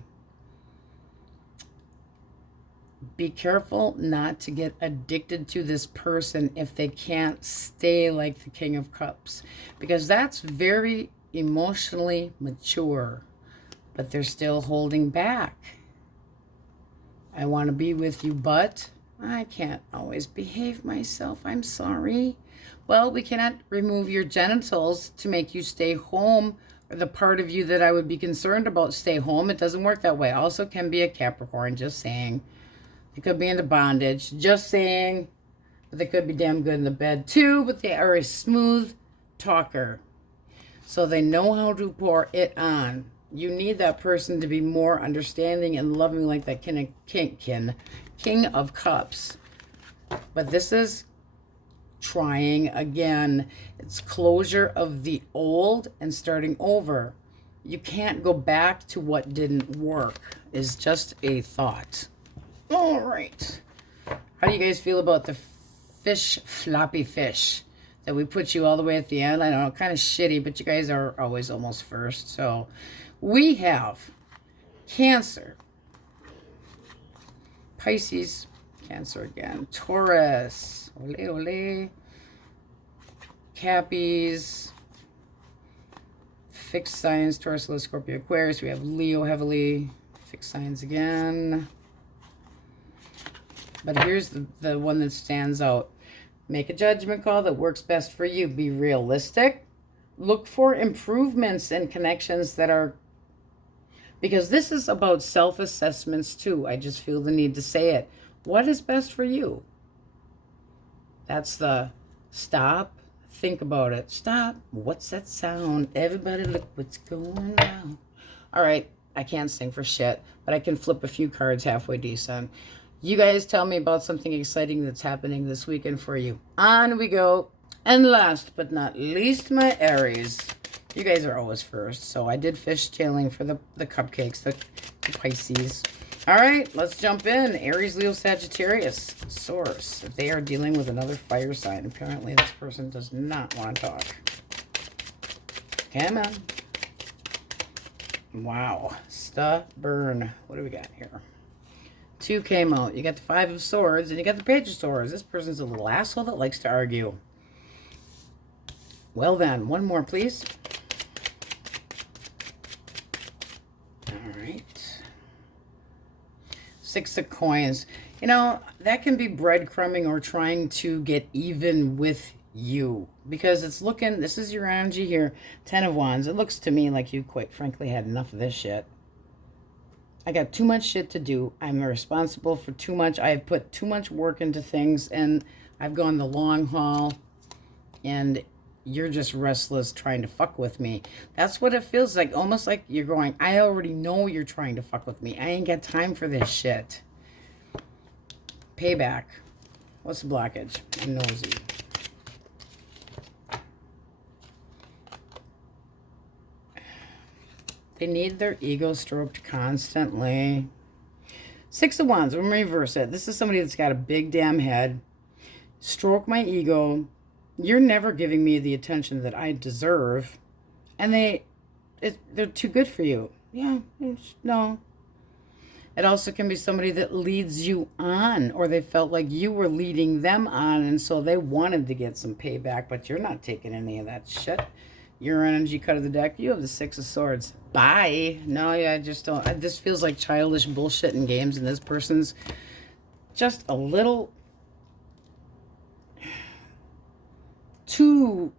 Be careful not to get addicted to this person if they can't stay like the King of Cups, because that's very emotionally mature, but they're still holding back. I want to be with you, but I can't always behave myself. I'm sorry. Well, we cannot remove your genitals to make you stay home, or the part of you that I would be concerned about stay home. It doesn't work that way. Also can be a Capricorn, just saying. They could be into bondage, just saying. But they could be damn good in the bed too, but they are a smooth talker. So they know how to pour it on. You need that person to be more understanding and loving, like that King of Cups. But this is trying again. It's closure of the old and starting over. You can't go back to what didn't work, is just a thought. All right. How do you guys feel about the floppy fish? That we put you all the way at the end. I know, kind of shitty, but you guys are always almost first. So we have Cancer, Pisces, Cancer again, Taurus, ole ole, Cappies, fixed signs, Taurus, Leo, Scorpio, Aquarius. We have Leo heavily, fixed signs again. But here's the one that stands out. Make a judgment call that works best for you. Be realistic. Look for improvements and connections that are... Because this is about self-assessments too. I just feel the need to say it. What is best for you? That's the stop. Think about it. Stop. What's that sound? Everybody look what's going on. All right. I can't sing for shit, but I can flip a few cards halfway decent. You guys tell me about something exciting that's happening this weekend for you. On we go. And last but not least, my Aries. You guys are always first. So I did fishtailing for the cupcakes, the Pisces. All right, let's jump in. Aries, Leo, Sagittarius. Source. They are dealing with another fire sign. Apparently this person does not want to talk. Come on. Wow. Stubborn. What do we got here? 2 came out. You got the 5 of Swords, and you got the Page of Swords. This person's a little asshole that likes to argue. Well then, one more, please. All right. 6 of Coins. You know, that can be breadcrumbing or trying to get even with you. Because it's looking, this is your energy here. 10 of Wands. It looks to me like you, quite frankly, had enough of this shit. I got too much shit to do. I'm responsible for too much. I have put too much work into things, and I've gone the long haul, and you're just restless trying to fuck with me. That's what it feels like. Almost like you're going, I already know you're trying to fuck with me. I ain't got time for this shit. Payback. What's the blockage? I'm nosy. They need their ego stroked constantly. 6 of Wands. I'm going to reverse it. This is somebody that's got a big damn head. Stroke my ego. You're never giving me the attention that I deserve. And they're too good for you. Yeah, no. It also can be somebody that leads you on, or they felt like you were leading them on, and so they wanted to get some payback, but you're not taking any of that shit. Your energy cut of the deck. You have the 6 of Swords. Bye. No, yeah, I just don't. This feels like childish bullshit in games, and this person's just a little too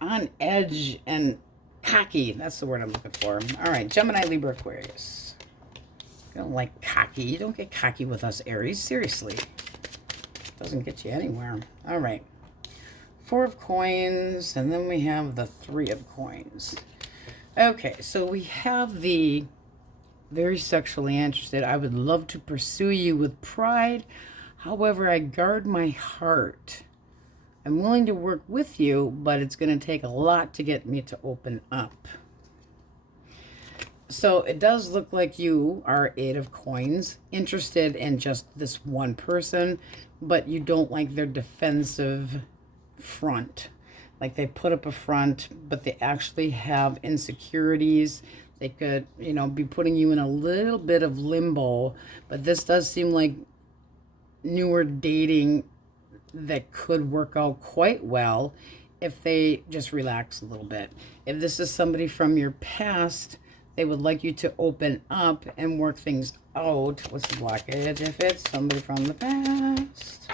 on edge and cocky. That's the word I'm looking for. All right, Gemini, Libra, Aquarius. You don't like cocky. You don't get cocky with us, Aries. Seriously. Doesn't get you anywhere. All right. 4 of Coins, and then we have the 3 of Coins. Okay, so we have the very sexually interested. I would love to pursue you with pride. However, I guard my heart. I'm willing to work with you, but it's going to take a lot to get me to open up. So it does look like you are Eight of Coins, interested in just this one person, but you don't like their defensive front. Like they put up a front, but they actually have insecurities. They could, you know, be putting you in a little bit of limbo, but this does seem like newer dating that could work out quite well if they just relax a little bit. If this is somebody from your past, they would like you to open up and work things out. What's the blockage if it's somebody from the past?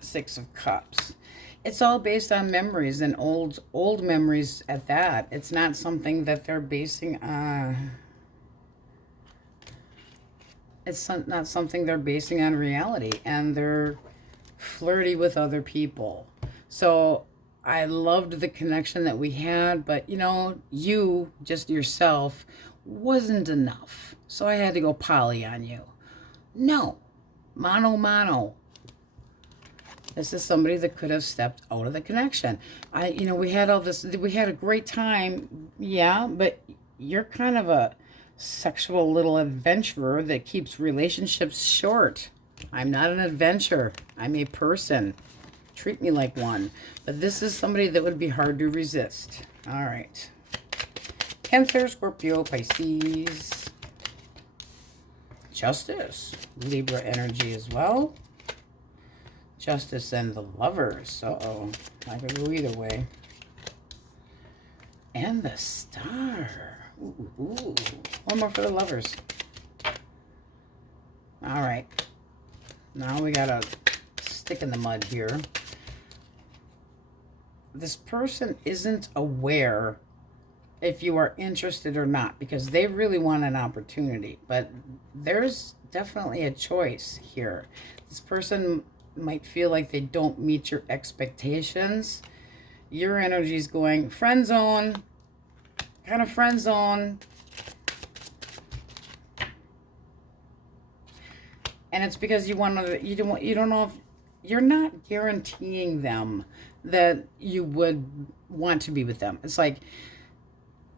Six of Cups. It's all based on memories, and old memories at that. It's not something that they're basing on. It's not something they're basing on reality, and they're flirty with other people. So I loved the connection that we had, but you know, you, just yourself, wasn't enough. So I had to go poly on you. No. Mano. This is somebody that could have stepped out of the connection. We had all this, we had a great time, yeah, but you're kind of a sexual little adventurer that keeps relationships short. I'm not an adventurer. I'm a person. Treat me like one. But this is somebody that would be hard to resist. All right. Cancer, Scorpio, Pisces. Justice. Libra energy as well. Justice and the Lovers. Uh-oh. I could go either way. And the Star. Ooh. One more for the Lovers. All right. Now we got a stick in the mud here. This person isn't aware if you are interested or not, because they really want an opportunity. But there's definitely a choice here. This person might feel like they don't meet your expectations. Your energy is going friend zone, kind of friend zone. And it's because you don't know if you're not guaranteeing them that you would want to be with them. It's like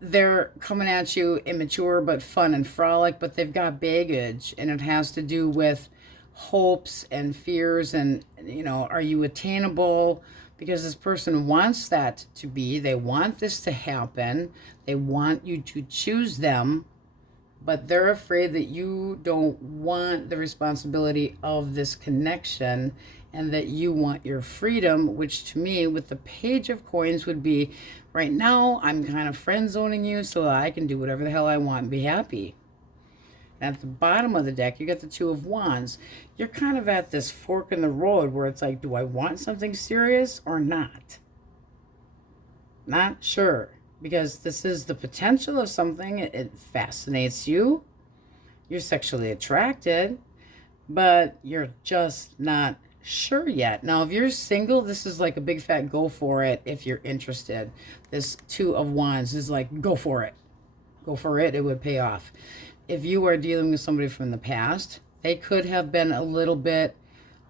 they're coming at you immature but fun and frolic, but they've got baggage, and it has to do with hopes and fears and, you know, are you attainable? Because this person wants that to be, they want this to happen, they want you to choose them, but they're afraid that you don't want the responsibility of this connection and that you want your freedom, which to me, with the Page of Coins, would be, right now, I'm kind of friend zoning you so that I can do whatever the hell I want and be happy. And at the bottom of the deck, you got the Two of Wands. You're kind of at this fork in the road where it's like, do I want something serious or not? Not sure. Because this is the potential of something. It fascinates you. You're sexually attracted, but you're just not sure yet. Now, if you're single, this is like a big fat go for it if you're interested. This Two of Wands is like, go for it. Go for it. It would pay off. If you are dealing with somebody from the past, they could have been a little bit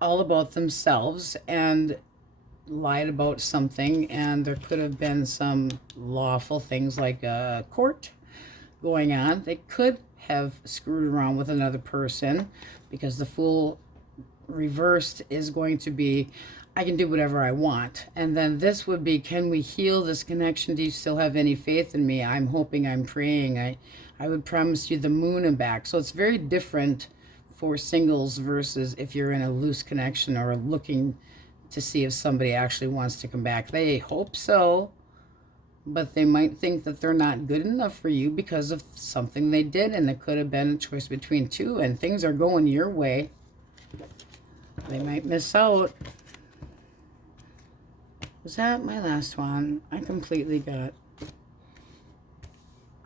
all about themselves and lied about something, and there could have been some lawful things like a court going on. They could have screwed around with another person, because the Fool reversed is going to be, I can do whatever I want. And then this would be, can we heal this connection? Do you still have any faith in me? I'm hoping, I'm praying. I would promise you the moon and back. So it's very different for singles versus if you're in a loose connection or looking to see if somebody actually wants to come back. They hope so, but they might think that they're not good enough for you because of something they did, and it could have been a choice between two, and things are going your way. They might miss out. Was that my last one? I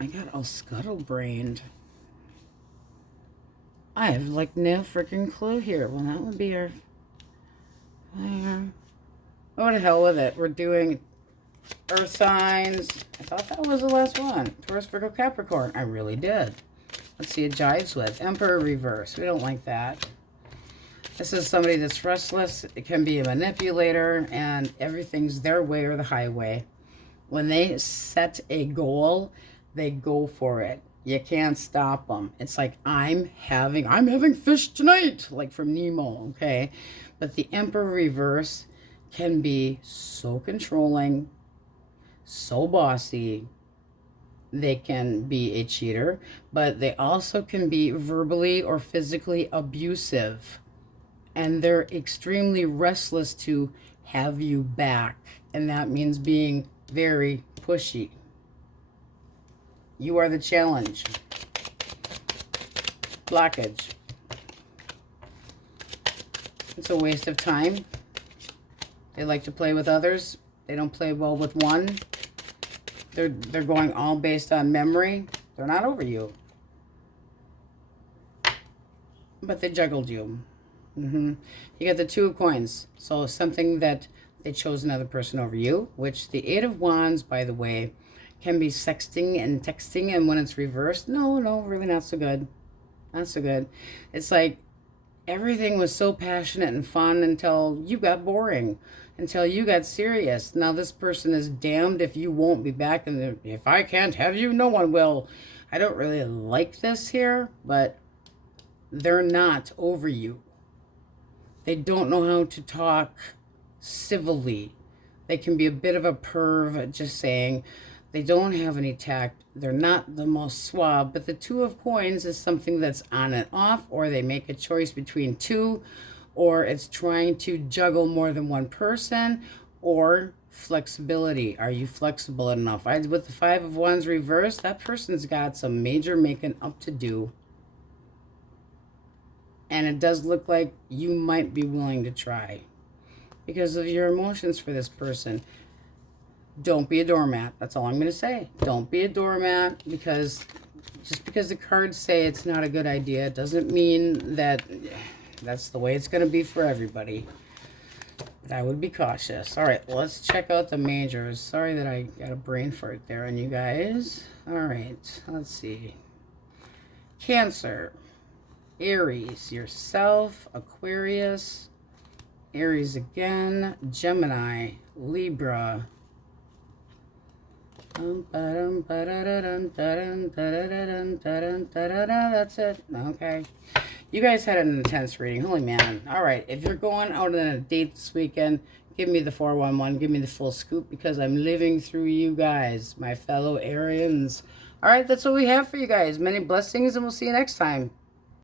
got all scuttle-brained. I have like no freaking clue here. Well, that would be our... Oh, to hell with it. We're doing Earth signs. I thought that was the last one. Taurus, Virgo, Capricorn. I really did. Let's see, it jives with Emperor reverse. We don't like that. This is somebody that's restless. It can be a manipulator, and everything's their way or the highway. When they set a goal, they go for it. You can't stop them. It's like, I'm having fish tonight, like from Nemo, okay? But the Emperor reverse can be so controlling, so bossy. They can be a cheater, but they also can be verbally or physically abusive. And they're extremely restless to have you back. And that means being very pushy. You are the challenge. Blockage. It's a waste of time. They like to play with others. They don't play well with one. They're going all based on memory. They're not over you. But they juggled you. You got the Two of Coins. So something that they chose another person over you, which the Eight of Wands, by the way, can be sexting and texting, and when it's reversed, no, really not so good. Not so good. It's like everything was so passionate and fun until you got boring, until you got serious. Now this person is damned if you won't be back, and if I can't have you, no one will. I don't really like this here, but they're not over you. They don't know how to talk civilly. They can be a bit of a perv, just saying. They don't have any tact. They're not the most suave, but the Two of Coins is something that's on and off, or they make a choice between two, or it's trying to juggle more than one person, or flexibility. Are you flexible enough? With the Five of Wands reversed, that person's got some major making up to do. And it does look like you might be willing to try because of your emotions for this person. Don't be a doormat. That's all I'm going to say. Don't be a doormat, because just because the cards say it's not a good idea, it doesn't mean that that's the way it's going to be for everybody. But I would be cautious. All right, let's check out the majors. Sorry that I got a brain fart there on you guys. All right, let's see. Cancer. Aries, yourself, Aquarius, Aries again, Gemini, Libra. That's it. Okay. You guys had an intense reading. Holy man. All right. If you're going out on a date this weekend, give me the 411. Give me the full scoop, because I'm living through you guys, my fellow Arians. All right. That's what we have for you guys. Many blessings, and we'll see you next time.